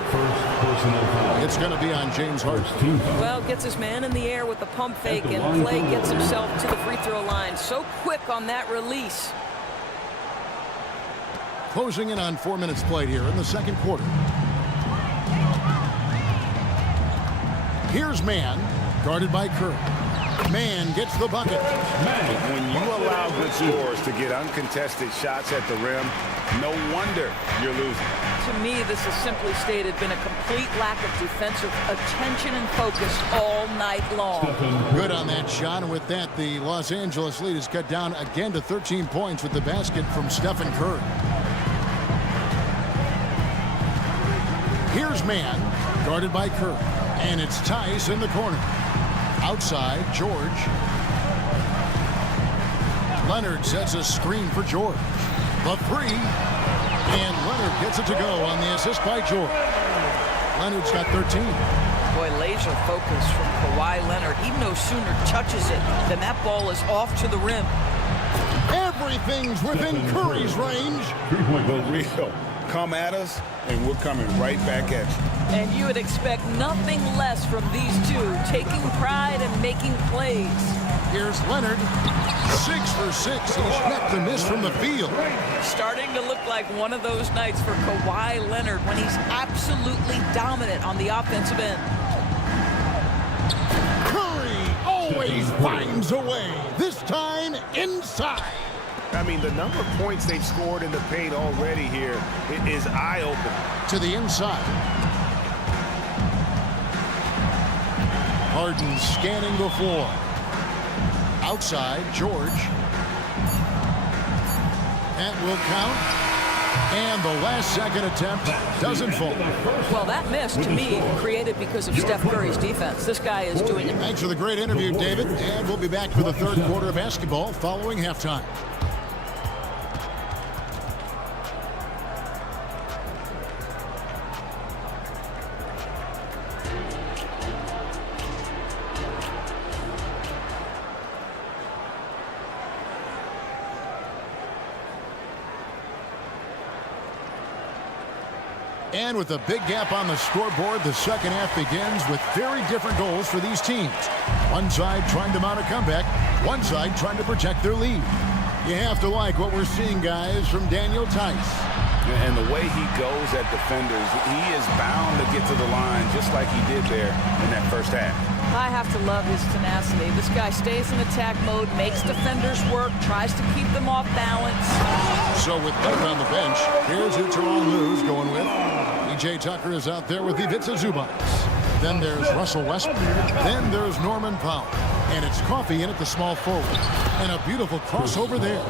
It's going to be on James Harden. Well, gets his man in the air with the pump fake, and Clay gets himself to the free throw line. So quick on that release. Closing in on 4 minutes played here in the second quarter. Here's Mann, guarded by Kerr. Mann gets the bucket. When you allow good scorers to get uncontested shots at the rim, no wonder you're losing. To me, this has simply stated been a complete lack of defensive attention and focus all night long. Good on that shot, and with that, the Los Angeles lead is cut down again to 13 points with the basket from Stephen Curry. Here's Mann, guarded by Curry, and it's Tice in the corner. Outside, George. Leonard sets a screen for George. The three, and Leonard gets it to go on the assist by George. Leonard's got 13. Boy, laser focus from Kawhi Leonard. He no sooner touches it than that ball is off to the rim. Everything's within Curry's range. The real. Come at us, and we're coming right back at you. And you would expect nothing less from these two, taking pride and making plays. Here's Leonard, 6 for 6. He's yet to miss from the field. Starting to look like one of those nights for Kawhi Leonard when he's absolutely dominant on the offensive end. Curry always finds a way, this time inside. I mean, the number of points they've scored in the paint already here is eye-opening. To the inside. Harden scanning the floor. Outside, George. That will count. And the last second attempt doesn't fall. Well, that miss, to me, created because of Steph Curry's defense. This guy is doing it. Thanks for the great interview, David. And we'll be back for the third quarter of basketball following halftime. And with a big gap on the scoreboard, the second half begins with very different goals for these teams. One side trying to mount a comeback, one side trying to protect their lead. You have to like what we're seeing, guys, from Daniel Tice. And the way he goes at defenders, he is bound to get to the line just like he did there in that first half. I have to love his tenacity. This guy stays in attack mode, makes defenders work, tries to keep them off balance. So with Doug on the bench, here's who Teron Lue's going with. E.J. Tucker is out there with Ivica Zubac. Then there's Russell Westbrook. Then there's Norman Powell. And it's Coffey in at the small forward. And a beautiful crossover there.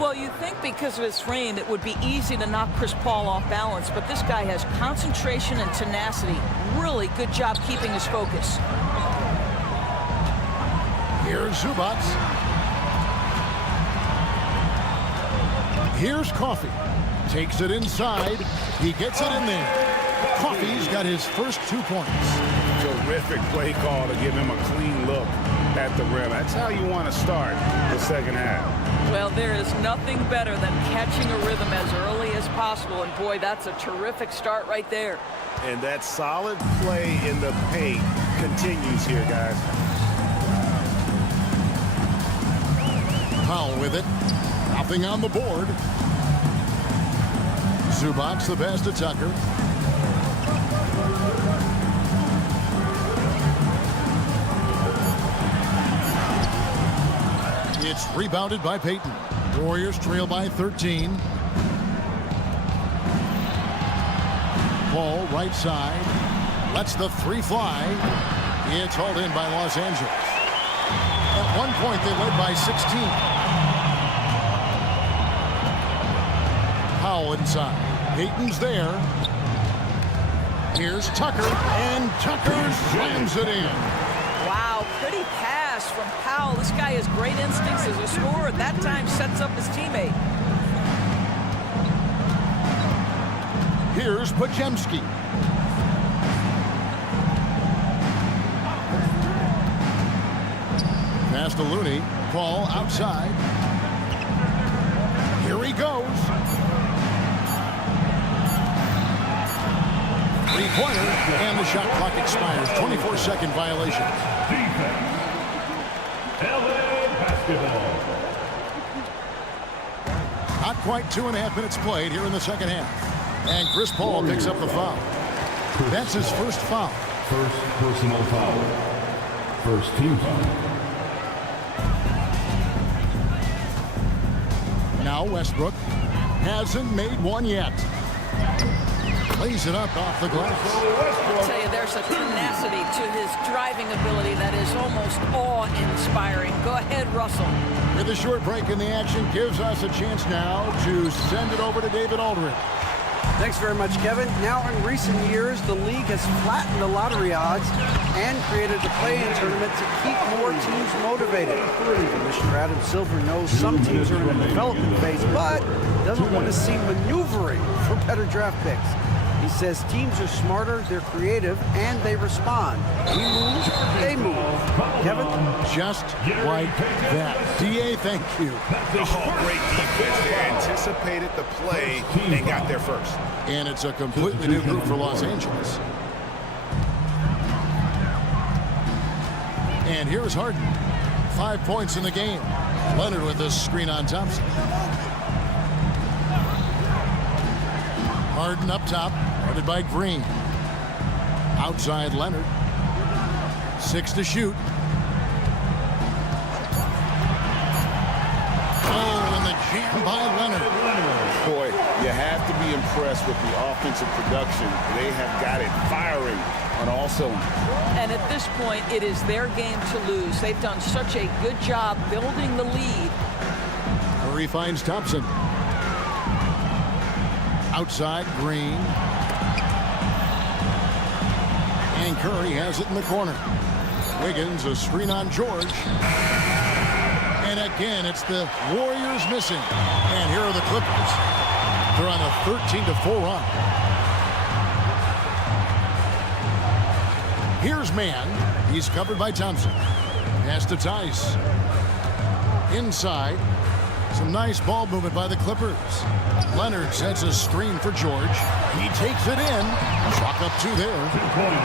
Well, you'd think because of his frame, it would be easy to knock Chris Paul off balance, but this guy has concentration and tenacity. Really good job keeping his focus. Here's Zubac. Here's Coffey. Takes it inside. He gets it in there. Coffey's got his first 2 points. Terrific play call to give him a clean look at the rim. That's how you want to start the second half. Well, there is nothing better than catching a rhythm as early as possible, and boy, that's a terrific start right there. And that solid play in the paint continues here, guys. Powell with it. Nothing on the board. Zubac the pass to Tucker. It's rebounded by Payton. Warriors trail by 13. Ball right side. Lets the three fly. It's hauled in by Los Angeles. At one point, they led by 16. Powell inside. Payton's there. Here's Tucker, and Tucker slams it in. Wow, pretty pass from Powell. This guy has great instincts as a scorer. At that time, sets up his teammate. Here's Pajemski. Pass to Looney. Ball outside. Here he goes. Three-pointer, and the shot clock expires. 24-second violation. LA basketball. Not quite 2.5 minutes played here in the second half. And Chris Paul picks up the foul. That's his first foul. First personal foul. First team foul. Now Westbrook hasn't made one yet. Plays it up off the glass. I'll tell you, there's a tenacity to his driving ability that is almost awe-inspiring. Go ahead, Russell. With a short break in the action, gives us a chance now to send it over to David Aldridge. Thanks very much, Kevin. Now, in recent years, the league has flattened the lottery odds and created a play-in tournament to keep more teams motivated. Commissioner Adam Silver knows some teams are in a development phase, but doesn't want to see maneuvering for better draft picks. He says teams are smarter, they're creative, and they respond. We move, they move. Kevin? Just like that. DA, thank you. Oh, great defense. They anticipated the play and got there first. And it's a completely new group for Los Angeles. And here's Harden. 5 points in the game. Leonard with the screen on Thompson. Harden up top, guarded by Green. Outside Leonard. 6 to shoot. Oh, and the jam by Leonard. Boy, you have to be impressed with the offensive production. They have got it firing on all cylinders. And at this point, it is their game to lose. They've done such a good job building the lead. Curry finds Thompson. Outside, Green. And Curry has it in the corner. Wiggins, a screen on George. And again, it's the Warriors missing. And here are the Clippers. They're on a 13-4 run. Here's Mann. He's covered by Thompson. Pass to Tice. Inside. Some nice ball movement by the Clippers. Leonard sets a screen for George. He takes it in. Chalk up 2 there.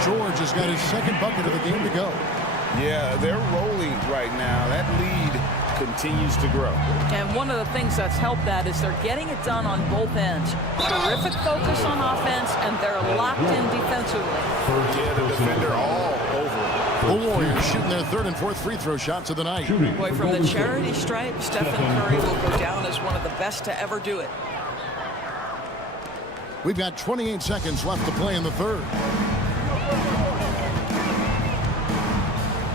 George has got his second bucket of the game to go. Yeah, they're rolling right now. That lead continues to grow. And one of the things that's helped that is they're getting it done on both ends. Terrific focus on offense, and they're locked in defensively. Yeah, the defender all over. The Warriors shooting their 3rd and 4th free throw shots of the night. Boy, from the charity stripe, Stephen Curry will go down as one of the best to ever do it. We've got 28 seconds left to play in the 3rd.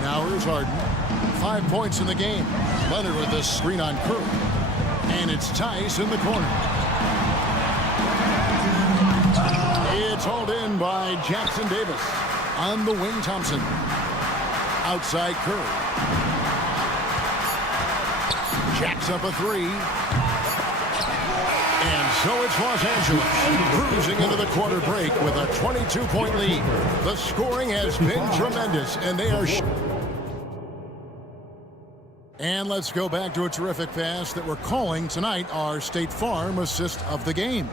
Now here's Harden. 5 points in the game. Leonard with a screen on Curry. And it's Tice in the corner. It's hauled in by Jackson Davis. On the wing, Thompson. Outside Curry. Jacks up a 3. And so it's Los Angeles cruising into the quarter break with a 22-point lead. The scoring has been tremendous, and they are... And let's go back to a terrific pass that we're calling tonight our State Farm assist of the game.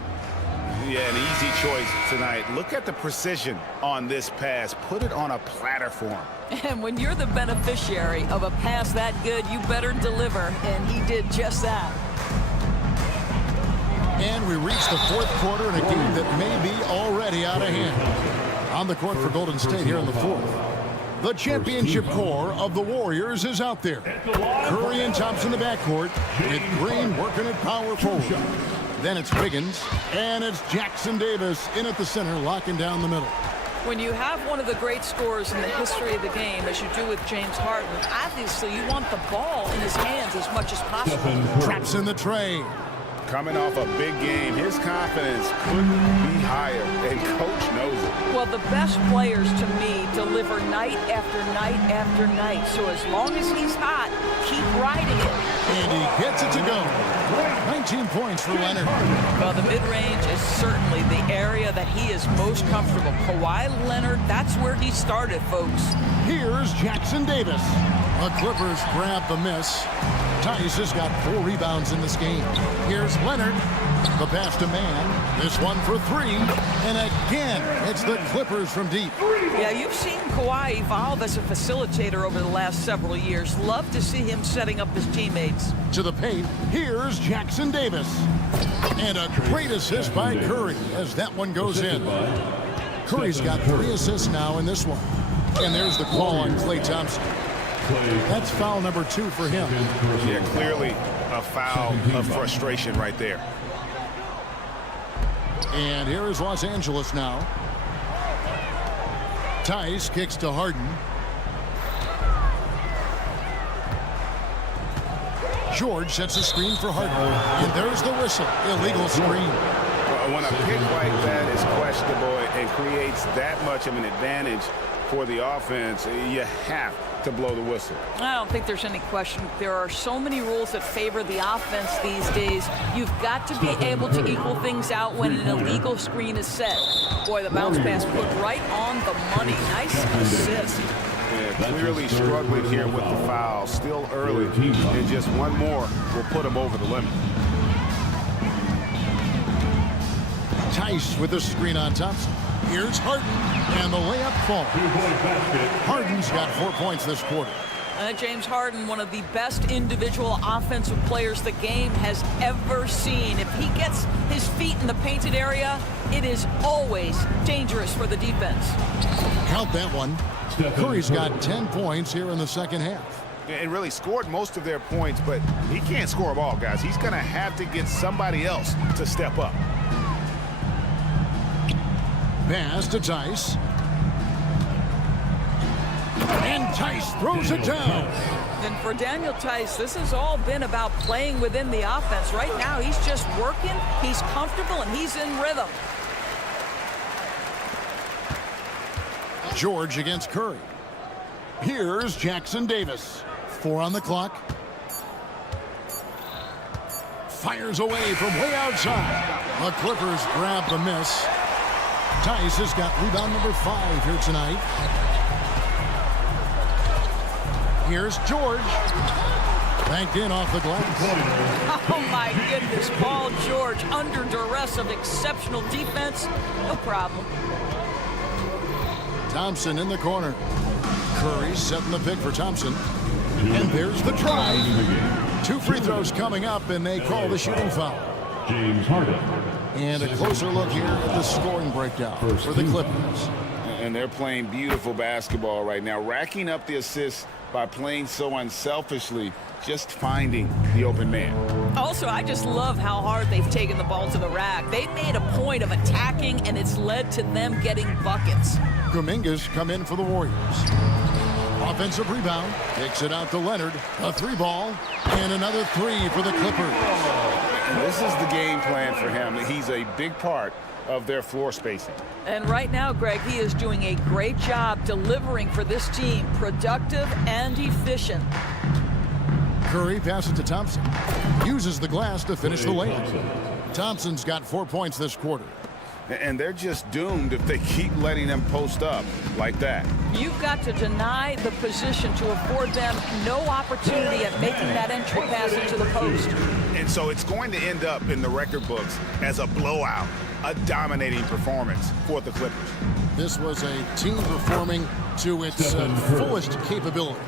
Yeah, an easy choice tonight. Look at the precision on this pass. Put it on a platter for him. And when you're the beneficiary of a pass that good, you better deliver, and he did just that. And we reach the 4th quarter in a game that may be already out of hand. On the court for Golden State here in the 4th. The championship core of the Warriors is out there. Curry and Thompson in the backcourt, with Green working at power forward. Then it's Wiggins, and it's Jackson Davis in at the center, locking down the middle. When you have one of the great scorers in the history of the game, as you do with James Harden, obviously you want the ball in his hands as much as possible. Traps in the tray. Coming off a big game, his confidence couldn't be higher, and coach knows it. Well, the best players, to me, deliver night after night after night. So as long as he's hot, keep riding it. And he gets it to go. 19 points for Leonard. Well, the mid-range is certainly the area that he is most comfortable. Kawhi Leonard, that's where he started, folks. Here's Jackson Davis. The Clippers grab the miss. Tice has got 4 rebounds in this game. Here's Leonard. The pass to man. This one for 3. And again, it's the Clippers from deep. Yeah, you've seen Kawhi evolve as a facilitator over the last several years. Love to see him setting up his teammates. To the paint, here's Jackson Davis. And a great assist by Curry as that one goes in. Curry's got 3 assists now in this one. And there's the call on Klay Thompson. That's foul number 2 for him. Yeah, clearly a foul of frustration right there. And here is Los Angeles now. Tice kicks to Harden. George sets a screen for Harden. And there's the whistle. Illegal screen. When a pick like that is questionable and creates that much of an advantage for the offense, you have to blow the whistle. I don't think there's any question. There are so many rules that favor the offense these days. You've got to be able to equal things out when an illegal screen is set. Boy, the bounce pass put right on the money. Nice assist. Yeah, clearly struggling here with the foul. Still early, and just one more will put him over the limit. Tice with the screen on Thompson. Here's Harden, and the layup falls. Harden's got 4 points this quarter. James Harden, one of the best individual offensive players the game has ever seen. If he gets his feet in the painted area, it is always dangerous for the defense. Count that one. Curry's got 10 points here in the second half. And really scored most of their points, but he can't score them all, guys. He's going to have to get somebody else to step up. Pass to Tice. And Tice throws it down. And for Daniel Tice, this has all been about playing within the offense. Right now, he's just working, he's comfortable, and he's in rhythm. George against Curry. Here's Jackson Davis. 4 on the clock. Fires away from way outside. The Clippers grab the miss. Tice has got rebound number 5 here tonight. Here's George. Banked in off the glass. Oh, my goodness. Paul George under duress of exceptional defense. No problem. Thompson in the corner. Curry setting the pick for Thompson. And there's the drive. 2 free throws coming up, and they call the shooting foul. James Harden. And a closer look here at the scoring breakdown for the Clippers. And they're playing beautiful basketball right now, racking up the assists by playing so unselfishly, just finding the open man. Also, I just love how hard they've taken the ball to the rack. They made a point of attacking, and it's led to them getting buckets. Kuminga's come in for the Warriors. Offensive rebound, takes it out to Leonard. A 3-ball, and another 3 for the Clippers. And this is the game plan for him. He's a big part of their floor spacing. And right now, Greg, he is doing a great job delivering for this team, productive and efficient. Curry passes to Thompson. Uses the glass to finish the layup. Thompson's got 4 points this quarter. And they're just doomed if they keep letting them post up like that. You've got to deny the position to afford them no opportunity at making that entry pass into the post. And so it's going to end up in the record books as a blowout, a dominating performance for the Clippers. This was a team performing to its fullest capability.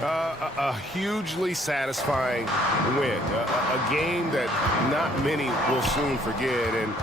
A hugely satisfying win. A game that not many will soon forget. And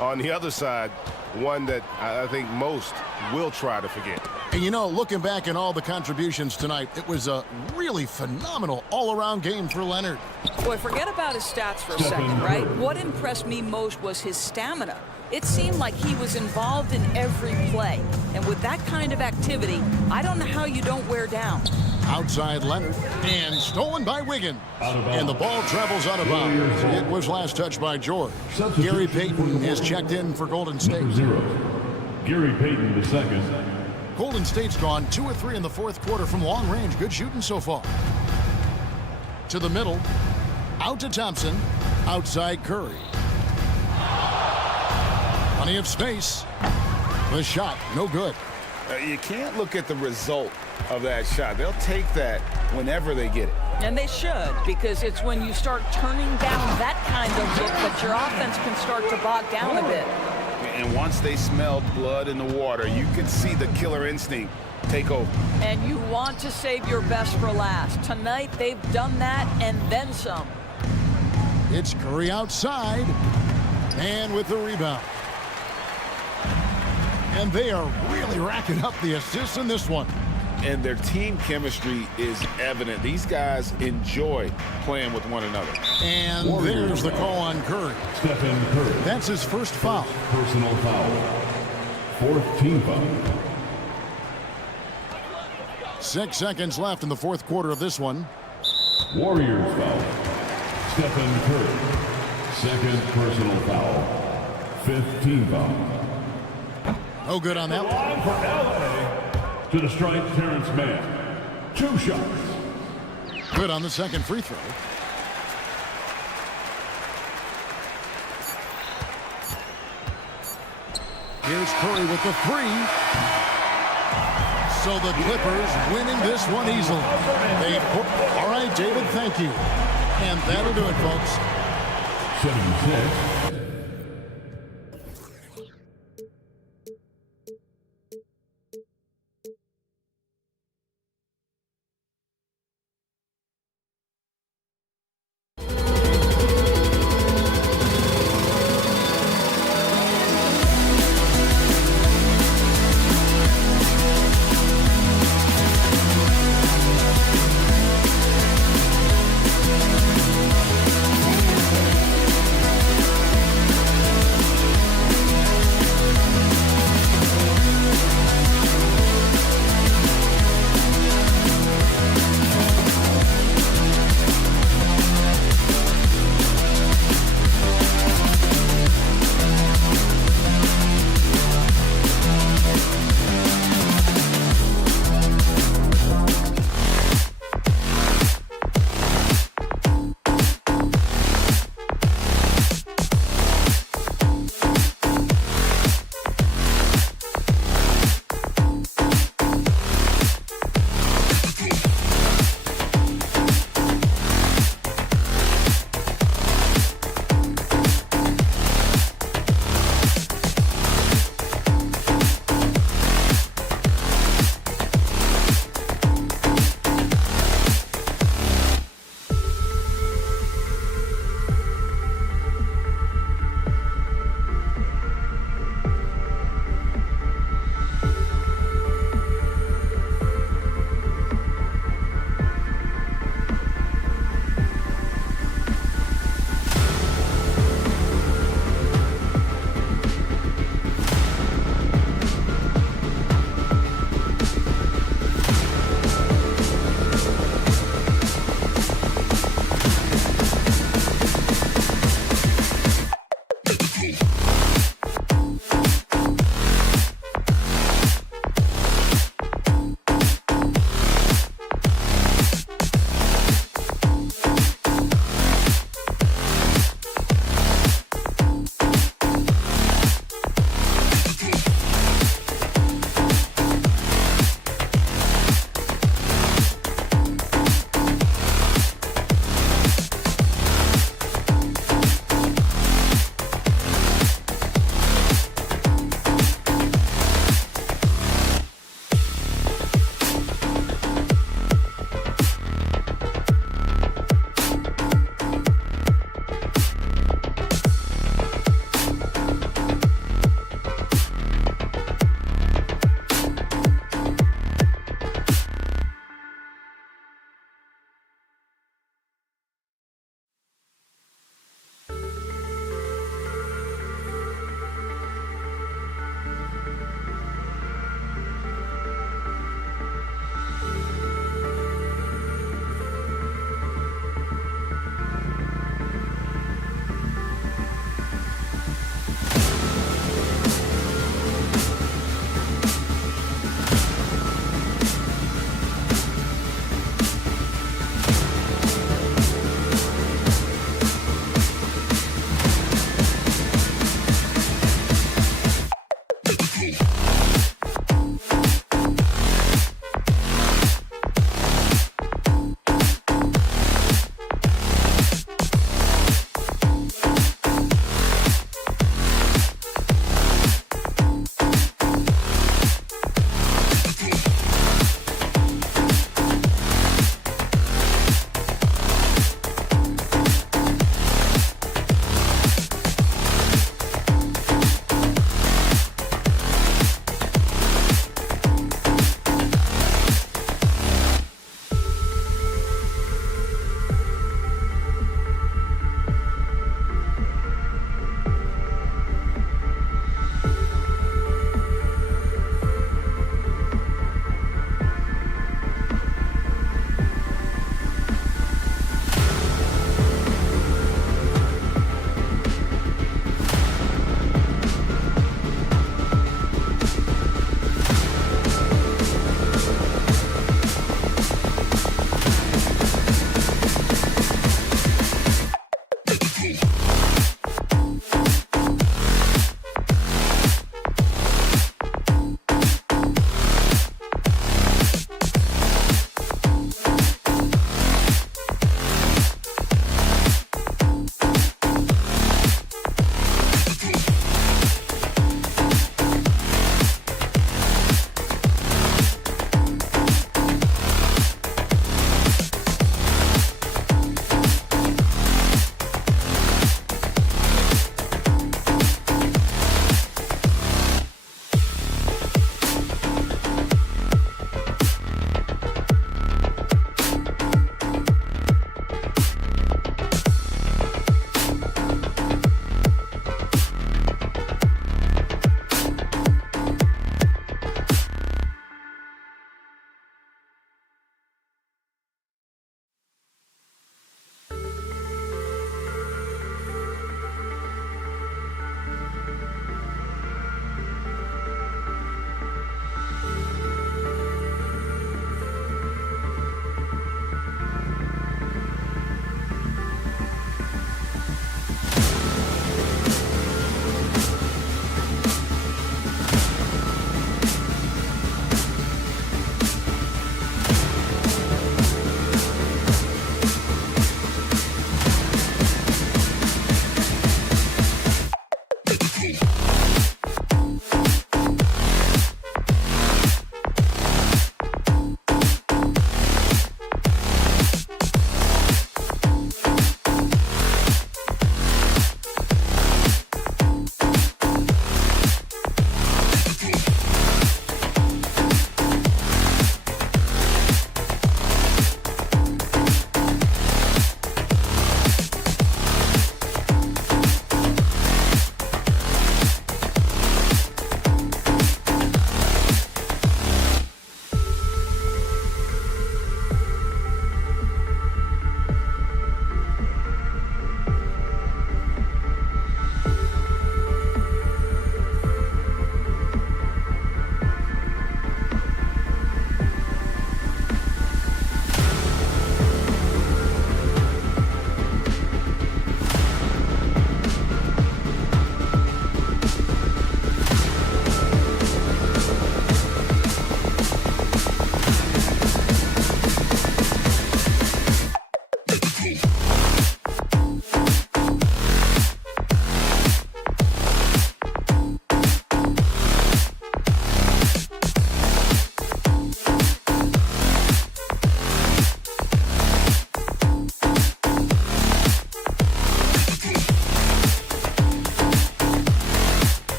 on the other side, one that I think most will try to forget. And you know, looking back at all the contributions tonight, it was a really phenomenal all-around game for Leonard. Boy, forget about his stats for a second, right? What impressed me most was his stamina. It seemed like he was involved in every play. And with that kind of activity, I don't know how you don't wear down. Outside Leonard, and stolen by Wiggins. And the ball travels out of bounds. It was last touched by George. Gary Payton is checked in for Golden State. Gary Payton, the second. Golden State's gone 2 of 3 in the fourth quarter from long range. Good shooting so far. To the middle, out to Thompson, outside Curry. Plenty of space. The shot, no good. You can't look at the result of that shot. They'll take that whenever they get it. And they should, because it's when you start turning down that kind of look that your offense can start to bog down a bit. And once they smelled blood in the water, you could see the killer instinct take over. And you want to save your best for last. Tonight, they've done that and then some. It's Curry outside, and with the rebound. And they are really racking up the assists in this one. And their team chemistry is evident. These guys enjoy playing with one another. And there's the call on Curry. Stephen Curry. That's his first foul. Personal foul. Fourth team foul. 6 seconds left in the fourth quarter of this one. Warriors foul. Stephen Curry. Second personal foul. Fifth team foul. No good on that one. For LA. To the strike, Terrence Mann. 2 shots. Good on the second free throw. Here's Curry with the 3. So the Clippers winning this one easily. All right, David, thank you. And that'll do it, folks. 76.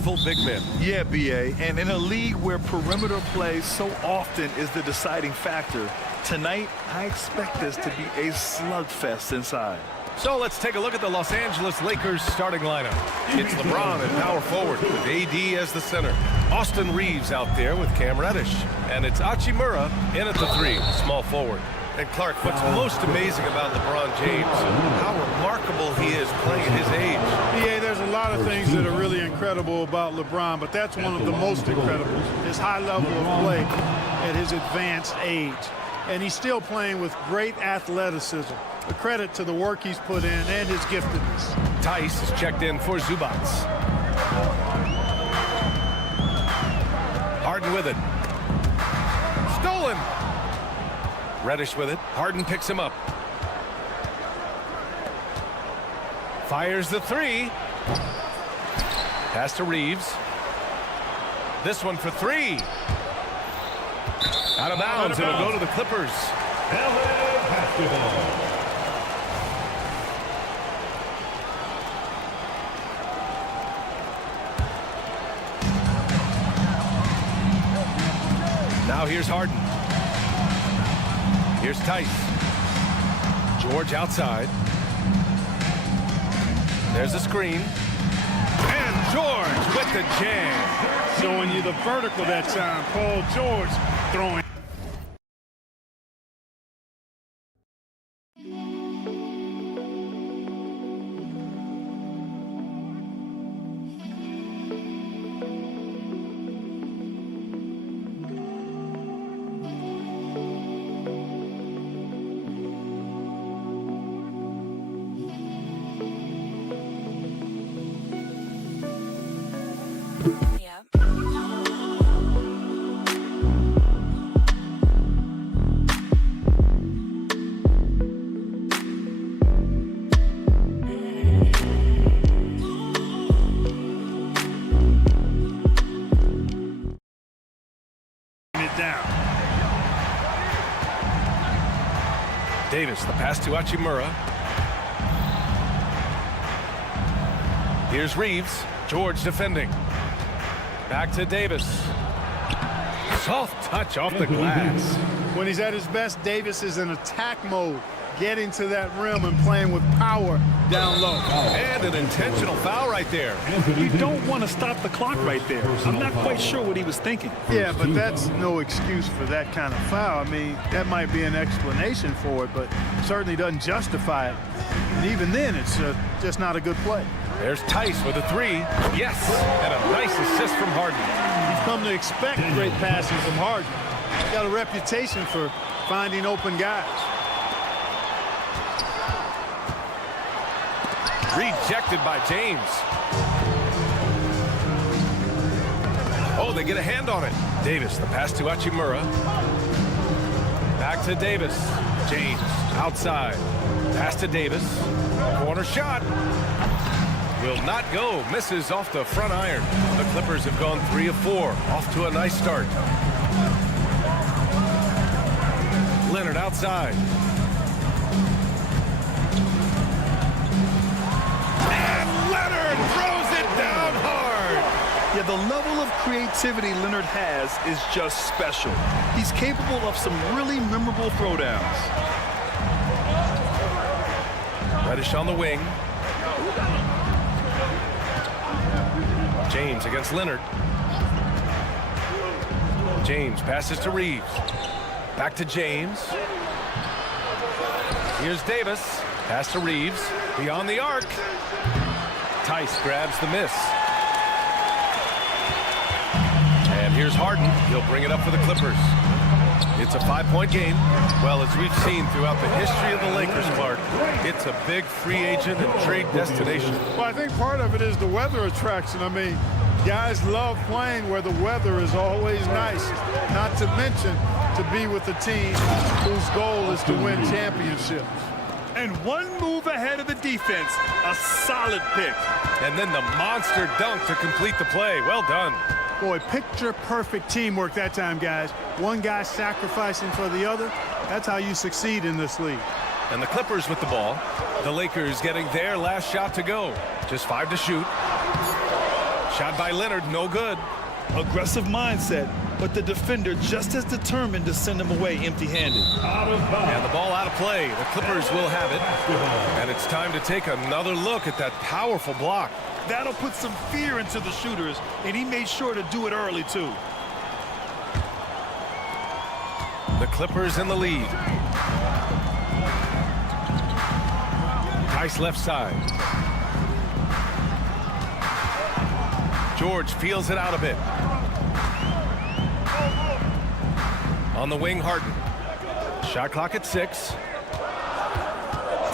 powerful big men. Yeah, B.A., and in a league where perimeter play so often is the deciding factor, tonight I expect this to be a slugfest inside. So let's take a look at the Los Angeles Lakers starting lineup. It's LeBron at power forward with AD as the center. Austin Reeves out there with Cam Reddish. And it's Hachimura in at the 3, small forward. And Clark, what's most amazing about LeBron James, how remarkable he is playing at his age. Yeah, there's a lot of things that are really incredible about LeBron, but that's one of the most incredible. His high level of play at his advanced age. And he's still playing with great athleticism. A credit to the work he's put in and his giftedness. Tice is checked in for Zubats. Harden with it. Stolen. Reddish with it. Harden picks him up. Fires the 3. Pass to Reeves. This one for 3. Out of bounds. It'll go to the Clippers. Now here's Harden. Here's Tice. George outside. There's a screen. And George with the jam. Showing you the vertical that time. Paul George throwing. Davis, the pass to Hachimura. Here's Reeves. George defending. Back to Davis. Soft touch off the glass. When he's at his best, Davis is in attack mode, getting to that rim and playing with power down low. And an intentional foul right there. You don't want to stop the clock right there. I'm not quite sure what he was thinking. Yeah, but that's no excuse for that kind of foul. I mean, that might be an explanation for it, but certainly doesn't justify it. And even then, it's just not a good play. There's Tice with a 3. Yes, and a nice assist from Harden. You've come to expect great passing from Harden. He's got a reputation for finding open guys. Rejected by James. Oh, they get a hand on it. Davis, the pass to Hachimura. Back to Davis. James, outside. Pass to Davis. Corner shot. Will not go. Misses off the front iron. The Clippers have gone 3 of 4. Off to a nice start. Leonard outside. Yeah, the level of creativity Leonard has is just special. He's capable of some really memorable throwdowns. Reddish on the wing. James against Leonard. James passes to Reeves. Back to James. Here's Davis. Pass to Reeves. Beyond the arc. Tice grabs the miss. And here's Harden. He'll bring it up for the Clippers. It's a 5-point game. Well, as we've seen throughout the history of the Lakers, Clark, it's a big free agent and trade destination. Well, I think part of it is the weather attraction. I mean, guys love playing where the weather is always nice. Not to mention to be with a team whose goal is to win championships. And one move ahead of the defense, a solid pick. And then the monster dunk to complete the play. Well done. Boy, picture-perfect teamwork that time, guys. One guy sacrificing for the other. That's how you succeed in this league. And the Clippers with the ball. The Lakers getting their last shot to go. Just 5 to shoot. Shot by Leonard, no good. Aggressive mindset, but the defender just as determined to send him away empty-handed. And the ball out of play. The Clippers will have it. And it's time to take another look at that powerful block. That'll put some fear into the shooters, and he made sure to do it early, too. The Clippers in the lead. Tice left side. George feels it out a bit. On the wing, Harden. Shot clock at 6.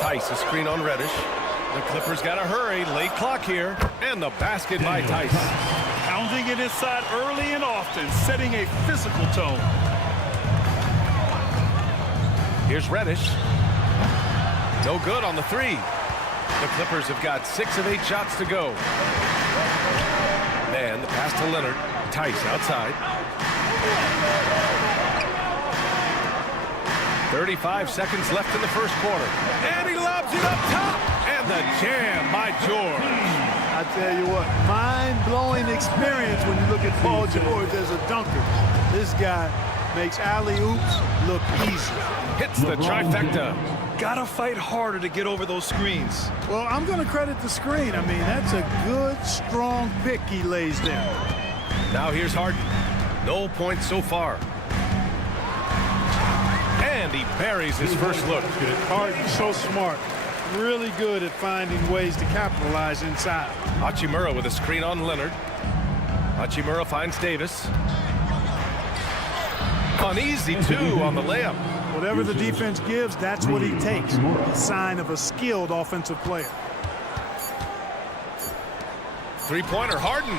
Tice, a screen on Reddish. The Clippers got to hurry. Late clock here. And the basket by Tice. Pounding it inside early and often, setting a physical tone. Here's Reddish. No good on the 3. The Clippers have got 6 of 8 shots to go. Man, the pass to Leonard. Tice outside. 35 seconds left in the first quarter. And he lobs it up top. And the jam by George. I tell you what, mind-blowing experience when you look at Paul George as a dunker. This guy makes alley-oops look easy. Hits the trifecta. Gotta fight harder to get over those screens. Well, I'm going to credit the screen. I mean, that's a good, strong pick he lays there. Now here's Harden. No points so far. And he buries his first look. Harden's so smart. Really good at finding ways to capitalize inside. Hachimura with a screen on Leonard. Hachimura finds Davis. Uneasy, too, on the layup. Whatever the defense gives, that's what he takes. A sign of a skilled offensive player. Three-pointer, Harden.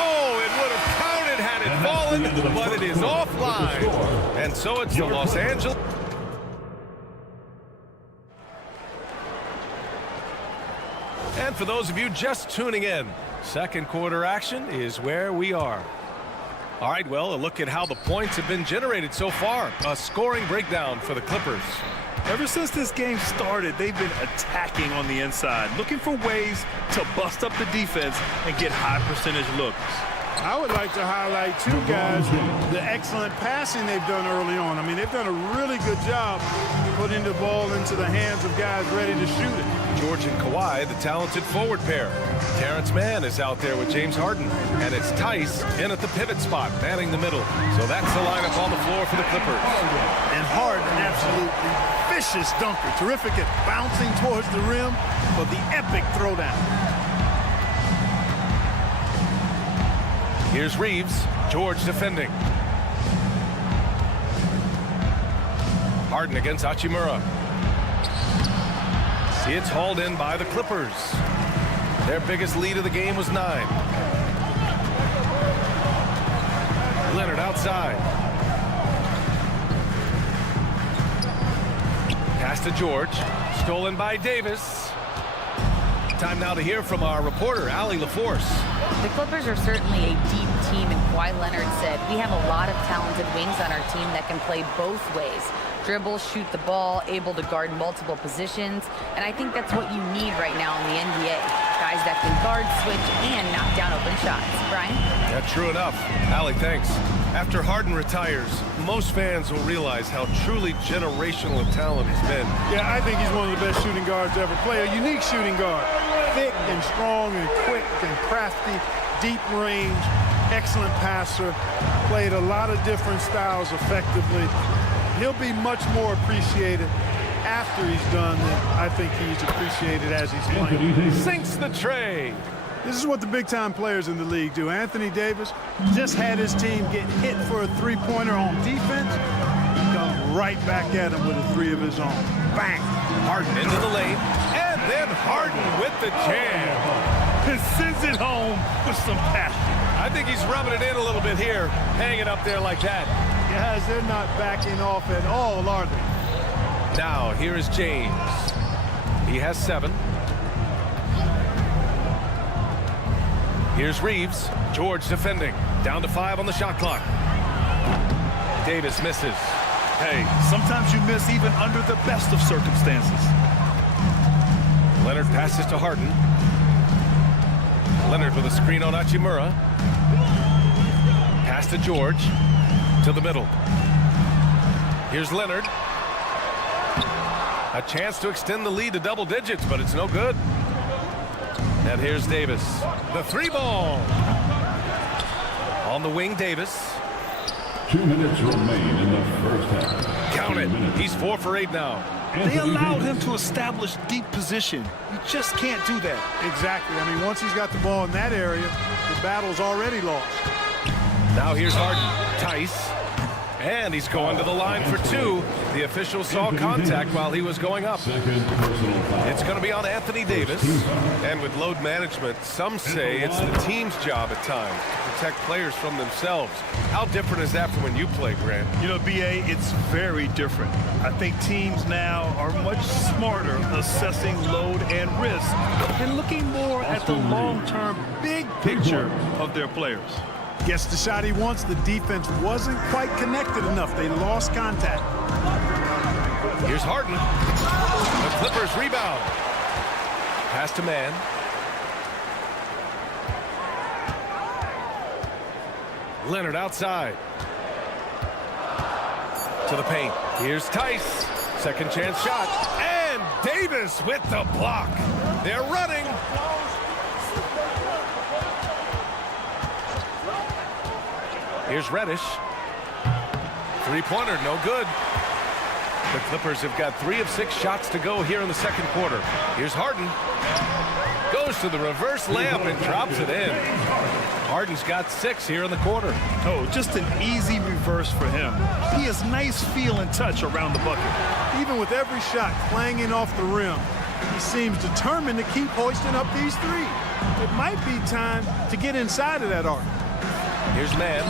Oh, it would have counted had it fallen, but it is offline. And so it's the Los Angeles. And for those of you just tuning in, second quarter action is where we are. All right, well, a look at how the points have been generated so far. A scoring breakdown for the Clippers. Ever since this game started, they've been attacking on the inside, looking for ways to bust up the defense and get high percentage looks. I would like to highlight two guys, the excellent passing they've done early on. I mean, they've done a really good job putting the ball into the hands of guys ready to shoot it. George and Kawhi, the talented forward pair. Terrence Mann is out there with James Harden. And it's Tice in at the pivot spot, manning the middle. So that's the lineup on the floor for the Clippers. And Harden, absolutely vicious dunker. Terrific at bouncing towards the rim for the epic throwdown. Here's Reeves. George defending. Harden against Hachimura. It's hauled in by the Clippers. Their biggest lead of the game was 9. Leonard outside. Pass to George. Stolen by Davis. Time now to hear from our reporter, Allie LaForce. The Clippers are certainly a deep team, and Kawhi Leonard said, we have a lot of talented wings on our team that can play both ways. Dribble, shoot the ball, able to guard multiple positions, and I think that's what you need right now in the NBA. Guys that can guard, switch, and knock down open shots. Brian? Yeah, true enough. Allie, thanks. After Harden retires, most fans will realize how truly generational a talent he's been. Yeah, I think he's one of the best shooting guards ever. Play a unique shooting guard. Thick and strong and quick and crafty, deep range, excellent passer. Played a lot of different styles effectively. He'll be much more appreciated after he's done than I think he's appreciated as he's playing. Sinks the tray. This is what the big-time players in the league do. Anthony Davis just had his team get hit for a three-pointer on defense. He comes right back at him with a three of his own. Bang! Harden into the lane, and then Harden with the jam. And sends it home with some passion. I think he's rubbing it in a little bit here, hanging up there like that. Guys, they're not backing off at all, are they? Now, here is James. He has 7. Here's Reeves. George defending. Down to 5 on the shot clock. Davis misses. Hey, sometimes you miss even under the best of circumstances. Leonard passes to Harden. Leonard with a screen on Hachimura. Pass to George. To the middle. Here's Leonard. A chance to extend the lead to double digits, but it's no good. And here's Davis. The 3 ball. On the wing, Davis. 2 minutes remain in the first half. Count it. He's 4 for 8 now. They allowed him to establish deep position. You just can't do that. Exactly. I mean, once he's got the ball in that area, the battle's already lost. Now here's Harden. Tice. And he's going to the line for 2. The official saw contact while he was going up. It's going to be on Anthony Davis. And with load management, some say it's the team's job at times to protect players from themselves. How different is that from when you play, Grant? You know, B.A., it's very different. I think teams now are much smarter assessing load and risk and looking more at the long-term big picture of their players. Gets the shot he wants. The defense wasn't quite connected enough. They lost contact. Here's Harden. The Clippers rebound. Pass to Man. Leonard outside. To the paint. Here's Tice. Second chance shot. And Davis with the block. They're running. Here's Reddish. 3-pointer, no good. The Clippers have got 3 of 6 shots to go here in the second quarter. Here's Harden. Goes to the reverse layup and drops it in. Harden's got 6 here in the quarter. Oh, just an easy reverse for him. He has nice feel and touch around the bucket. Even with every shot clanging off the rim, he seems determined to keep hoisting up these 3. It might be time to get inside of that arc. Here's Man.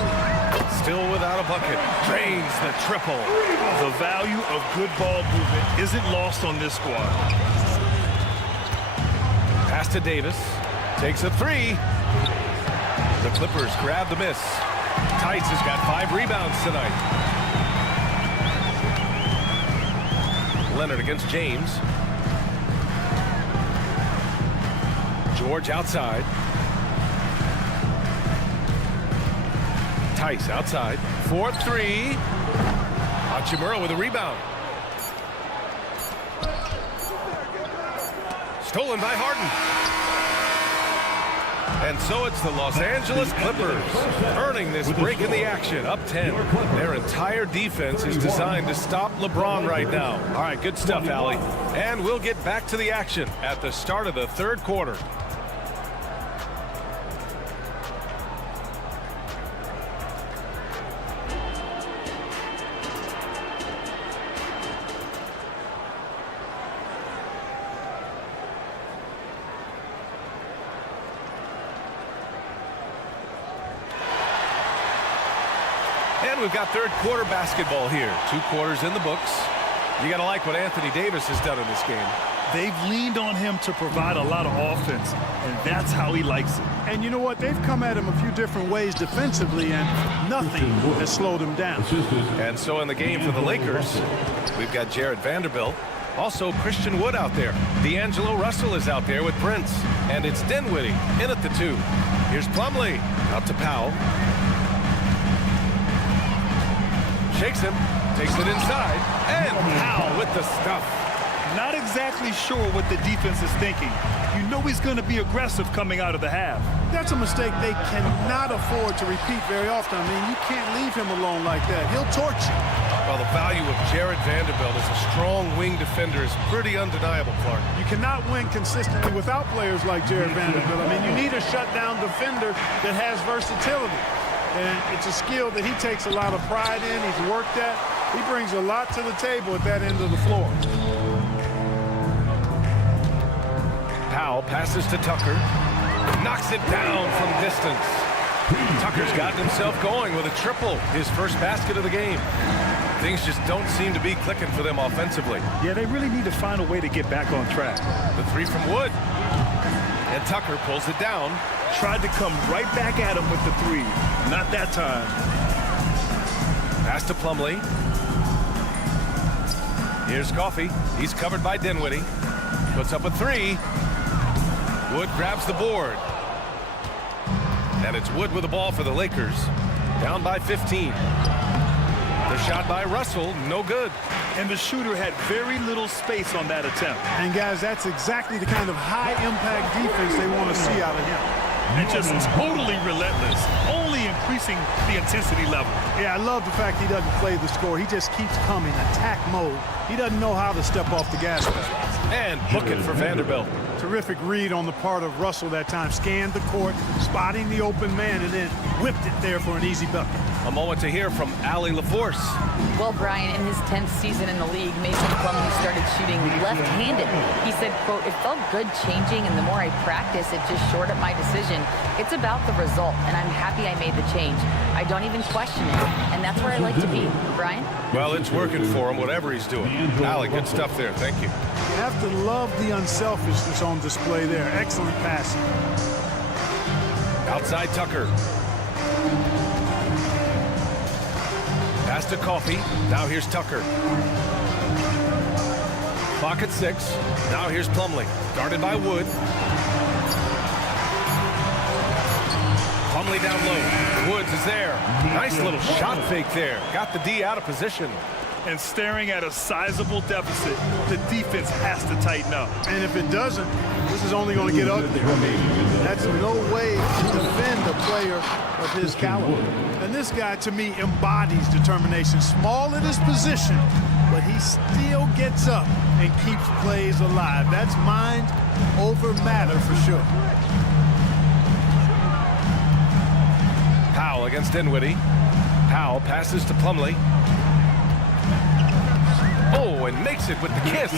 Still without a bucket. Drains the triple. The value of good ball movement isn't lost on this squad. Pass to Davis. Takes a 3. The Clippers grab the miss. Tice has got 5 rebounds tonight. Leonard against James. George outside. Tice outside. 4-3. Hachimura with a rebound. Stolen by Harden. And so it's the Los Angeles Clippers earning this break in the action, up 10. Their entire defense is designed to stop LeBron right now. All right, good stuff, Allie. And we'll get back to the action at the start of the third quarter. And we've got third quarter basketball here. 2 quarters in the books. You got to like what Anthony Davis has done in this game. They've leaned on him to provide a lot of offense, and that's how he likes it. And you know what? They've come at him a few different ways defensively, and nothing has slowed him down. And so in the game for the Lakers, we've got Jared Vanderbilt. Also Christian Wood out there. D'Angelo Russell is out there with Prince. And it's Dinwiddie in at the 2. Here's Plumlee. Out to Powell. Shakes him, takes it inside, and Powell with the stuff. Not exactly sure what the defense is thinking. You know he's going to be aggressive coming out of the half. That's a mistake they cannot afford to repeat very often. I mean, you can't leave him alone like that. He'll torch you. Well, the value of Jared Vanderbilt as a strong wing defender is pretty undeniable, Clark. You cannot win consistently without players like Jared Vanderbilt. I mean, you need a shutdown defender that has versatility. And it's a skill that he takes a lot of pride in. He's worked at. He brings a lot to the table at that end of the floor. Powell passes to Tucker. Knocks it down from distance. Tucker's gotten himself going with a triple. His first basket of the game. Things just don't seem to be clicking for them offensively. Yeah, they really need to find a way to get back on track. The 3 from Wood. And Tucker pulls it down. Tried to come right back at him with the 3. Not that time. Pass to Plumlee. Here's Coffey. He's covered by Dinwiddie. Puts up a 3. Wood grabs the board. And it's Wood with the ball for the Lakers. Down by 15. The shot by Russell, no good. And the shooter had very little space on that attempt. And guys, that's exactly the kind of high-impact defense they want to see out of him. And just totally relentless, only increasing the intensity level. Yeah, I love the fact he doesn't play the score. He just keeps coming, attack mode. He doesn't know how to step off the gas pedal. And book it for Vanderbilt. Terrific read on the part of Russell that time. Scanned the court, spotting the open man, and then whipped it there for an easy bucket. A moment to hear from Allie LaForce. Well, Brian, in his 10th season in the league, Mason Plumlee started shooting left-handed. He said, quote, "It felt good changing, and the more I practice, it just shored up my decision. It's about the result, and I'm happy I made the change. I don't even question it, and that's where I like to be." Brian? Well, it's working for him, whatever he's doing. Allie, good stuff there. Thank you. You have to love the unselfishness on display there. Excellent passing. Outside Tucker. Pass to Coffey. Now here's Tucker. Clock at 6. Now here's Plumlee. Guarded by Wood. Plumlee down low. Woods is there. Nice little shot fake there. Got the D out of position. And staring at a sizable deficit, the defense has to tighten up. And if it doesn't, this is only going to get uglier. That's no way to defend a player of his caliber. And this guy, to me, embodies determination. Small at his position, but he still gets up and keeps plays alive. That's mind over matter for sure. Powell against Dinwiddie. Powell passes to Plumlee. Oh, and makes it with the kiss.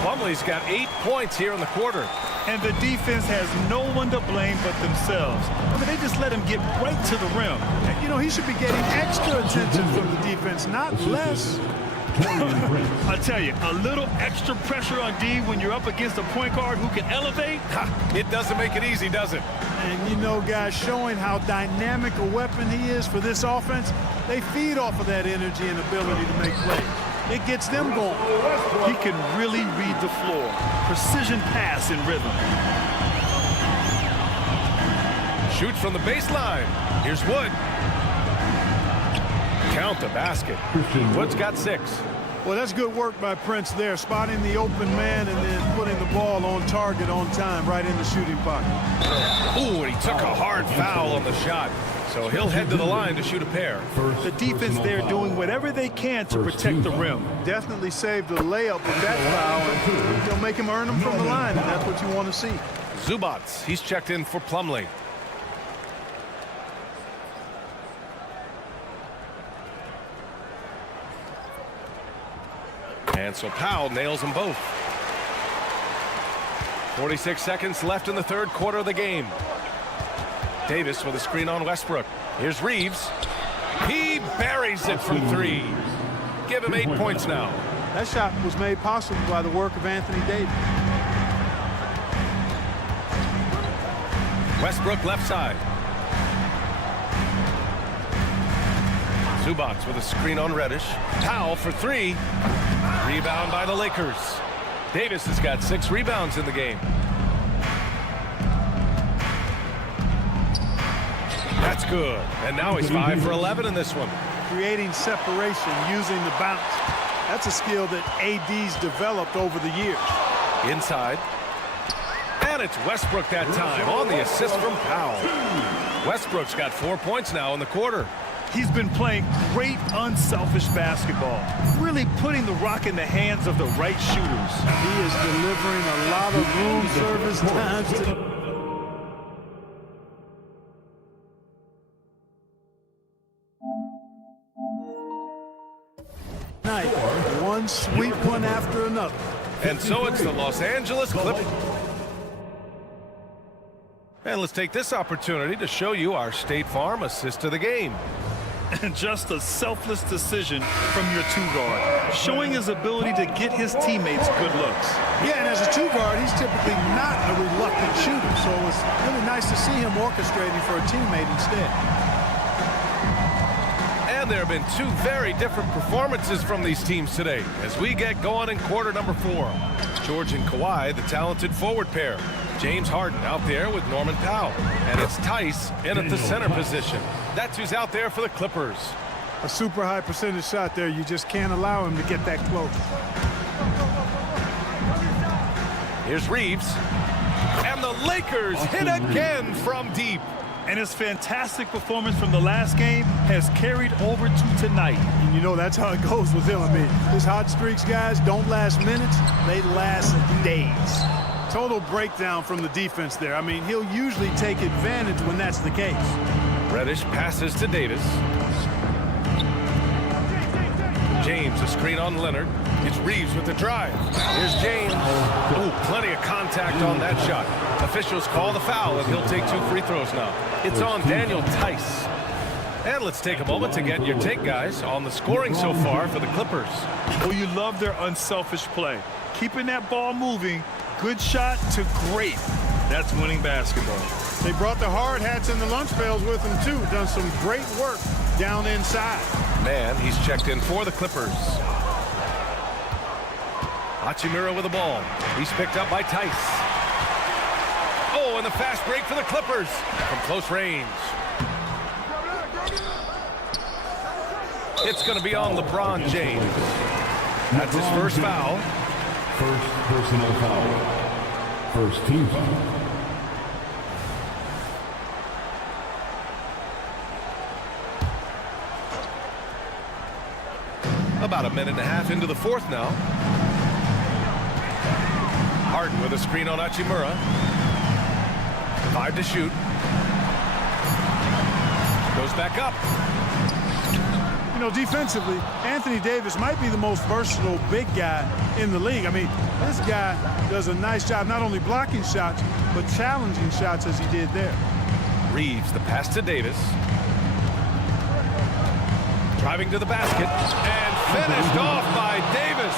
Plumlee's got 8 points here in the quarter. And the defense has no one to blame but themselves. I mean, they just let him get right to the rim. And, you know, he should be getting extra attention from the defense, not less. I tell you, a little extra pressure on D when you're up against a point guard who can elevate. It doesn't make it easy, does it? And, you know, guys, showing how dynamic a weapon he is for this offense, they feed off of that energy and ability to make plays. It gets them going. He can really read the floor. Precision pass in rhythm. Shoots from the baseline. Here's Wood. Count the basket. Wood's got 6. Well, that's good work by Prince there, spotting the open man and then putting the ball on target on time right in the shooting pocket. Ooh, and he took a hard foul on the shot. So he'll head to the line to shoot a pair. The defense there doing whatever they can to protect the rim. Definitely saved the layup with that foul. And they'll make him earn them from the line, and that's what you want to see. Zubats, he's checked in for Plumlee. And so Powell nails them both. 46 seconds left in the third quarter of the game. Davis with a screen on Westbrook. Here's Reeves. He buries it from 3. Give him 8 points now. That shot was made possible by the work of Anthony Davis. Westbrook left side. Zubats with a screen on Reddish. Powell for 3. Rebound by the Lakers. Davis has got 6 rebounds in the game. That's good. And now he's 5 for 11 in this one. Creating separation using the bounce. That's a skill that AD's developed over the years. Inside. And it's Westbrook that time on the assist from Powell. Westbrook's got 4 points now in the quarter. He's been playing great unselfish basketball, really putting the rock in the hands of the right shooters. He is delivering a lot of room service times to night. One sweet one after another. And so it's the Los Angeles Clippers. And let's take this opportunity to show you our State Farm assist of the game. And just a selfless decision from your 2-guard, showing his ability to get his teammates good looks. Yeah, and as a 2-guard, he's typically not a reluctant shooter, so it's really nice to see him orchestrating for a teammate instead. And there have been 2 very different performances from these teams today as we get going in quarter number 4. George and Kawhi, the talented forward pair. James Harden out there with Norman Powell. And it's Tice in at the center position. That's who's out there for the Clippers. A super high percentage shot there. You just can't allow him to get that close. Here's Reeves. And the Lakers hit again from deep. And his fantastic performance from the last game has carried over to tonight. And you know that's how it goes with him. I mean, his hot streaks, guys, don't last minutes. They last days. Total breakdown from the defense there. I mean, he'll usually take advantage when that's the case. Reddish passes to Davis. James, a screen on Leonard. It's Reeves with the drive. Here's James. Ooh, plenty of contact on that shot. Officials call the foul, and he'll take 2 free throws now. It's on Daniel Tice. And let's take a moment to get your take, guys, on the scoring so far for the Clippers. Well, you love their unselfish play. Keeping that ball moving, good shot to great. That's winning basketball. They brought the hard hats and the lunch pails with them, too. Done some great work down inside. Man, he's checked in for the Clippers. Hachimura with the ball. He's picked up by Tice. Oh, and the fast break for the Clippers from close range. It's going to be on LeBron James. That's his first foul. First personal foul. First team foul. About a minute and a half into the fourth now. Harden with a screen on Hachimura. 5 to shoot. Goes back up. You know, defensively, Anthony Davis might be the most versatile big guy in the league. I mean, this guy does a nice job not only blocking shots, but challenging shots as he did there. Reeves, the pass to Davis. Driving to the basket. And finished off by Davis.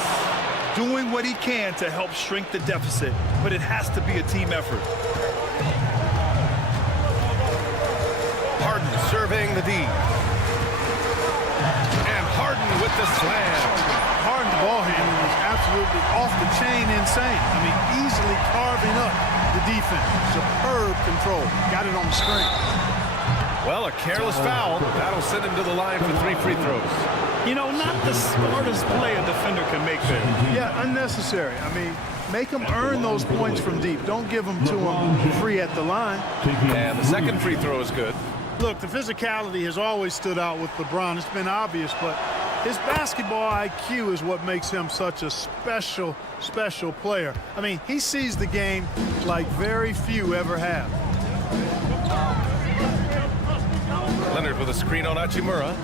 Doing what he can to help shrink the deficit, but it has to be a team effort. Harden serving the D. And Harden with the slam. Harden's ball handling is absolutely off the chain insane. I mean, easily carving up the defense. Superb control. Got it on the screen. Well, a careless foul. That'll send him to the line for 3 free throws. You know, not the smartest play a defender can make there. Yeah, unnecessary. I mean, make them earn those points from deep. Don't give them to them free at the line. And the second free throw is good. Look, the physicality has always stood out with LeBron. It's been obvious, but his basketball IQ is what makes him such a special, special player. I mean, he sees the game like very few ever have. Leonard with a screen on Hachimura.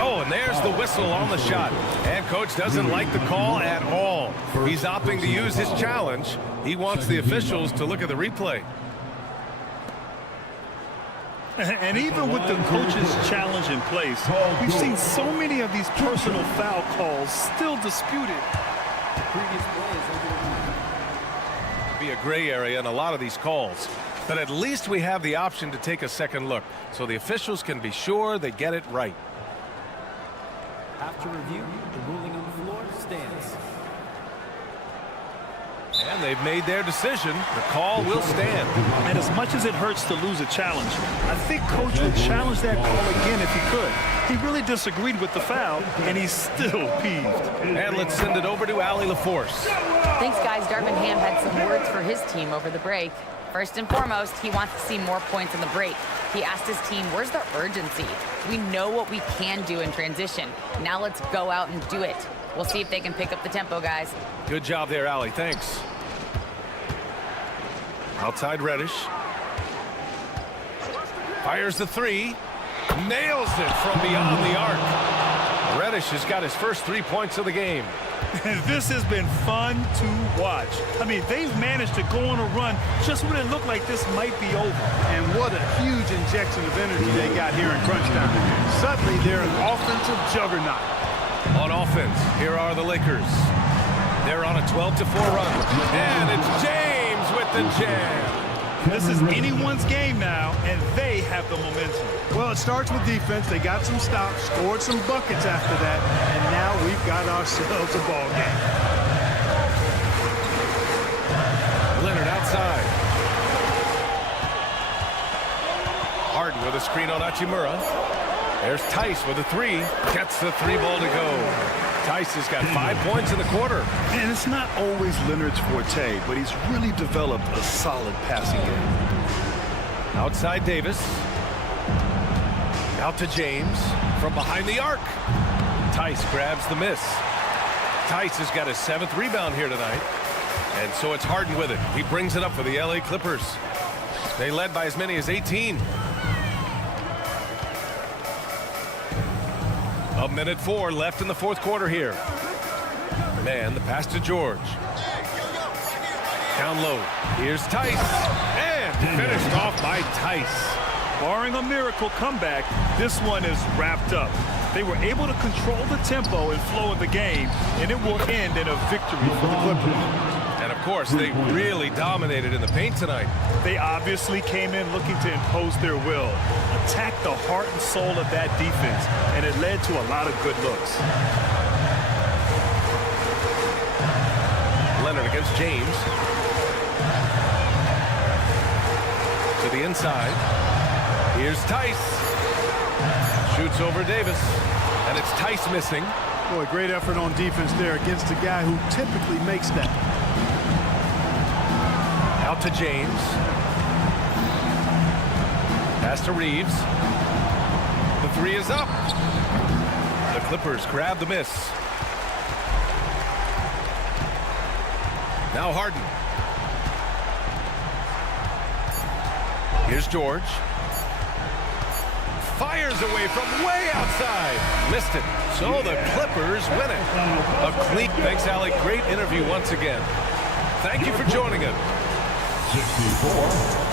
Oh, and there's the whistle on the shot. And coach doesn't like the call at all. He's opting to use his challenge. He wants the officials to look at the replay. And even with the coach's challenge in place, we've seen so many of these personal foul calls still disputed. Be a gray area in a lot of these calls. But at least we have the option to take a second look, so the officials can be sure they get it right. After review, the ruling on the floor stands. And they've made their decision. The call will stand. And as much as it hurts to lose a challenge, I think coach would challenge that call again if he could. He really disagreed with the foul, and he's still peeved. And let's send it over to Allie LaForce. Thanks, guys. Darvin Ham had some words for his team over the break. First and foremost, he wants to see more points in the break. He asked his team, where's the urgency? We know what we can do in transition. Now let's go out and do it. We'll see if they can pick up the tempo, guys. Good job there, Allie. Thanks. Outside Reddish. Fires the 3. Nails it from beyond the arc. Reddish has got his first 3 points of the game. This has been fun to watch. I mean, they've managed to go on a run just when it looked like this might be over. And what a huge injection of energy they got here in crunch time. Suddenly, they're an offensive juggernaut. On offense, here are the Lakers. They're on a 12-4 run. And it's James with the jam. This is anyone's game now, and they have the momentum. Well, it starts with defense. They got some stops, scored some buckets after that, and now we've got ourselves a ball game. with a screen on Hachimura. There's Tice with a three. Gets the three ball to go. Tice has got 5 points in the quarter. And it's not always Leonard's forte, but he's really developed a solid passing game. Outside Davis. Out to James. From behind the arc. Tice grabs the miss. Tice has got his 7th rebound here tonight. And so it's Harden with it. He brings it up for the LA Clippers. They led by as many as 18. A minute 4 left in the 4th quarter here. Man, the pass to George. Down low. Here's Tice. And finished off by Tice. Barring a miracle comeback, this one is wrapped up. They were able to control the tempo and flow of the game, and it will end in a victory for the Clippers. And of course, they really dominated in the paint tonight. They obviously came in looking to impose their will, attack the heart and soul of that defense, and it led to a lot of good looks. Leonard against James. To the inside. Here's Tice. Shoots over Davis. And it's Tice missing. Boy, great effort on defense there against a guy who typically makes that. Out to James. Pass to Reeves. The three is up. The Clippers grab the miss. Now Harden. Here's George. Fires away from way outside. Missed it. So the Clippers win it. A clean. Thanks, Alec. Great interview once again. Thank you for joining us. 64.